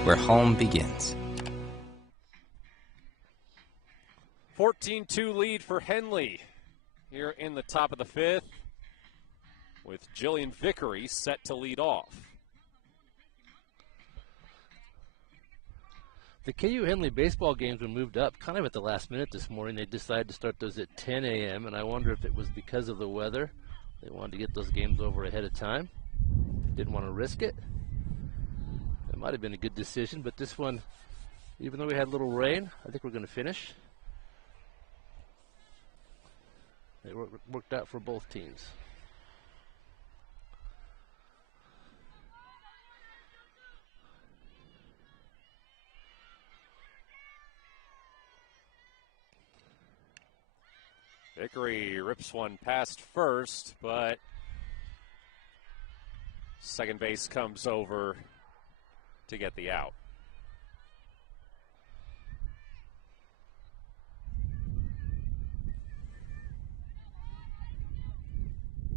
where home begins. 14-2 lead for Henley here in the top of the fifth, with Jillian Vickery set to lead off. The KU Henley baseball games were moved up kind of at the last minute this morning. They decided to start those at 10 a.m., and I wonder if it was because of the weather. They wanted to get those games over ahead of time. Didn't want to risk it. It might have been a good decision, but this one, even though we had a little rain, I think we're going to finish. It worked out for both teams. Vickery rips one past first, but second base comes over to get the out.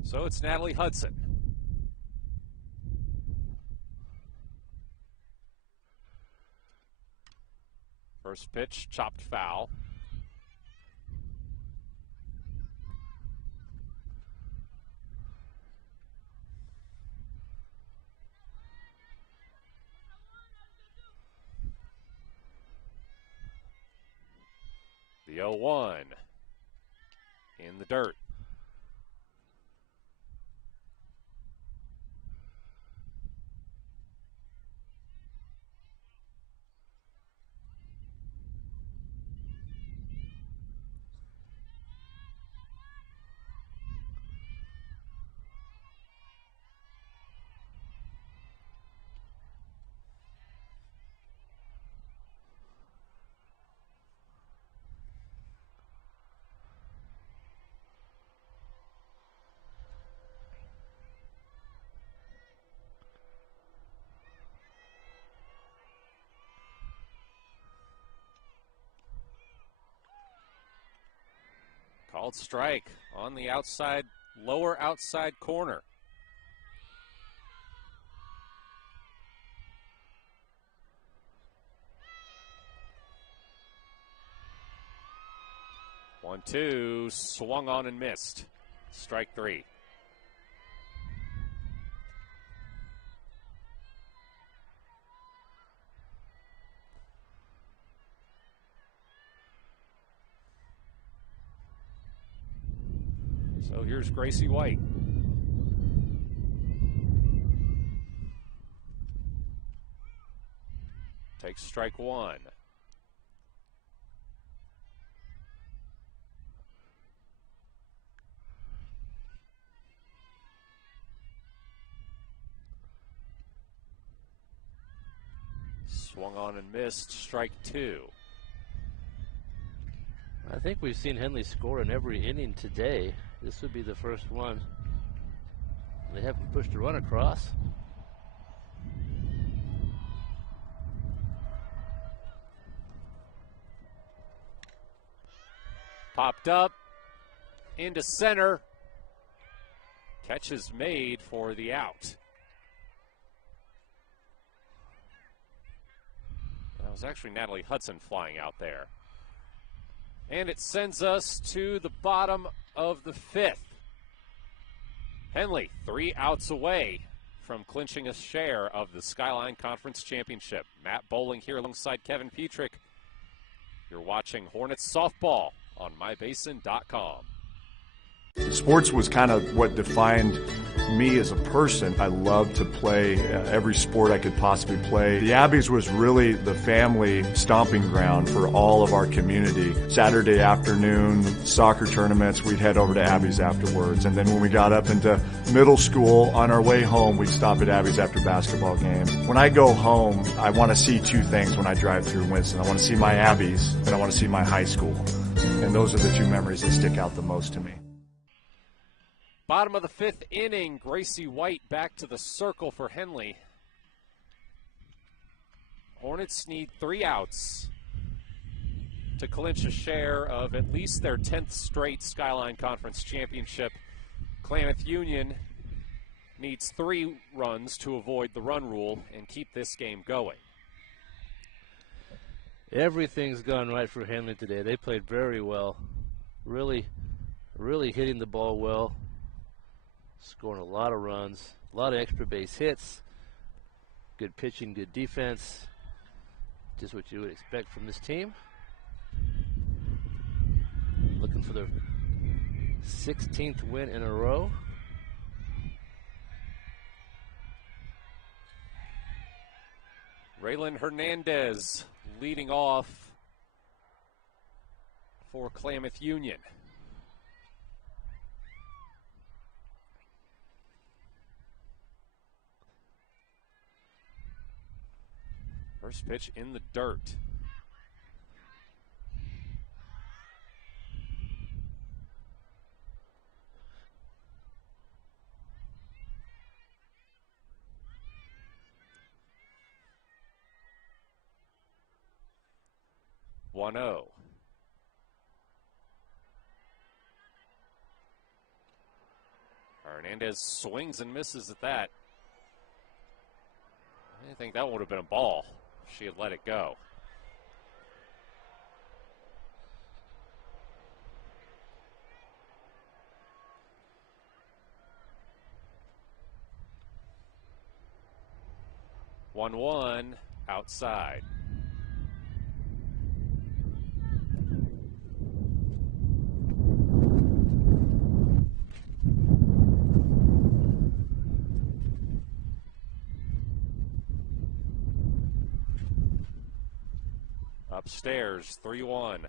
So it's Natalie Hudson. First pitch, chopped foul. The 0-1 in the dirt. Called strike on the outside, lower outside corner. One, two, swung on and missed. Strike three. So here's Gracie White. Takes strike one. Swung on and missed, strike two. I think we've seen Henley score in every inning today. This would be the first one. They haven't pushed a run across. Popped up into center. Catch is made for the out. That was actually Natalie Hudson flying out there. And it sends us to the bottom of the fifth. Henley, 3 outs away from clinching a share of the Skyline Conference Championship. Matt Bowling here alongside Kevin Petrick. You're watching Hornets softball on mybasin.com. Sports was kind of what defined me as a person. I loved to play every sport I could possibly play. The Abbeys was really the family stomping ground for all of our community. Saturday afternoon, soccer tournaments, we'd head over to Abbeys afterwards. And then when we got up into middle school, on our way home, we'd stop at Abbeys after basketball games. When I go home, I want to see 2 things when I drive through Winston. I want to see my Abbeys, and I want to see my high school. And those are the 2 memories that stick out the most to me. Bottom of the 5th inning, Gracie White back to the circle for Henley. Hornets need 3 outs to clinch a share of at least their 10th straight Skyline Conference Championship. Klamath Union needs 3 runs to avoid the run rule and keep this game going. Everything's gone right for Henley today. They played very well. Really hitting the ball well. Scoring a lot of runs, a lot of extra base hits, good pitching, good defense, just what you would expect from this team. Looking for their 16th win in a row. Raylan Hernandez leading off for Klamath Union. First pitch in the dirt. One 0. Hernandez swings and misses at that. I think that would have been a ball. She had let it go. One outside. Upstairs, 3-1.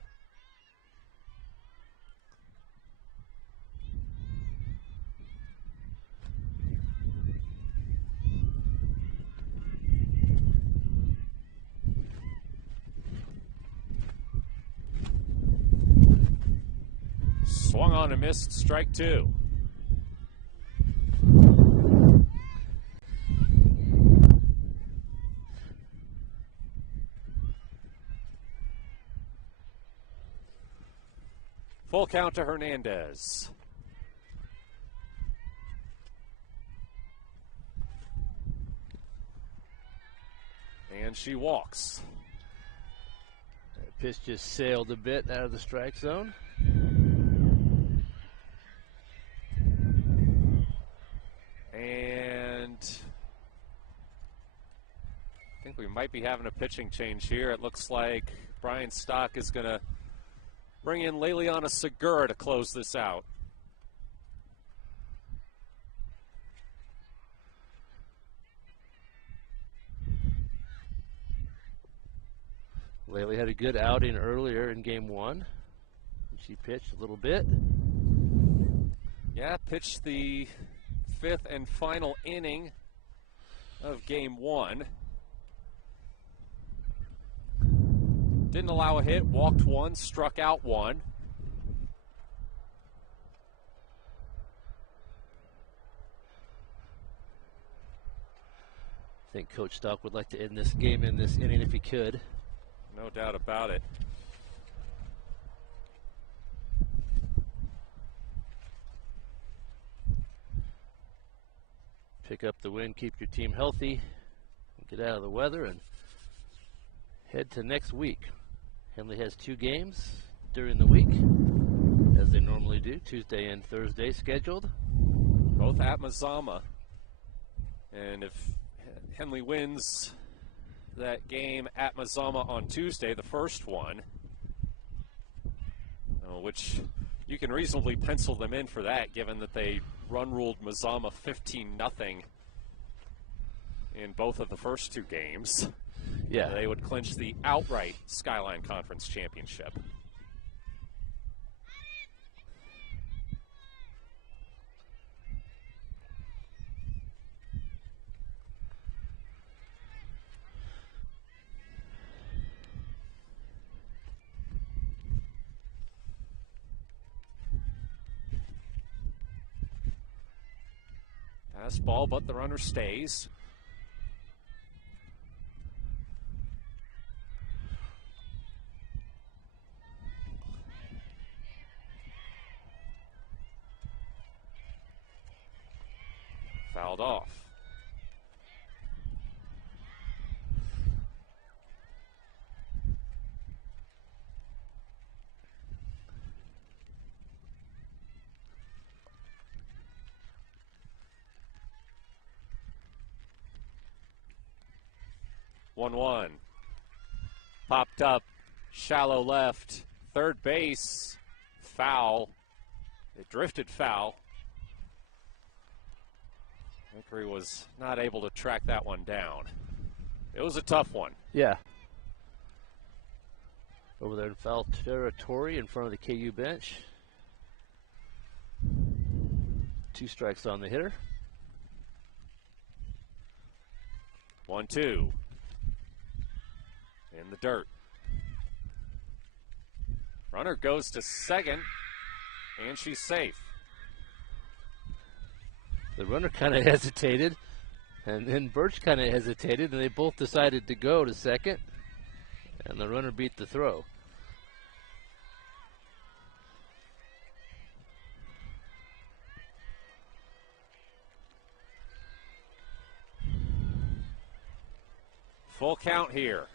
Swung on and missed, strike 2. Full count to Hernandez. And she walks. That pitch just sailed a bit out of the strike zone. And I think we might be having a pitching change here. It looks like Brian Stock is going to bring in Leliana Segura to close this out. Laley had a good outing earlier in game one. She pitched a little bit. Yeah, pitched the fifth and final inning of game one. Didn't allow a hit, walked one, struck out one. I think Coach Stock would like to end this game in this inning if he could. No doubt about it. Pick up the win, keep your team healthy, get out of the weather, and head to next week. Henley has 2 games during the week, as they normally do, Tuesday and Thursday scheduled. Both at Mazama. And if Henley wins that game at Mazama on Tuesday, the first one, which you can reasonably pencil them in for that, given that they run-ruled Mazama 15-0 in both of the first 2 games. Yeah. They would clinch the outright Skyline Conference Championship. Pass ball, but the runner stays. Fouled off. One. Popped up, shallow left, third base, foul. It drifted foul. Hickory was not able to track that one down. It was a tough one. Yeah. Over there in foul territory in front of the KU bench. 2 strikes on the hitter. 1-2. In the dirt. Runner goes to second, and she's safe. The runner kind of hesitated, and then Birch kind of hesitated, and they both decided to go to second, and the runner beat the throw. Full count here.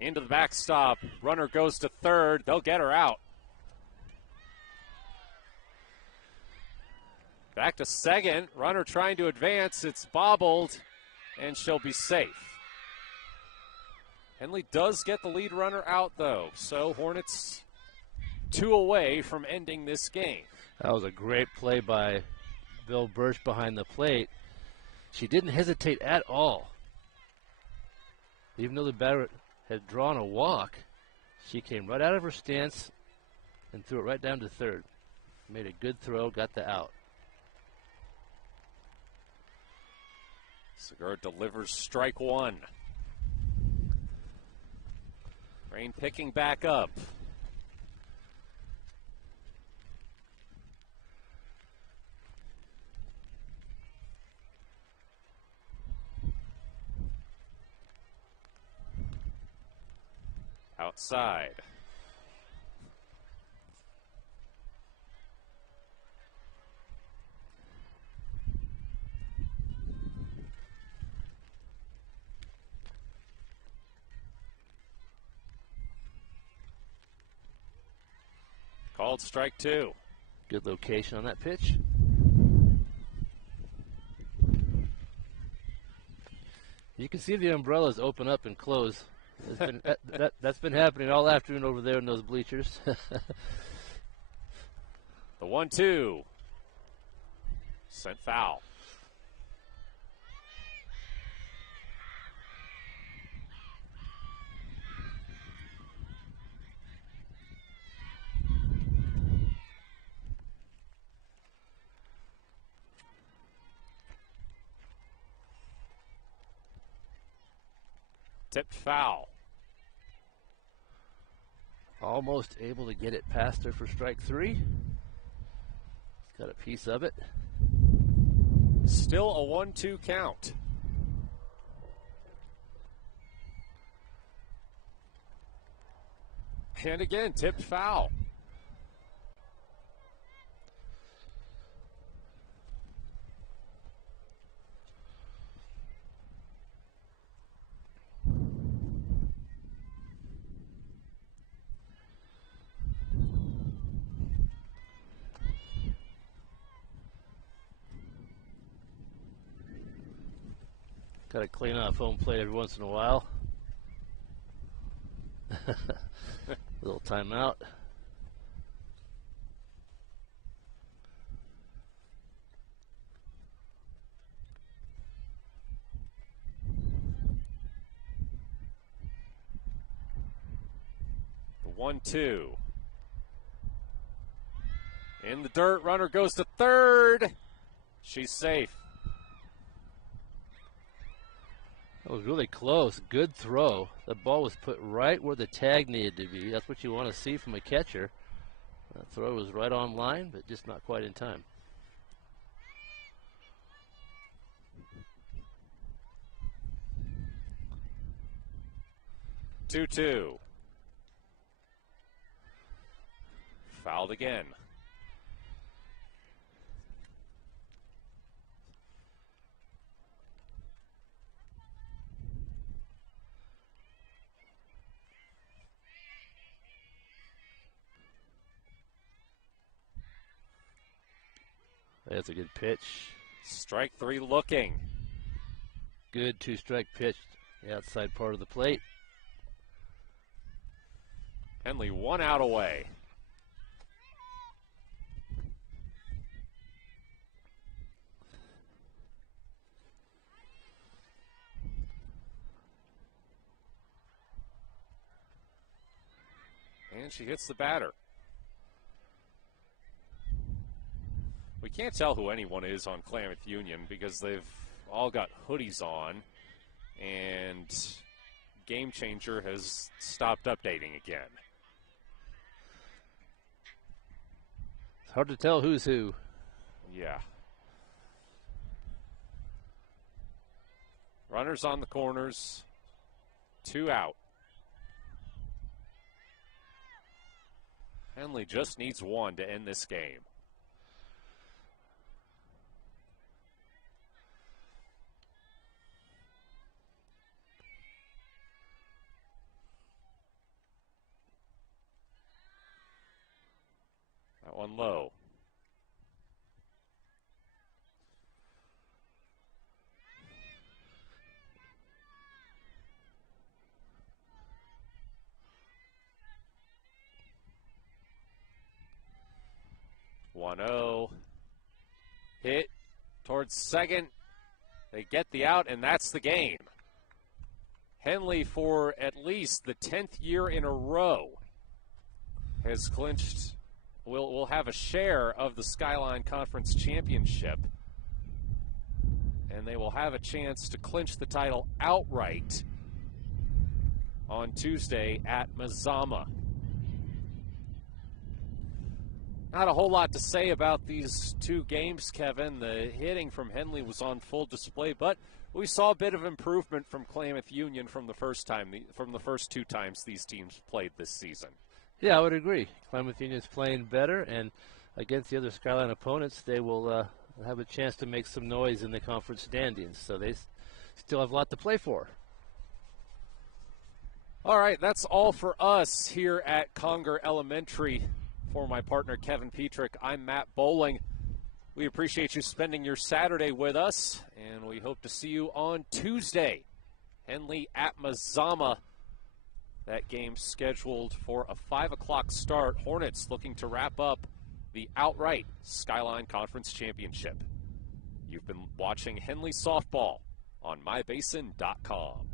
Into the backstop. Runner goes to third. They'll get her out. Back to second. Runner trying to advance. It's bobbled, and she'll be safe. Henley does get the lead runner out, though. So Hornets 2 away from ending this game. That was a great play by Bill Birch behind the plate. She didn't hesitate at all. Even though the batter had drawn a walk, she came right out of her stance and threw it right down to third. Made a good throw, got the out. Segura delivers strike 1. Rain picking back up. Outside. Called strike 2. Good location on that pitch. You can see the umbrellas open up and close. It's been, that's been happening all afternoon over there in those bleachers. The 1-2. Sent foul. Tipped foul. Almost able to get it past her for strike 3. He's got a piece of it. Still a 1-2 count. And again, tipped foul. Got to clean off home plate every once in a while. Little timeout. The 1-2. In the dirt, runner goes to third. She's safe. That was really close. Good throw. The ball was put right where the tag needed to be. That's what you want to see from a catcher. That throw was right on line, but just not quite in time. Two. Fouled again. That's a good pitch. Strike 3 looking. Good 2-strike pitch. The outside part of the plate. Henley 1 out away. And she hits the batter. We can't tell who anyone is on Klamath Union because they've all got hoodies on, and Game Changer has stopped updating again. It's hard to tell who's who. Yeah. Runners on the corners, 2 out. Henley just needs 1 to end this game. That one low. One-oh. Hit towards second. They get the out, and that's the game. Henley, for at least the 10th year in a row, has clinched. Will have a share of the Skyline Conference Championship, and they will have a chance to clinch the title outright on Tuesday at Mazama. Not a whole lot to say about these two games, Kevin. The hitting from Henley was on full display, but we saw a bit of improvement from Klamath Union from the first two times these teams played this season. Yeah, I would agree. Klamath Union's playing better, and against the other Skyline opponents, they will have a chance to make some noise in the conference standings. So they still have a lot to play for. All right, that's all for us here at Conger Elementary. For my partner, Kevin Petrick, I'm Matt Bowling. We appreciate you spending your Saturday with us, and we hope to see you on Tuesday. Henley at Mazama. That game scheduled for a 5 o'clock start. Hornets looking to wrap up the outright Skyline Conference Championship. You've been watching Henley Softball on mybasin.com.